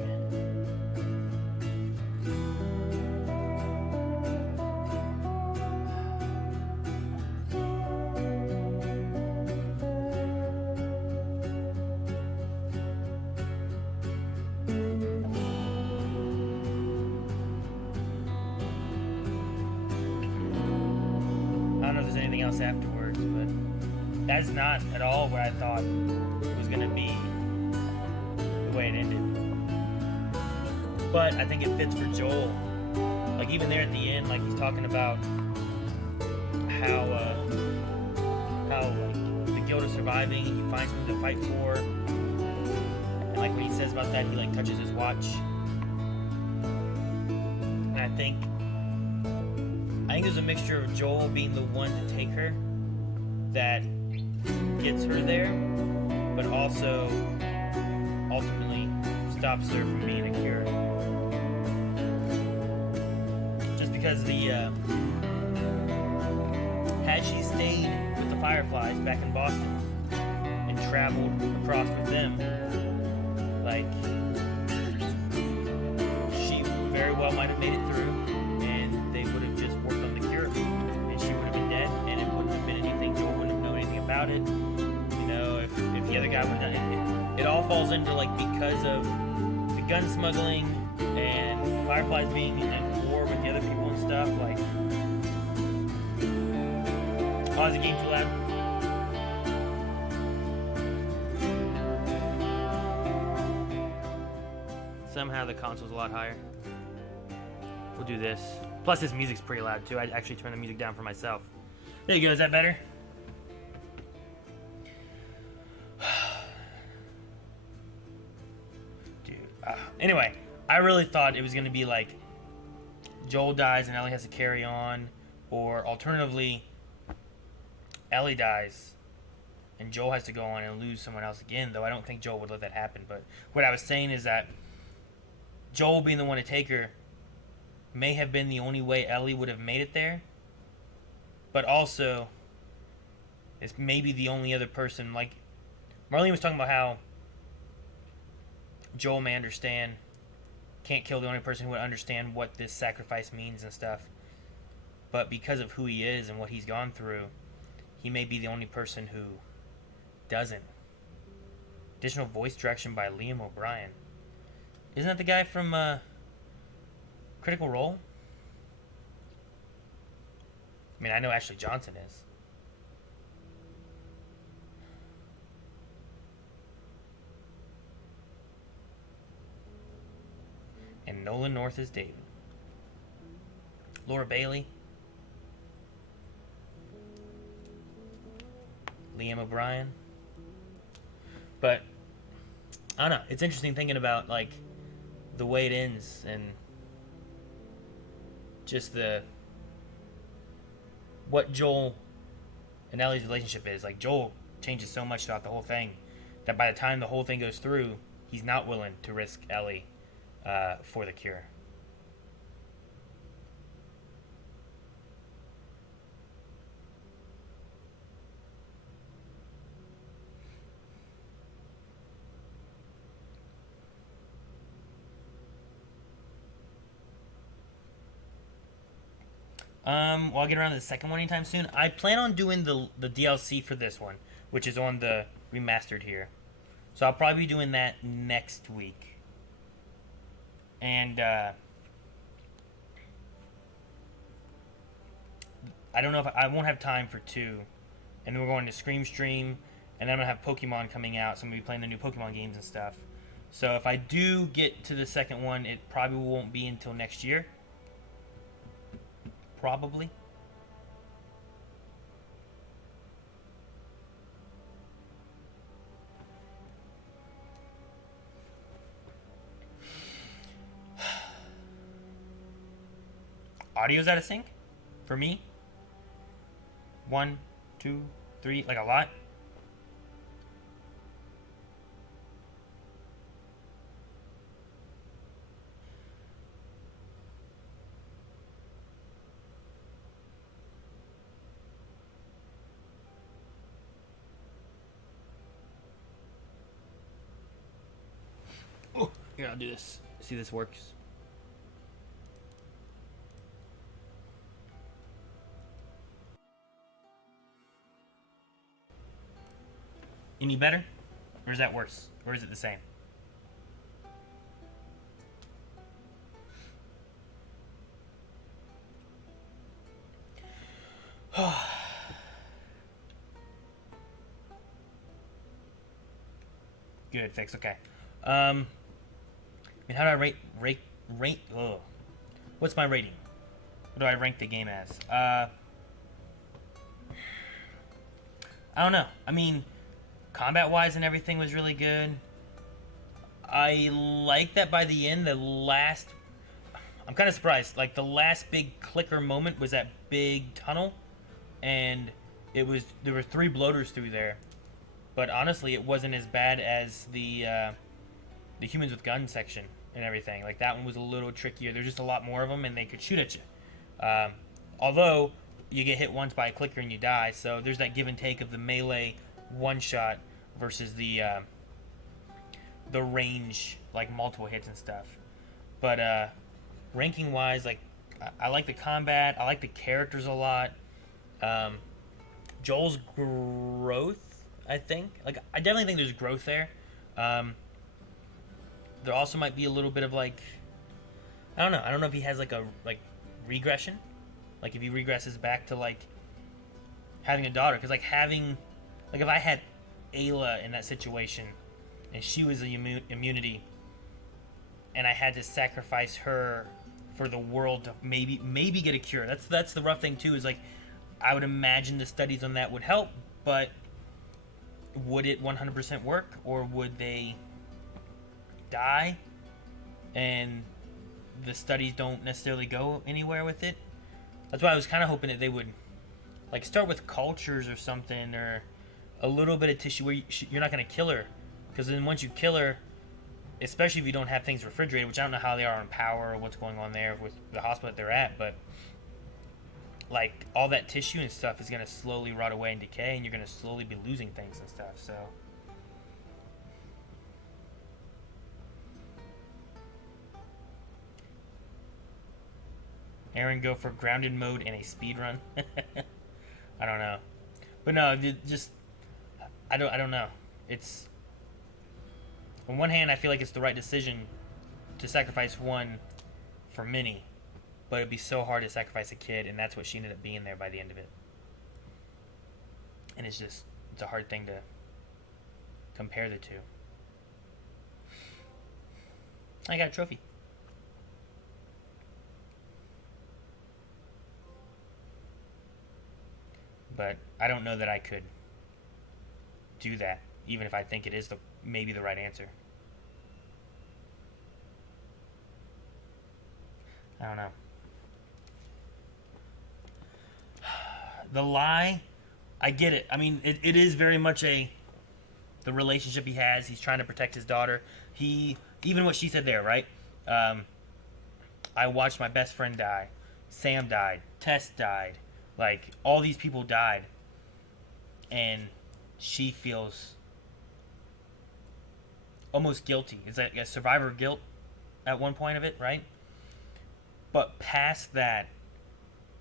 I don't know if there's anything else afterwards, but that's not at all where I thought it was gonna be the way it ended. But I think it fits for Joel. Like even there at the end, like he's talking about how like the skill to surviving, and he finds something to fight for. And like when he says about that, he like touches his watch. And I think there's a mixture of Joel being the one to take her that gets her there, but also ultimately stops her from being a cure. Just because had she stayed with the Fireflies back in Boston and traveled across with them, like, she very well might have made it through, and they would have just worked on the cure, and she would have been dead, and it wouldn't have been anything. Joel wouldn't have known anything about it. You know, if the other guy would have done it, it all falls into, like, because of the gun smuggling and Fireflies being in war with the other people and stuff, like. Oh, is the game too loud? Somehow the console's a lot higher. We'll do this. Plus this music's pretty loud too. I actually turned the music down for myself. There you go, is that better? Dude. Anyway, I really thought it was going to be like Joel dies and Ellie has to carry on, or alternatively Ellie dies and Joel has to go on and lose someone else again, though I don't think Joel would let that happen. But what I was saying is that Joel being the one to take her may have been the only way Ellie would have made it there, but also it's maybe the only other person. Like Marlene was talking about how Joel may understand, can't kill the only person who would understand what this sacrifice means and stuff, but because of who he is and what he's gone through, he may be the only person who doesn't. Additional voice direction by Liam O'Brien. Isn't that the guy from Critical Role? I mean, I know Ashley Johnson is. And Nolan North is David. Laura Bailey. Liam O'Brien. But I don't know. It's interesting thinking about like the way it ends and just what Joel and Ellie's relationship is. Like Joel changes so much throughout the whole thing that by the time the whole thing goes through, he's not willing to risk Ellie for the cure. Well, I'll get around to the second one anytime soon. I plan on doing the DLC for this one, which is on the remastered here. So I'll probably be doing that next week. And, I don't know if I won't have time for 2. And then we're going to Stream, and then I'm going to have Pokemon coming out, so I'm going to be playing the new Pokemon games and stuff. So if I do get to the second one, it probably won't be until next year. Probably. Audio's out of sync for me. 1, 2, 3, like a lot. Oh, here, I'll do this. See if this works. Any better? Or is that worse? Or is it the same? Good, fix, okay. I mean, how do I rate, oh. What's my rating? What do I rank the game as? I don't know. I mean, combat-wise and everything was really good. I like that by the end, the last... I'm kind of surprised. Like, the last big clicker moment was that big tunnel. And there were 3 bloaters through there. But honestly, it wasn't as bad as the humans with guns section and everything. Like, that one was a little trickier. There's just a lot more of them, and they could shoot at you. Although, you get hit once by a clicker and you die. So there's that give and take of the melee one-shot versus the range, like, multiple hits and stuff. But ranking wise, like, I like the combat, I like the characters a lot. Joel's growth, I think, like, I definitely think there's growth there. There also might be a little bit of, like, I don't know if he has like a regression, like if he regresses back to like having a daughter, because like if I had Ayla in that situation and she was immunity and I had to sacrifice her for the world to maybe get a cure. That's the rough thing too, is like I would imagine the studies on that would help, but would it 100% work, or would they die and the studies don't necessarily go anywhere with it? That's why I was kind of hoping that they would like start with cultures or something, or a little bit of tissue where you're not going to kill her, because then once you kill her, especially if you don't have things refrigerated, which I don't know how they are on power or what's going on there with the hospital that they're at, but like all that tissue and stuff is going to slowly rot away and decay, and you're going to slowly be losing things and stuff. So Aaron, go for grounded mode and a speed run. I don't know, but no, just I don't know. It's, on one hand, I feel like it's the right decision to sacrifice one for many, but it'd be so hard to sacrifice a kid, and that's what she ended up being there by the end of it. And it's a hard thing to compare the two. I got a trophy. But I don't know that I could do that, even if I think it is maybe the right answer. I don't know. The lie, I get it. I mean, it is very much the relationship he has. He's trying to protect his daughter. Even what she said there, right? I watched my best friend die. Sam died. Tess died. Like, all these people died. And she feels almost guilty. It's like a survivor guilt at one point of it, right? But past that,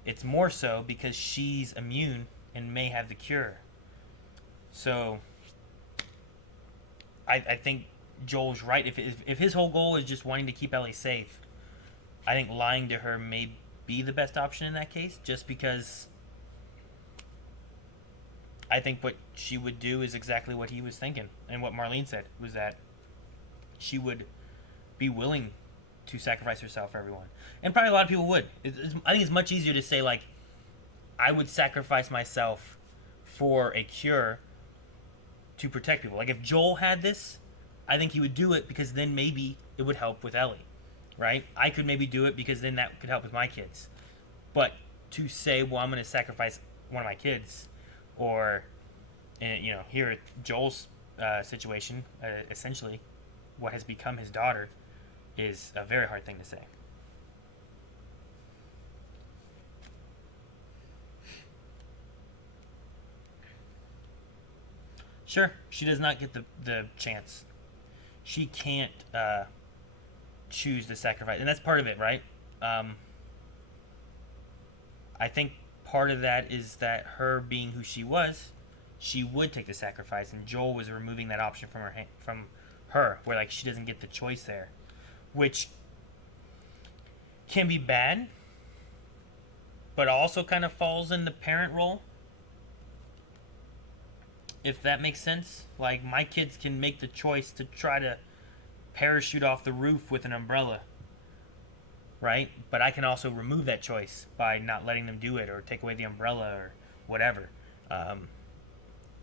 it's more so because she's immune and may have the cure. So I think Joel's right. If his whole goal is just wanting to keep Ellie safe, I think lying to her may be the best option in that case, just because I think what she would do is exactly what he was thinking, and what Marlene said was that she would be willing to sacrifice herself for everyone. And probably a lot of people would. I think it's much easier to say, like, I would sacrifice myself for a cure to protect people. Like, if Joel had this, I think he would do it because then maybe it would help with Ellie, right? I could maybe do it because then that could help with my kids. But to say, well, I'm going to sacrifice one of my kids, or, here at Joel's situation, essentially, what has become his daughter, is a very hard thing to say. Sure, she does not get the chance. She can't choose to sacrifice, and that's part of it, right? I think part of that is that her being who she was, she would take the sacrifice, and Joel was removing that option from her, where like she doesn't get the choice there, which can be bad, but also kind of falls in the parent role, if that makes sense. Like, my kids can make the choice to try to parachute off the roof with an umbrella, right? But I can also remove that choice by not letting them do it, or take away the umbrella, or whatever.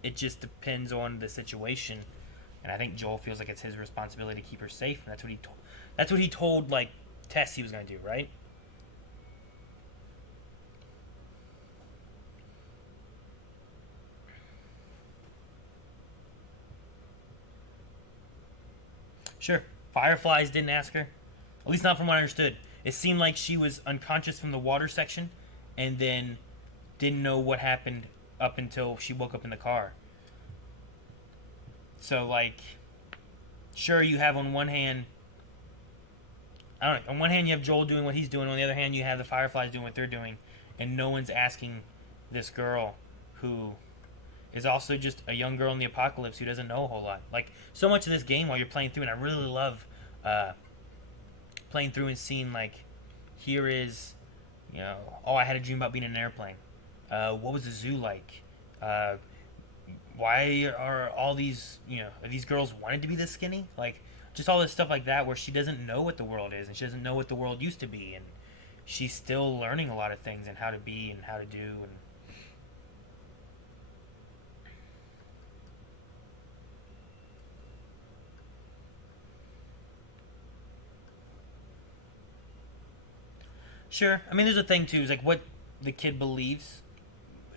it just depends on the situation. And I think Joel feels like it's his responsibility to keep her safe, and that's what he told like Tess he was gonna do, right? Sure. Fireflies didn't ask her. At least not from what I understood. It seemed like she was unconscious from the water section and then didn't know what happened up until she woke up in the car. So, like, sure, you have on one hand, I don't know, on one hand you have Joel doing what he's doing, on the other hand you have the Fireflies doing what they're doing, and no one's asking this girl who is also just a young girl in the apocalypse who doesn't know a whole lot. Like, so much of this game while you're playing through, and I really love playing through and seeing, like, here is, you know, oh, I had a dream about being in an airplane. What was the zoo like? Why are all these, you know, are these girls wanted to be this skinny? Like, just all this stuff like that where she doesn't know what the world is, and she doesn't know what the world used to be, and she's still learning a lot of things and how to be and how to do, and sure. I mean, there's a thing too, is like what the kid believes.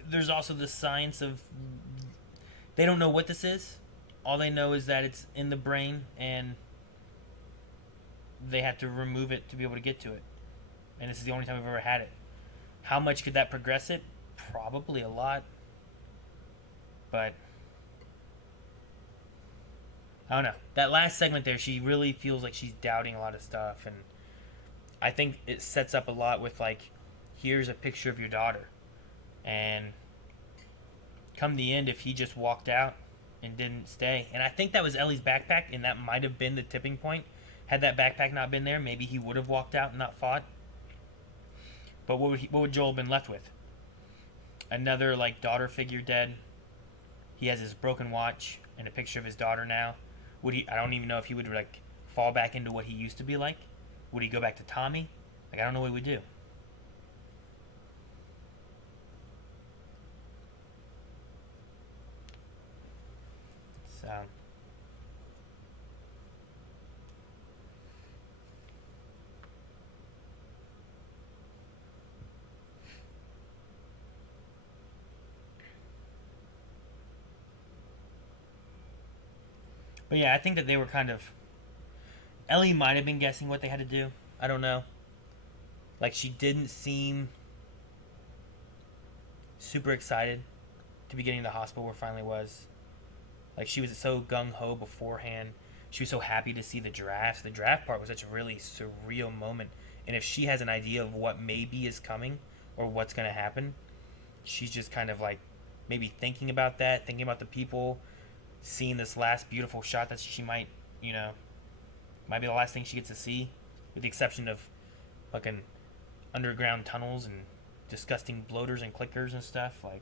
There's also the science of they don't know what this is. All they know is that it's in the brain, and they had to remove it to be able to get to it. And this is the only time we've ever had it. How much could that progress it? Probably a lot. But I don't know. That last segment there, she really feels like she's doubting a lot of stuff, and I think it sets up a lot with, like, here's a picture of your daughter. And come the end, if he just walked out and didn't stay. And I think that was Ellie's backpack, and that might have been the tipping point. Had that backpack not been there, maybe he would have walked out and not fought. But what would Joel have been left with? Another, like, daughter figure dead. He has his broken watch and a picture of his daughter now. Would he? I don't even know if he would, like, fall back into what he used to be like. Would he go back to Tommy? Like, I don't know what he would do. So, but yeah, I think that they were kind of. Ellie might have been guessing what they had to do. I don't know. Like, she didn't seem super excited to be getting to the hospital where it finally was. Like, she was so gung-ho beforehand. She was so happy to see the giraffes. The giraffe part was such a really surreal moment. And if she has an idea of what maybe is coming or what's going to happen, she's just kind of, like, maybe thinking about that, thinking about the people, seeing this last beautiful shot that she might, you know, might be the last thing she gets to see, with the exception of fucking underground tunnels and disgusting bloaters and clickers and stuff. Like,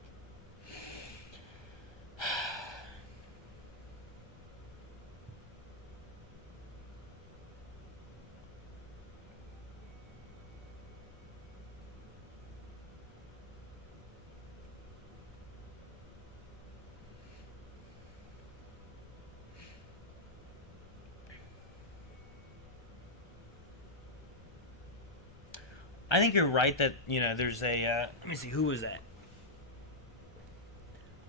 I think you're right that, you know, there's a, let me see, who was that?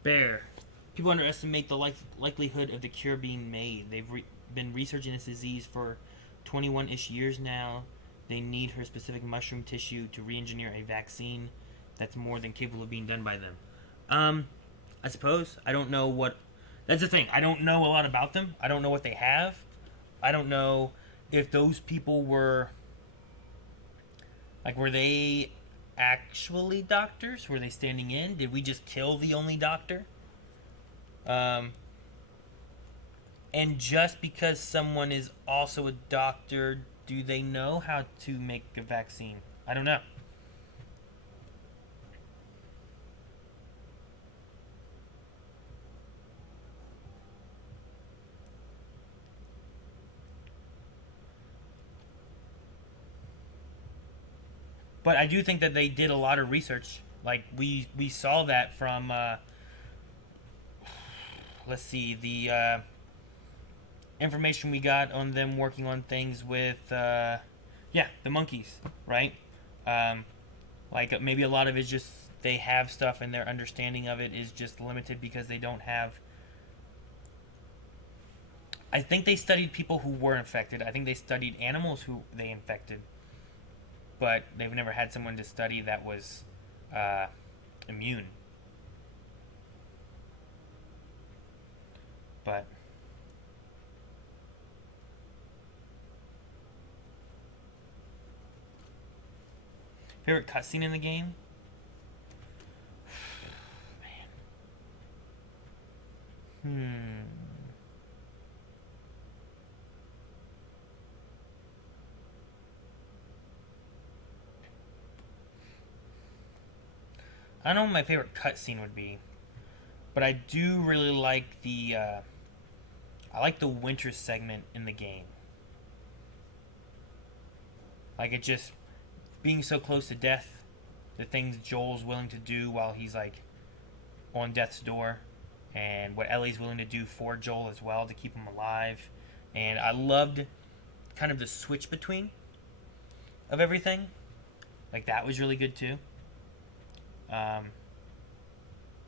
Bear. People underestimate the likelihood of the cure being made. They've been researching this disease for 21-ish years now. They need her specific mushroom tissue to re-engineer a vaccine that's more than capable of being done by them. I suppose. I don't know what... That's the thing. I don't know a lot about them. I don't know what they have. I don't know if those people were... Like, were they actually doctors? Were they standing in? Did we just kill the only doctor? And just because someone is also a doctor, do they know how to make a vaccine? I don't know. But I do think that they did a lot of research. Like, we saw that from let's see, the information we got on them working on things with, yeah, the monkeys, right? Like maybe a lot of it is just they have stuff and their understanding of it is just limited because they don't have. I think they studied people who were infected. I think they studied animals who they infected, but they've never had someone to study that was immune. But favorite cutscene in the game? Man. I don't know what my favorite cutscene would be, but I do really like the I like the winter segment in the game. Like it just being so close to death, the things Joel's willing to do while he's like on death's door, and what Ellie's willing to do for Joel as well to keep him alive. And I loved kind of the switch between of everything. Like that was really good too.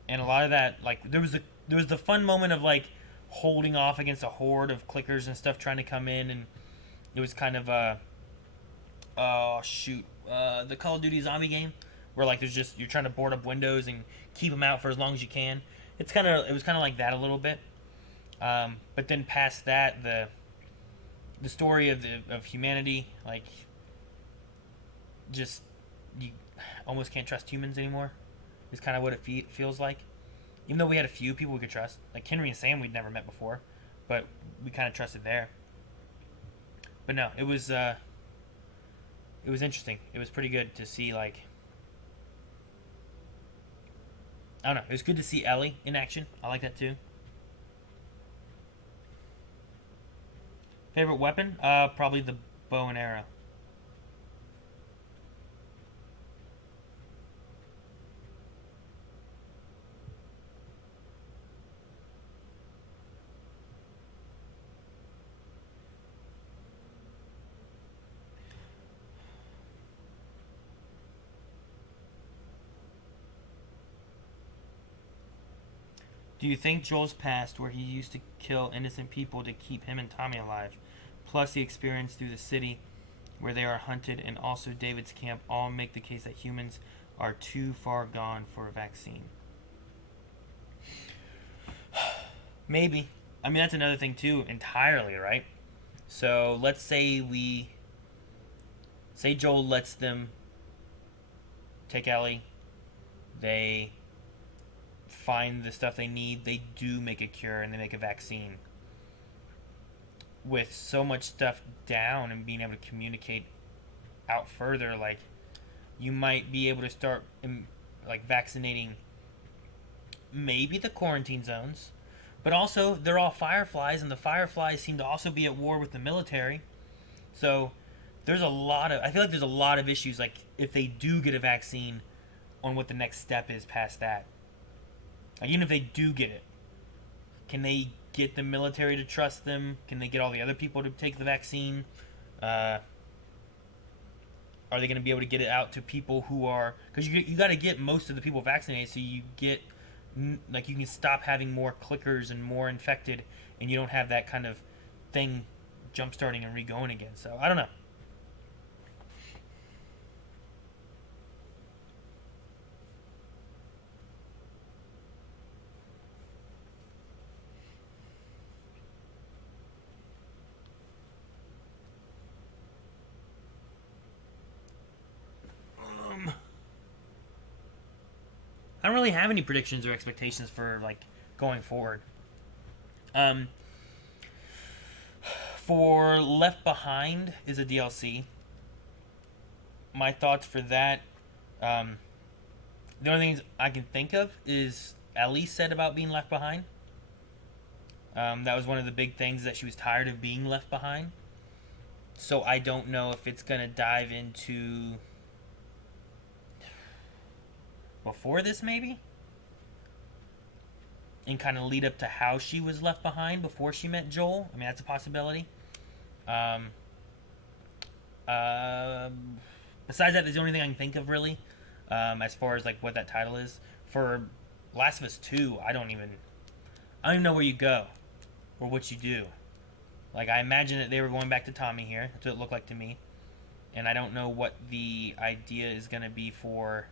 And a lot of that, like there was the fun moment of like holding off against a horde of clickers and stuff trying to come in, and it was kind of the Call of Duty zombie game where like there's just you're trying to board up windows and keep them out for as long as you can. It was kind of like that a little bit, but then past that, the story of humanity, like just you almost can't trust humans anymore. Is kind of what it feels like. Even though we had a few people we could trust, like Henry and Sam we'd never met before, but we kind of trusted there. But no, it was interesting. It was pretty good to see, like, I don't know. It was good to see Ellie in action. I like that too. Favorite weapon? Probably the bow and arrow. Do you think Joel's past, where he used to kill innocent people to keep him and Tommy alive, plus the experience through the city where they are hunted, and also David's camp, all make the case that humans are too far gone for a vaccine? Maybe. I mean, that's another thing too, entirely, right? So let's say Joel lets them take Ellie. They find the stuff they need. They do make a cure and they make a vaccine. With so much stuff down and being able to communicate out further, like you might be able to start like vaccinating maybe the quarantine zones, but also they're all Fireflies, and the Fireflies seem to also be at war with the military. So I feel like there's a lot of issues, like if they do get a vaccine, on what the next step is past that. Like, even if they do get it, can they get the military to trust them? Can they get all the other people to take the vaccine? Are they going to be able to get it out to people who are... Because you got to get most of the people vaccinated, so you get... Like, you can stop having more clickers and more infected, and you don't have that kind of thing jump-starting and re-going again. So, I don't know. I don't really have any predictions or expectations for, like, going forward. For Left Behind is a DLC. My thoughts for that, the only things I can think of is Ellie said about being left behind. That was one of the big things, that she was tired of being left behind. So I don't know if it's going to dive into... Before this, maybe? and kind of lead up to how she was left behind before she met Joel. I mean, that's a possibility. Besides that, there's the only thing I can think of really, as far as like what that title is for Last of Us 2. I don't even know where you go or what you do. Like, I imagine that they were going back to Tommy here. That's what it looked like to me. And I don't know what the idea is going to be for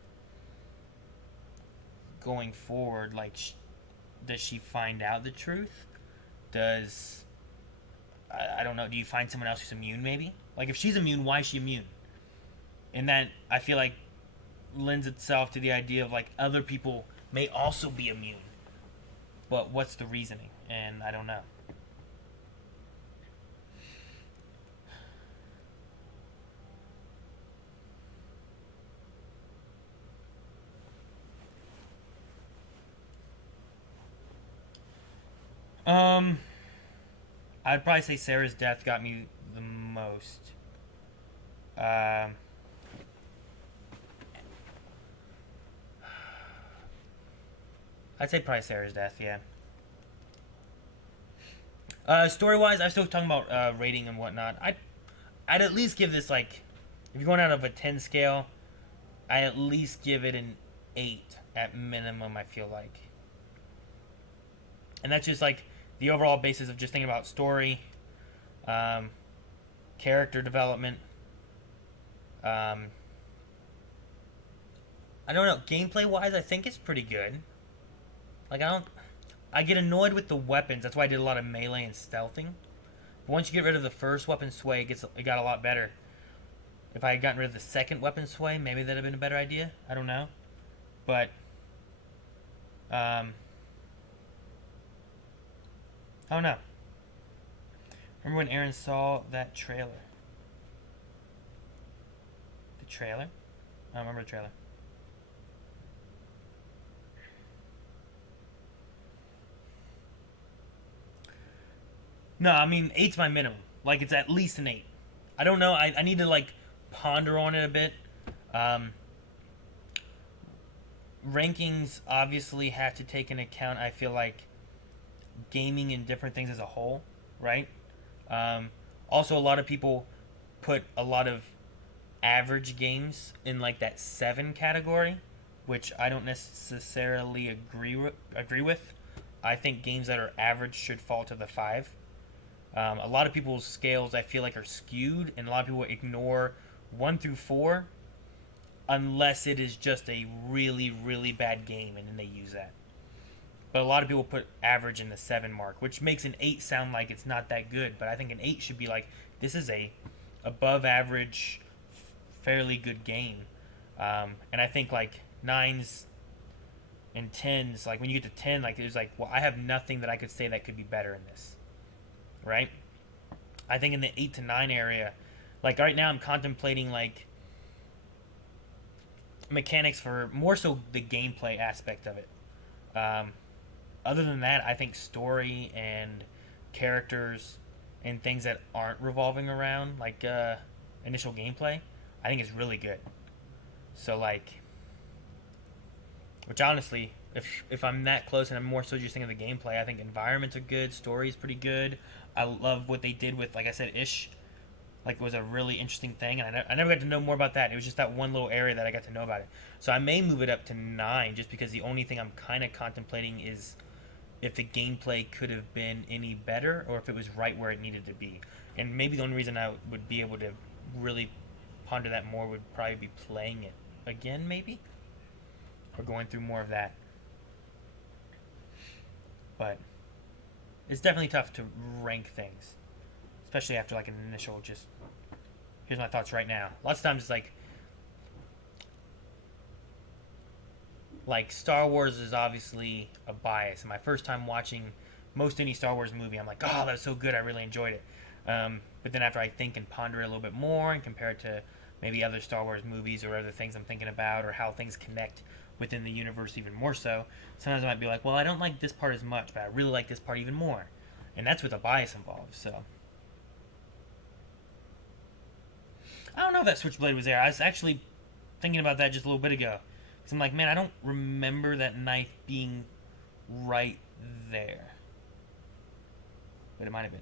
going forward. Like, does she find out the truth? Does... I don't know. Do you find someone else who's immune, maybe? Like, if she's immune, why is she immune? And that, I feel like, lends itself to the idea of, like, other people may also be immune. But what's the reasoning? And I don't know. I'd probably say Sarah's death got me the most. I'd say probably Sarah's death, yeah. Story-wise, I'm still talking about rating and whatnot. I'd at least give this, like, if you're going out of a 10 scale, I at least give it an 8 at minimum, I feel like. And that's just, like, the overall basis of just thinking about story, character development. I don't know. Gameplay-wise, I think it's pretty good. Like, I get annoyed with the weapons. That's why I did a lot of melee and stealthing. But once you get rid of the first weapon sway, it got a lot better. If I had gotten rid of the second weapon sway, maybe that'd have been a better idea. I don't know. But, I don't know. Remember when Aaron saw that trailer? The trailer? I don't remember the trailer. No, I mean, 8's my minimum. Like, it's at least an 8. I don't know. I need to, like, ponder on it a bit. Rankings obviously have to take into account, I feel like, gaming and different things as a whole, right? Also, a lot of people put a lot of average games in, like, that 7 category, which I don't necessarily agree with. I think games that are average should fall to the 5. A lot of people's scales, I feel like, are skewed, and a lot of people ignore 1 through 4 unless it is just a really, really bad game, and then they use that. But a lot of people put average in the 7 mark, which makes an 8 sound like it's not that good. But I think an 8 should be like, this is a above average, fairly good game. And I think, like, 9s and 10s, like, when you get to 10, like, there's like, well, I have nothing that I could say that could be better in this. Right? I think in the 8 to 9 area, like, right now I'm contemplating, like, mechanics for more so the gameplay aspect of it. Other than that, I think story and characters and things that aren't revolving around, like, initial gameplay, I think is really good. So, like, which honestly, if I'm that close and I'm more so just thinking of the gameplay, I think environments are good, story is pretty good. I love what they did with, like I said, Ish. Like, it was a really interesting thing, and I never got to know more about that. It was just that one little area that I got to know about it. So I may move it up to 9, just because the only thing I'm kind of contemplating is if the gameplay could have been any better, or if it was right where it needed to be. And maybe the only reason I would be able to really ponder that more would probably be playing it again, maybe? Or going through more of that. But it's definitely tough to rank things, especially after, like, an initial just, here's my thoughts right now. Lots of times it's like Star Wars is obviously a bias. And my first time watching most any Star Wars movie, I'm like, oh, that's so good, I really enjoyed it. But then after I think and ponder it a little bit more and compare it to maybe other Star Wars movies or other things I'm thinking about, or how things connect within the universe even more so, sometimes I might be like, well, I don't like this part as much, but I really like this part even more. And that's with a bias involved, so. I don't know if that switchblade was there. I was actually thinking about that just a little bit ago. Because I'm like, man, I don't remember that knife being right there. But it might have been.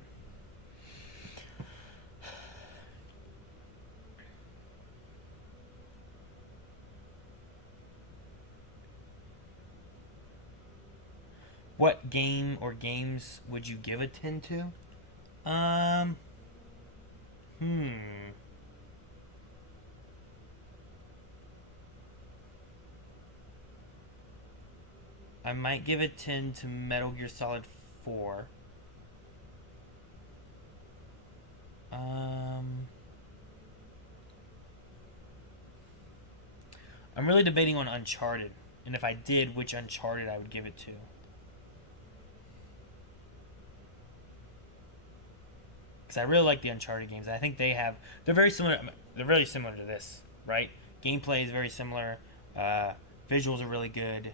What game or games would you give a 10 to? I might give a 10 to Metal Gear Solid 4. I'm really debating on Uncharted, and if I did, which Uncharted I would give it to. Because I really like the Uncharted games. I think they're very similar. They're really similar to this, right? Gameplay is very similar. Visuals are really good.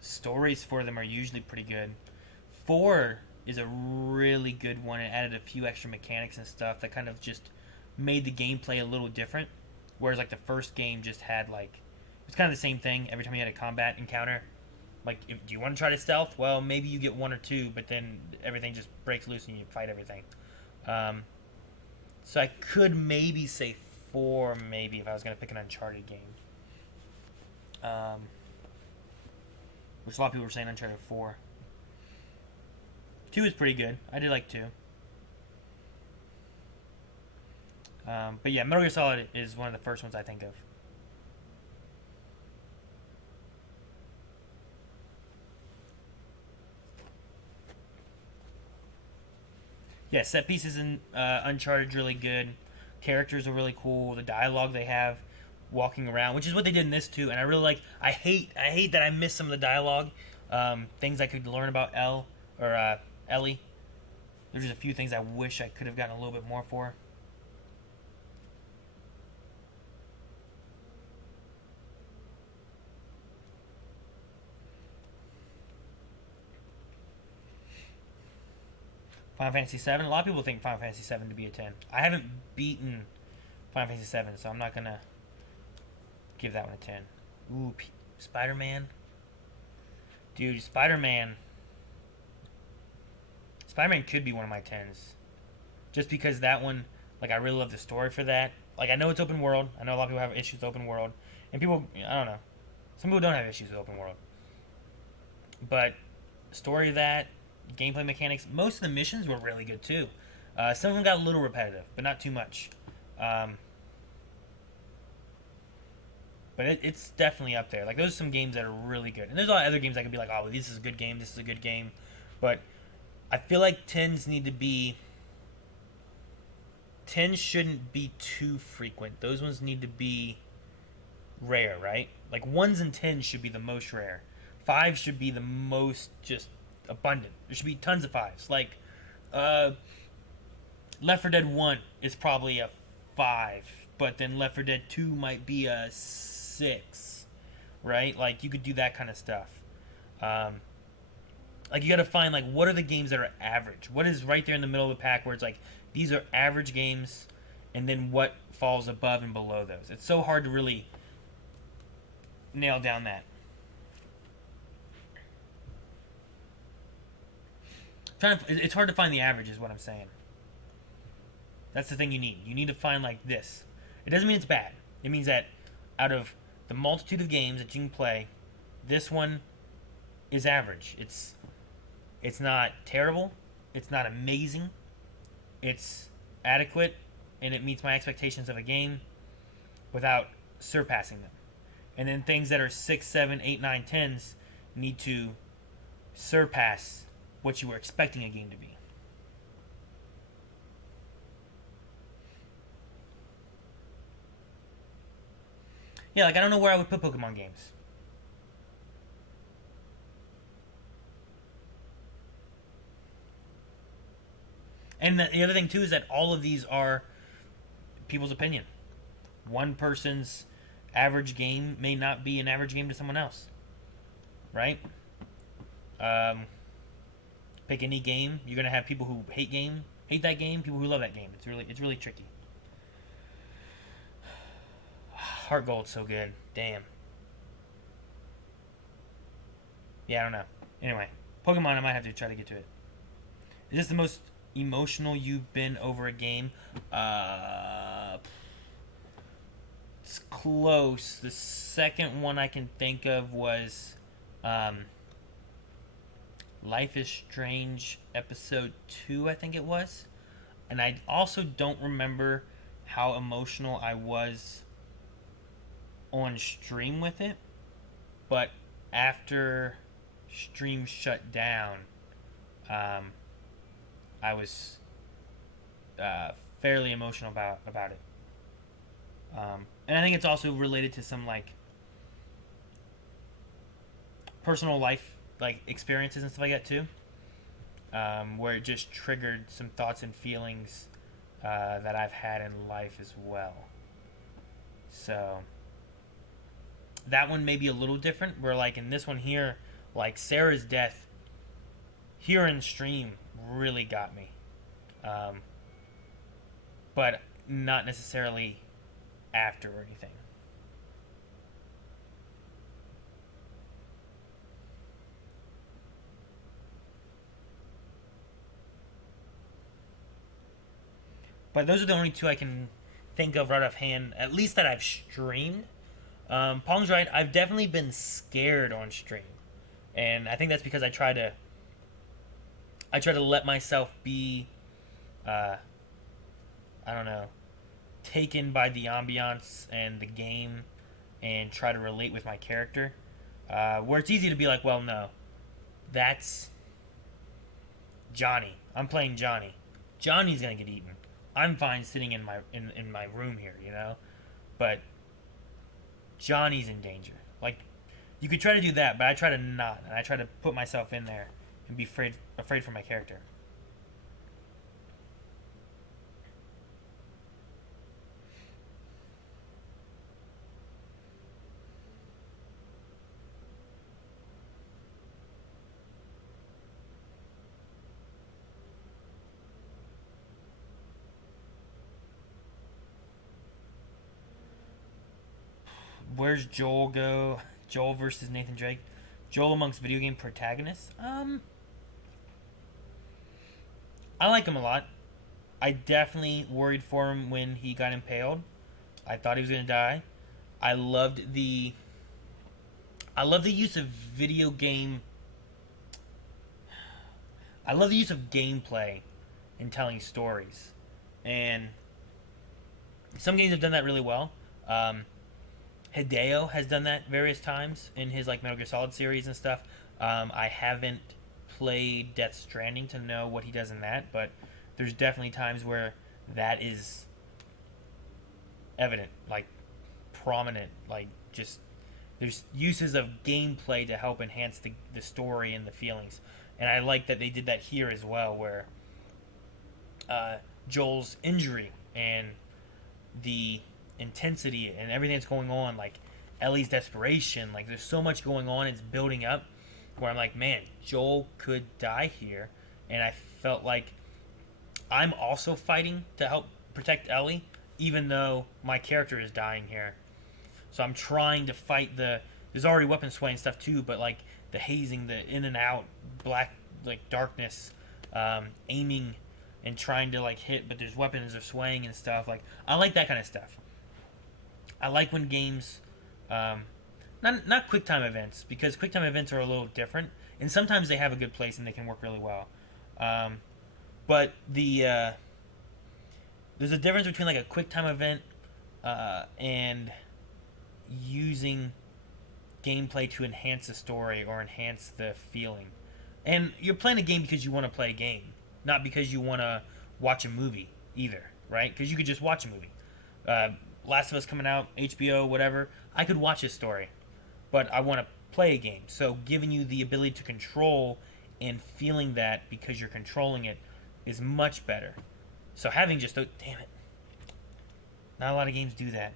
Stories for them are usually pretty good. 4 is a really good one. It added a few extra mechanics and stuff that kind of just made the gameplay a little different. Whereas like the first game just had like, it was kind of the same thing every time you had a combat encounter. Like, do you want to try to stealth? Well, maybe you get 1 or 2, but then everything just breaks loose and you fight everything. So I could maybe say 4, maybe, if I was going to pick an Uncharted game. Which a lot of people were saying Uncharted 4. 2 is pretty good. I did like 2. But yeah, Metal Gear Solid is one of the first ones I think of. Yeah, set pieces in Uncharted really good. Characters are really cool. The dialogue they have walking around, which is what they did in this too, and I really like. I hate that I miss some of the dialogue. Things I could learn about Ellie. There's just a few things I wish I could have gotten a little bit more for. Final Fantasy 7. A lot of people think Final Fantasy 7 to be a 10. I haven't beaten Final Fantasy 7, so I'm not gonna give that one a 10. Ooh, Spider-Man. Dude, Spider-Man could be one of my 10s. Just because that one, like, I really love the story for that. Like, I know it's open world. I know a lot of people have issues with open world. And people, I don't know. Some people don't have issues with open world. But, story of that, gameplay mechanics, most of the missions were really good too. Some of them got a little repetitive, but not too much. But it's definitely up there. Like, those are some games that are really good. And there's a lot of other games that could be like, oh, well, this is a good game, this is a good game. But I feel like 10s need to be... 10s shouldn't be too frequent. Those ones need to be rare, right? Like, 1s and 10s should be the most rare. 5s should be the most just abundant. There should be tons of 5s. Like, Left 4 Dead 1 is probably a 5, but then Left 4 Dead 2 might be a 6, right? Like, you could do that kind of stuff. Like, you gotta find, like, what are the games that are average? What is right there in the middle of the pack where it's like, these are average games, and then what falls above and below those? It's so hard to really nail down that. It's hard to find the average, is what I'm saying. That's the thing you need. You need to find, like, this. It doesn't mean it's bad. It means that out of the multitude of games that you can play, this one is average. It's not terrible. It's not amazing. It's adequate, and it meets my expectations of a game without surpassing them. And then things that are 6, 7, 8, 9, 10s need to surpass what you were expecting a game to be. Yeah, like, I don't know where I would put Pokemon games. And the other thing, too, is that all of these are people's opinion. One person's average game may not be an average game to someone else. Right? Pick any game. You're going to have people who hate that game, people who love that game. It's really tricky. Heart Gold's so good. Damn. Yeah, I don't know. Anyway, Pokemon, I might have to try to get to it. Is this the most emotional you've been over a game? It's close. The second one I can think of was Life is Strange Episode 2, I think it was. And I also don't remember how emotional I was on stream with it. But after stream shut down, I was fairly emotional about it. And I think it's also related to some like personal life like experiences and stuff like that too, where it just triggered some thoughts and feelings that I've had in life as well. So that one may be a little different, where like in this one here, like Sarah's death here in stream really got me, but not necessarily after or anything. But those are the only two I can think of right offhand, at least that I've streamed. Pong's right, I've definitely been scared on stream. And I think that's because I try to let myself be, I don't know, taken by the ambiance and the game and try to relate with my character. Where it's easy to be like, well, no, that's Johnny. I'm playing Johnny. Johnny's gonna get eaten. I'm fine sitting in my room here, you know? But Johnny's in danger. Like, you could try to do that, but I try to not. And I try to put myself in there and be afraid for my character. Where's Joel go? Joel versus Nathan Drake. Joel amongst video game protagonists. I like him a lot. I definitely worried for him when he got impaled. I thought he was gonna die. I loved the use of video game. I love the use of gameplay in telling stories, and some games have done that really well. Hideo has done that various times in his like Metal Gear Solid series and stuff. I haven't played Death Stranding to know what he does in that, but there's definitely times where that is evident, like prominent, like just there's uses of gameplay to help enhance the story and the feelings. And I like that they did that here as well, where Joel's injury and the intensity and everything that's going on, like Ellie's desperation, like there's so much going on, it's building up, where I'm like, man, Joel could die here. And I felt like I'm also fighting to help protect Ellie, even though my character is dying here. So I'm trying to fight there's already weapon sway and stuff too, but like the hazing, the in and out, black, like darkness, aiming and trying to like hit, but there's weapons are swaying and stuff. Like, I like that kind of stuff. I like when games, not QuickTime events, because QuickTime events are a little different, and sometimes they have a good place and they can work really well. But there's a difference between like a QuickTime event and using gameplay to enhance the story or enhance the feeling. And you're playing a game because you want to play a game, not because you want to watch a movie either, right? Because you could just watch a movie. Last of Us coming out, HBO, whatever, I could watch a story, but I want to play a game. So giving you the ability to control and feeling that because you're controlling it is much better. So having just, damn it, not a lot of games do that.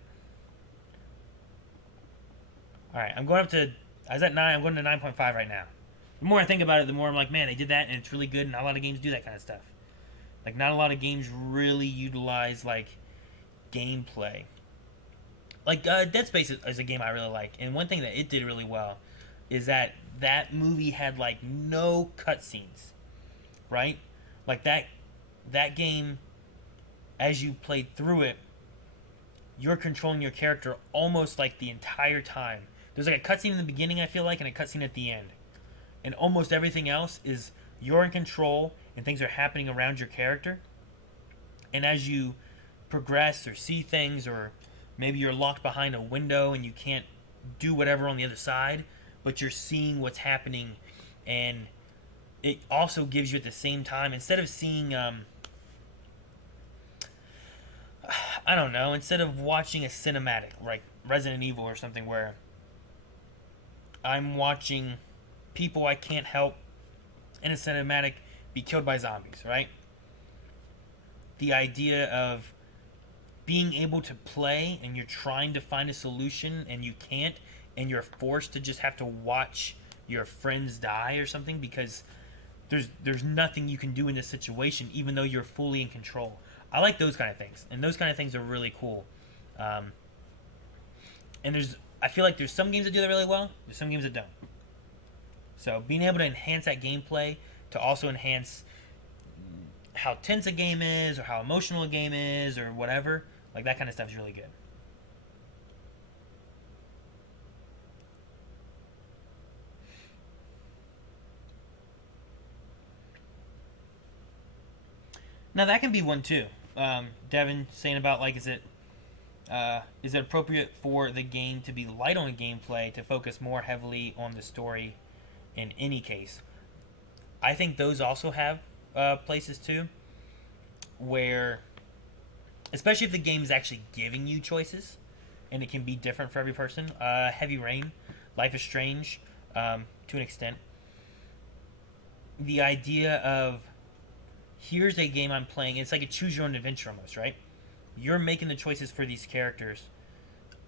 Alright, I'm going up to, I was at 9, I'm going to 9.5 right now. The more I think about it, the more I'm like, man, they did that and it's really good, and not a lot of games do that kind of stuff. Like, not a lot of games really utilize, like, gameplay. Like, Dead Space is a game I really like, and one thing that it did really well is that that movie had like no cutscenes, right? Like that game, as you played through it, you're controlling your character almost like the entire time. There's like a cutscene in the beginning, I feel like, and a cutscene at the end. And almost everything else is you're in control and things are happening around your character. And as you progress or see things, or maybe you're locked behind a window and you can't do whatever on the other side, but you're seeing what's happening. And it also gives you at the same time, instead of seeing I don't know, instead of watching a cinematic like Resident Evil or something where I'm watching people I can't help in a cinematic be killed by zombies, right? The idea of being able to play and you're trying to find a solution and you can't, and you're forced to just have to watch your friends die or something because there's nothing you can do in this situation even though you're fully in control. I like those kind of things, and those kind of things are really cool. And I feel like there's some games that do that really well, there's some games that don't. So being able to enhance that gameplay to also enhance how tense a game is or how emotional a game is or whatever, like that kind of stuff is really good. Now that can be one too. Devin saying about like, is it appropriate for the game to be light on gameplay to focus more heavily on the story in any case? I think those also have places too, where, especially if the game is actually giving you choices, and it can be different for every person. Heavy Rain, Life is Strange, to an extent. The idea of, here's a game I'm playing, it's like a choose your own adventure almost, right? You're making the choices for these characters,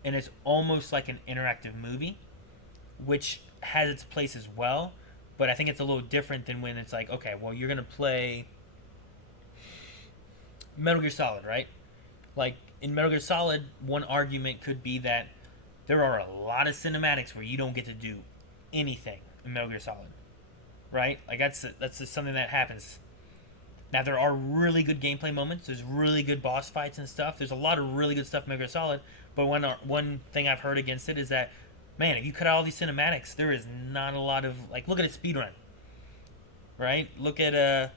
and it's almost like an interactive movie, which has its place as well, but I think it's a little different than when it's like, okay, well, you're going to play Metal Gear Solid, right? Like, in Metal Gear Solid, one argument could be that there are a lot of cinematics where you don't get to do anything in Metal Gear Solid, right? Like, that's just something that happens. Now, there are really good gameplay moments. There's really good boss fights and stuff. There's a lot of really good stuff in Metal Gear Solid. But one thing I've heard against it is that, man, if you cut out all these cinematics, there is not a lot of, like, look at a speedrun, right? Look at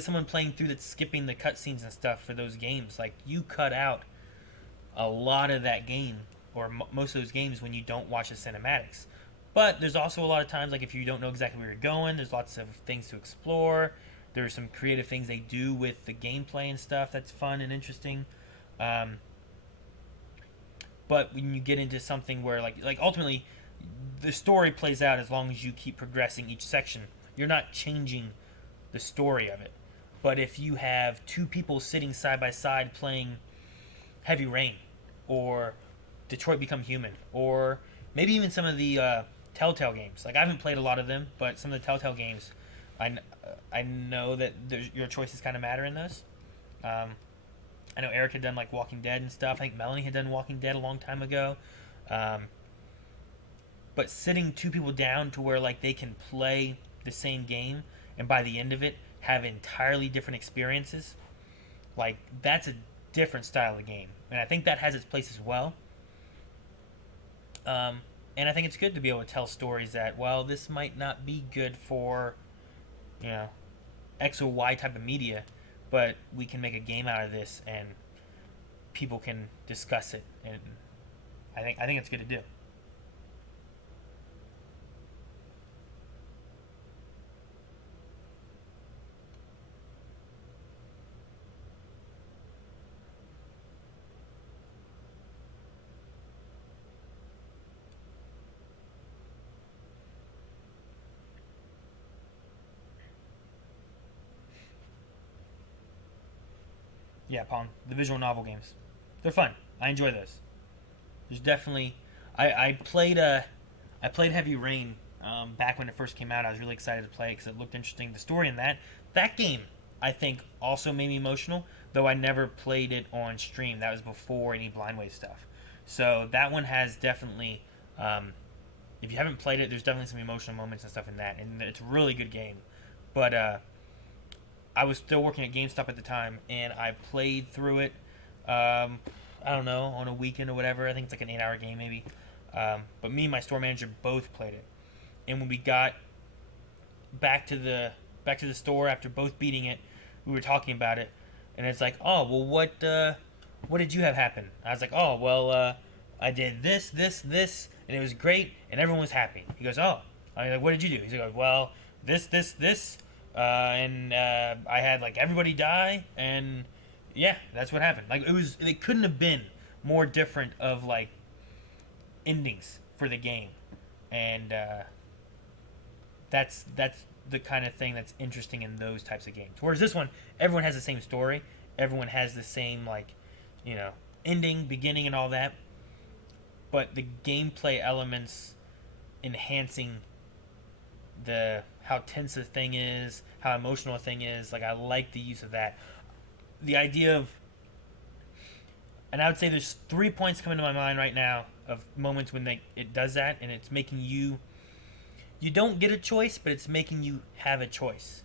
someone playing through that, skipping the cutscenes and stuff for those games. Like, you cut out a lot of that game, or most of those games, when you don't watch the cinematics. But there's also a lot of times, like, if you don't know exactly where you're going, there's lots of things to explore. There's some creative things they do with the gameplay and stuff that's fun and interesting. But when you get into something where, like ultimately, the story plays out as long as you keep progressing each section. You're not changing the story of it. But if you have two people sitting side by side playing Heavy Rain, or Detroit Become Human, or maybe even some of the Telltale games. Like, I haven't played a lot of them, but some of the Telltale games, I know that your choices kind of matter in those. I know Eric had done like Walking Dead and stuff. I think Melanie had done Walking Dead a long time ago. But sitting two people down to where like they can play the same game and by the end of it have entirely different experiences, like that's a different style of game. And I think that has its place as well. And I think it's good to be able to tell stories that, well, this might not be good for, X or Y type of media, but we can make a game out of this and people can discuss it, and I think it's good to do. Yeah, Pawn. The visual novel games. They're fun. I enjoy those. There's definitely... I played Heavy Rain back when it first came out. I was really excited to play it because it looked interesting. The story in that game, I think, also made me emotional, though I never played it on stream. That was before any Blind Wave stuff. So that one has definitely If you haven't played it, there's definitely some emotional moments and stuff in that, and it's a really good game. But I was still working at GameStop at the time, and I played through it. I don't know, on a weekend or whatever. I think it's like an 8-hour game maybe. But me and my store manager both played it, and when we got back to the store after both beating it, we were talking about it, and it's like, oh well, what did you have happen? I was like, oh well, I did this, and it was great, and everyone was happy. He goes, oh, I'm like, what did you do? He goes, well, this, and I had like everybody die, and yeah, that's what happened. Like it couldn't have been more different of like endings for the game, and that's the kind of thing that's interesting in those types of games. Whereas this one, everyone has the same story, everyone has the same like, ending, beginning, and all that, but the gameplay elements enhancing how tense a thing is, how emotional a thing is. Like I like the use of that. The idea of, and I would say there's 3 points coming to my mind right now of moments when it does that, and it's making you don't get a choice, but it's making you have a choice.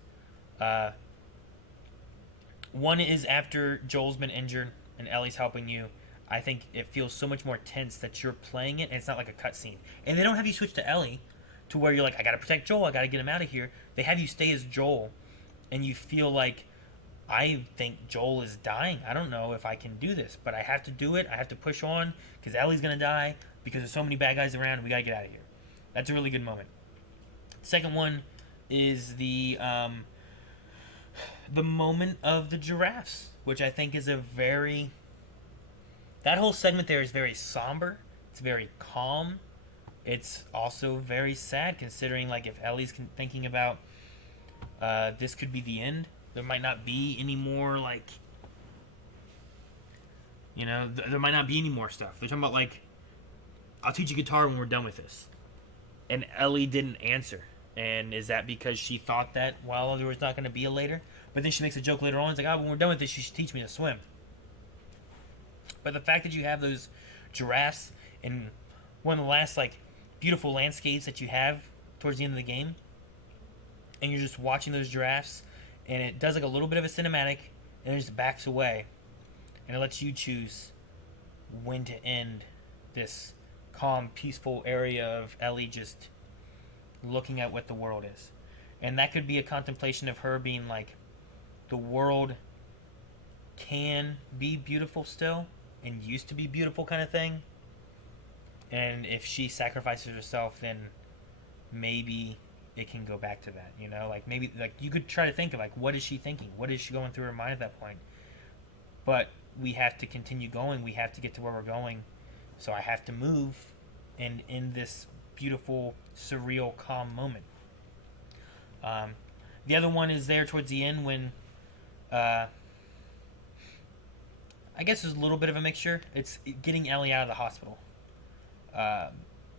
One is after Joel's been injured and Ellie's helping you. I think it feels so much more tense that you're playing it, and it's not like a cutscene. And they don't have you switch to Ellie to where you're like, I gotta protect Joel, I gotta get him out of here. They have you stay as Joel, and you feel like, I think Joel is dying. I don't know if I can do this, but I have to do it. I have to push on because Ellie's gonna die because there's so many bad guys around, and we gotta get out of here. That's a really good moment. Second one is the moment of the giraffes, which I think is that whole segment there is very somber. It's very calm. It's also very sad, considering like if Ellie's thinking about this could be the end. There might not be any more like, there might not be any more stuff. They're talking about like, I'll teach you guitar when we're done with this. And Ellie didn't answer. And is that because she thought that while there was not going to be a later? But then she makes a joke later on. It's like, oh, when we're done with this, you should teach me to swim. But the fact that you have those giraffes in one of the last like beautiful landscapes that you have towards the end of the game, and you're just watching those giraffes, and it does like a little bit of a cinematic, and it just backs away, and it lets you choose when to end this calm, peaceful area of Ellie just looking at what the world is. And that could be a contemplation of her being like, the world can be beautiful still, and used to be beautiful kind of thing. And if she sacrifices herself, then maybe it can go back to that, like maybe like you could try to think of like, what is she thinking? What is she going through her mind at that point? But we have to continue going. We have to get to where we're going. So I have to move and in this beautiful, surreal, calm moment. The other one is there towards the end when I guess there's a little bit of a mixture. It's getting Ellie out of the hospital.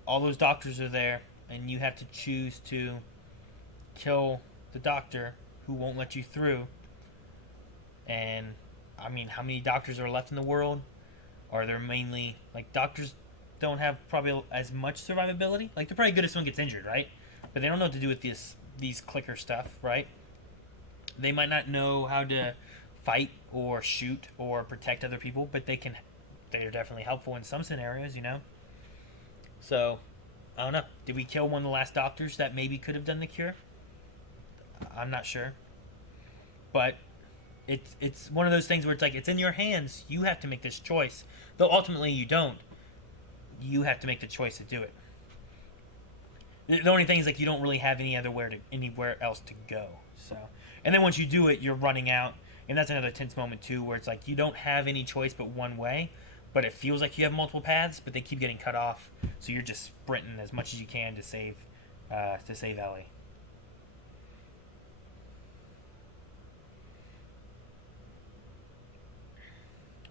All those doctors are there, and you have to choose to kill the doctor who won't let you through. And I mean, how many doctors are left in the world? Are there mainly like doctors don't have probably as much survivability? Like they're probably good if someone gets injured, right? But they don't know what to do with these clicker stuff, right? They might not know how to fight or shoot or protect other people, but they're definitely helpful in some scenarios, So, I don't know. Did we kill one of the last doctors that maybe could have done the cure? I'm not sure. But it's one of those things where it's like, it's in your hands. You have to make this choice. Though ultimately you don't. You have to make the choice to do it. The only thing is like you don't really have anywhere else to go. So, and then once you do it, you're running out. And that's another tense moment too, where it's like you don't have any choice but one way. But it feels like you have multiple paths, but they keep getting cut off. So you're just sprinting as much as you can to save Ellie.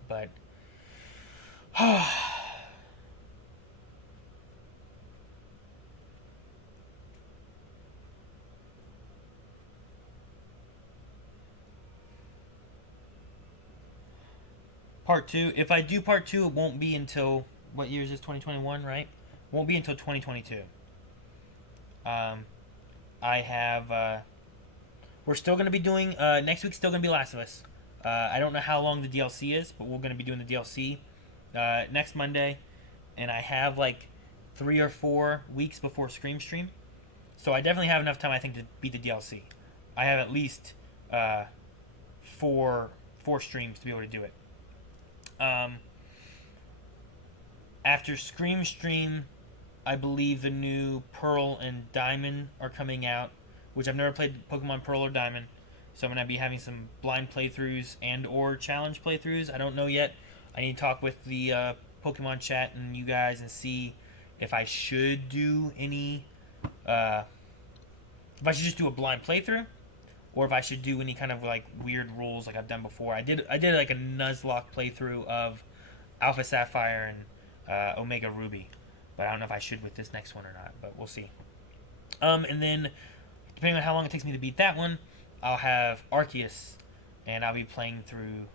But Part 2. If I do Part 2, it won't be until... What year is this? 2021, right? Won't be until 2022. I have. We're still going to be doing. Next week's still going to be Last of Us. I don't know how long the DLC is, but we're going to be doing the DLC next Monday. And I have like 3 or 4 weeks before Stream. So I definitely have enough time, I think, to beat the DLC. I have at least 4 streams to be able to do it. After Stream, I believe the new Pearl and Diamond are coming out, which I've never played Pokemon Pearl or Diamond, so I'm going to be having some blind playthroughs and or challenge playthroughs. I don't know yet. I need to talk with the Pokemon chat and you guys and see if I should do any, if I should just do a blind playthrough, or if I should do any kind of like weird rules like I've done before. I did like a Nuzlocke playthrough of Alpha Sapphire and Omega Ruby, but I don't know if I should with this next one or not, but we'll see. And then, depending on how long it takes me to beat that one, I'll have Arceus, and I'll be playing through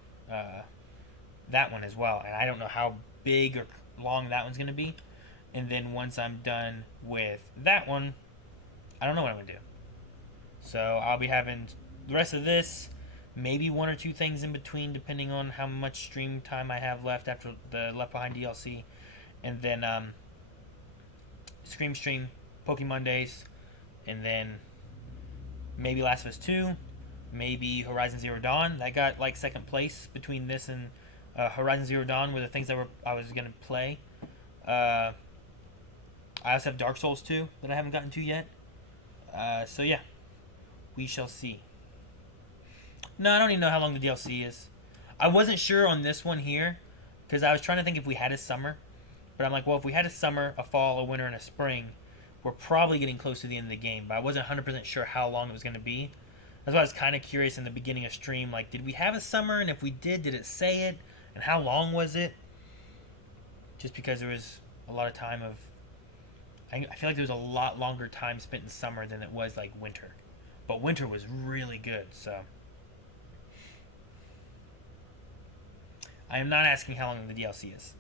that one as well. And I don't know how big or long that one's going to be. And then once I'm done with that one, I don't know what I'm going to do. So I'll be having the rest of this, maybe 1 or 2 things in between, depending on how much stream time I have left after the Left Behind DLC. And then Stream, Pokemon Days, and then maybe Last of Us 2, maybe Horizon Zero Dawn. That got like 2nd place between this and Horizon Zero Dawn were the things that I was going to play. I also have Dark Souls 2 that I haven't gotten to yet. So yeah, we shall see. No, I don't even know how long the DLC is. I wasn't sure on this one here, because I was trying to think if we had a summer. But I'm like, well, if we had a summer, a fall, a winter, and a spring, we're probably getting close to the end of the game. But I wasn't 100% sure how long it was going to be. That's why I was kind of curious in the beginning of stream, like, did we have a summer? And if we did it say it? And how long was it? Just because there was a lot of time of... I feel like there was a lot longer time spent in summer than it was, like, winter. But winter was really good, so... I am not asking how long the DLC is.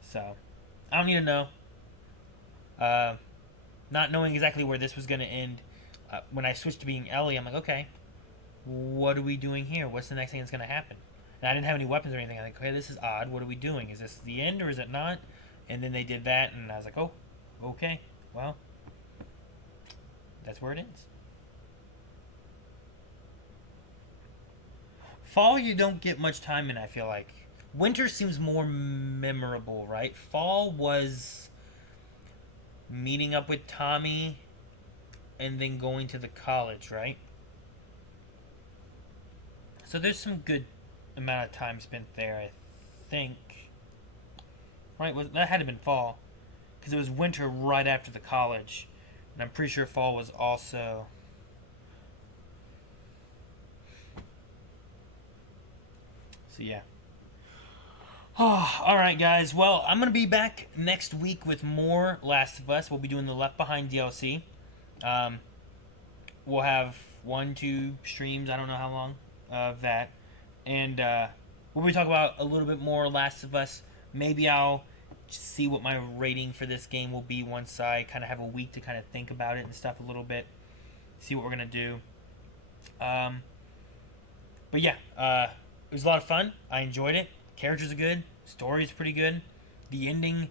So, I don't need to know. Not knowing exactly where this was going to end, when I switched to being Ellie, I'm like, okay, what are we doing here? What's the next thing that's going to happen? And I didn't have any weapons or anything. I'm like, okay, this is odd. What are we doing? Is this the end or is it not? And then they did that, and I was like, oh, okay, well, that's where it ends. Fall, you don't get much time in, I feel like. Winter seems more memorable, right? Fall was meeting up with Tommy and then going to the college, right? So there's some good amount of time spent there, I think. Right, well, that had to have been fall, because it was winter right after the college. And I'm pretty sure fall was also... So yeah. Oh, alright guys, well, I'm going to be back next week with more Last of Us. We'll be doing the Left Behind DLC. We'll have 1, 2 streams, I don't know how long, of that. And we'll be talking about a little bit more Last of Us. Maybe I'll see what my rating for this game will be once I kind of have a week to kind of think about it and stuff a little bit. See what we're going to do. But yeah, it was a lot of fun. I enjoyed it. Characters are good. Story is pretty good. The ending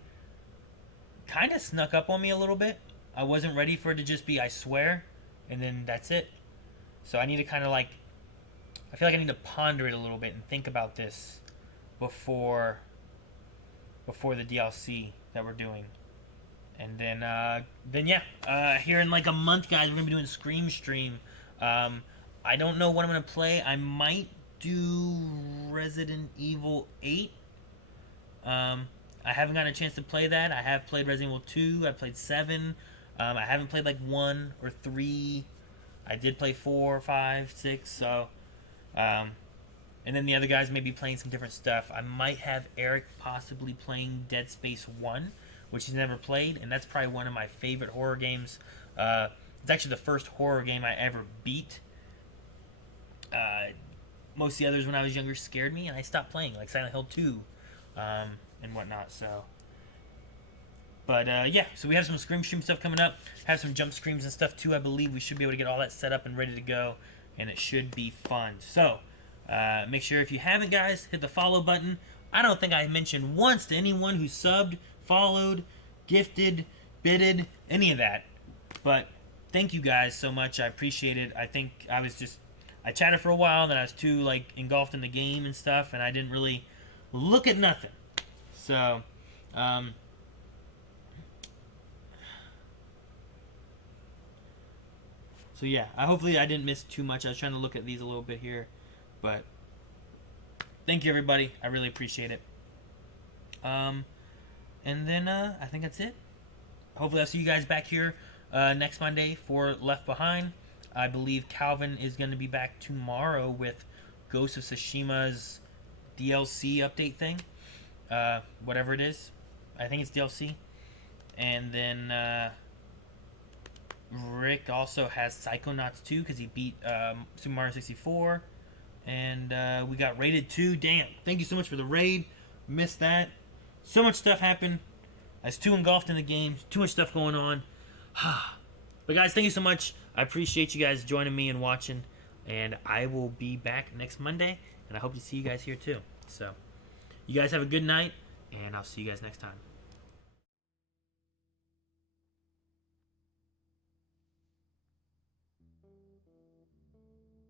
kind of snuck up on me a little bit. I wasn't ready for it to just be, I swear, and then that's it. So I need to kind of like, I feel like I need to ponder it a little bit and think about this before the DLC that we're doing. And then yeah, here in like a month, guys, we're going to be doing Scream Stream. I don't know what I'm going to play. I might do Resident Evil 8. I haven't gotten a chance to play that. I have played Resident Evil 2. I've played 7. I haven't played like 1 or 3. I did play 4, 5, 6. So, and then the other guys may be playing some different stuff. I might have Eric possibly playing Dead Space 1, which he's never played, and that's probably one of my favorite horror games. It's actually the first horror game I ever beat. Most of the others when I was younger scared me, and I stopped playing, like Silent Hill 2 and whatnot. So, But yeah, so we have some Scream Stream stuff coming up. Have some jump screams and stuff too. I believe we should be able to get all that set up and ready to go, and it should be fun. So make sure if you haven't, guys, hit the follow button. I don't think I mentioned once to anyone who subbed, followed, gifted, bidded, any of that. But thank you guys so much. I appreciate it. I think I chatted for a while, and then I was too like engulfed in the game and stuff, and I didn't really look at nothing. So so yeah, hopefully I didn't miss too much. I was trying to look at these a little bit here, but thank you, everybody. I really appreciate it. And then I think that's it. Hopefully I'll see you guys back here next Monday for Left Behind. I believe Calvin is going to be back tomorrow with Ghost of Tsushima's DLC update thing. Whatever it is. I think it's DLC. And then Rick also has Psychonauts 2 because he beat Super Mario 64. And we got Raided 2. Damn. Thank you so much for the raid. Missed that. So much stuff happened. I was too engulfed in the game. Too much stuff going on. But guys, thank you so much. I appreciate you guys joining me and watching. And I will be back next Monday. And I hope to see you guys here too. So, you guys have a good night. And I'll see you guys next time.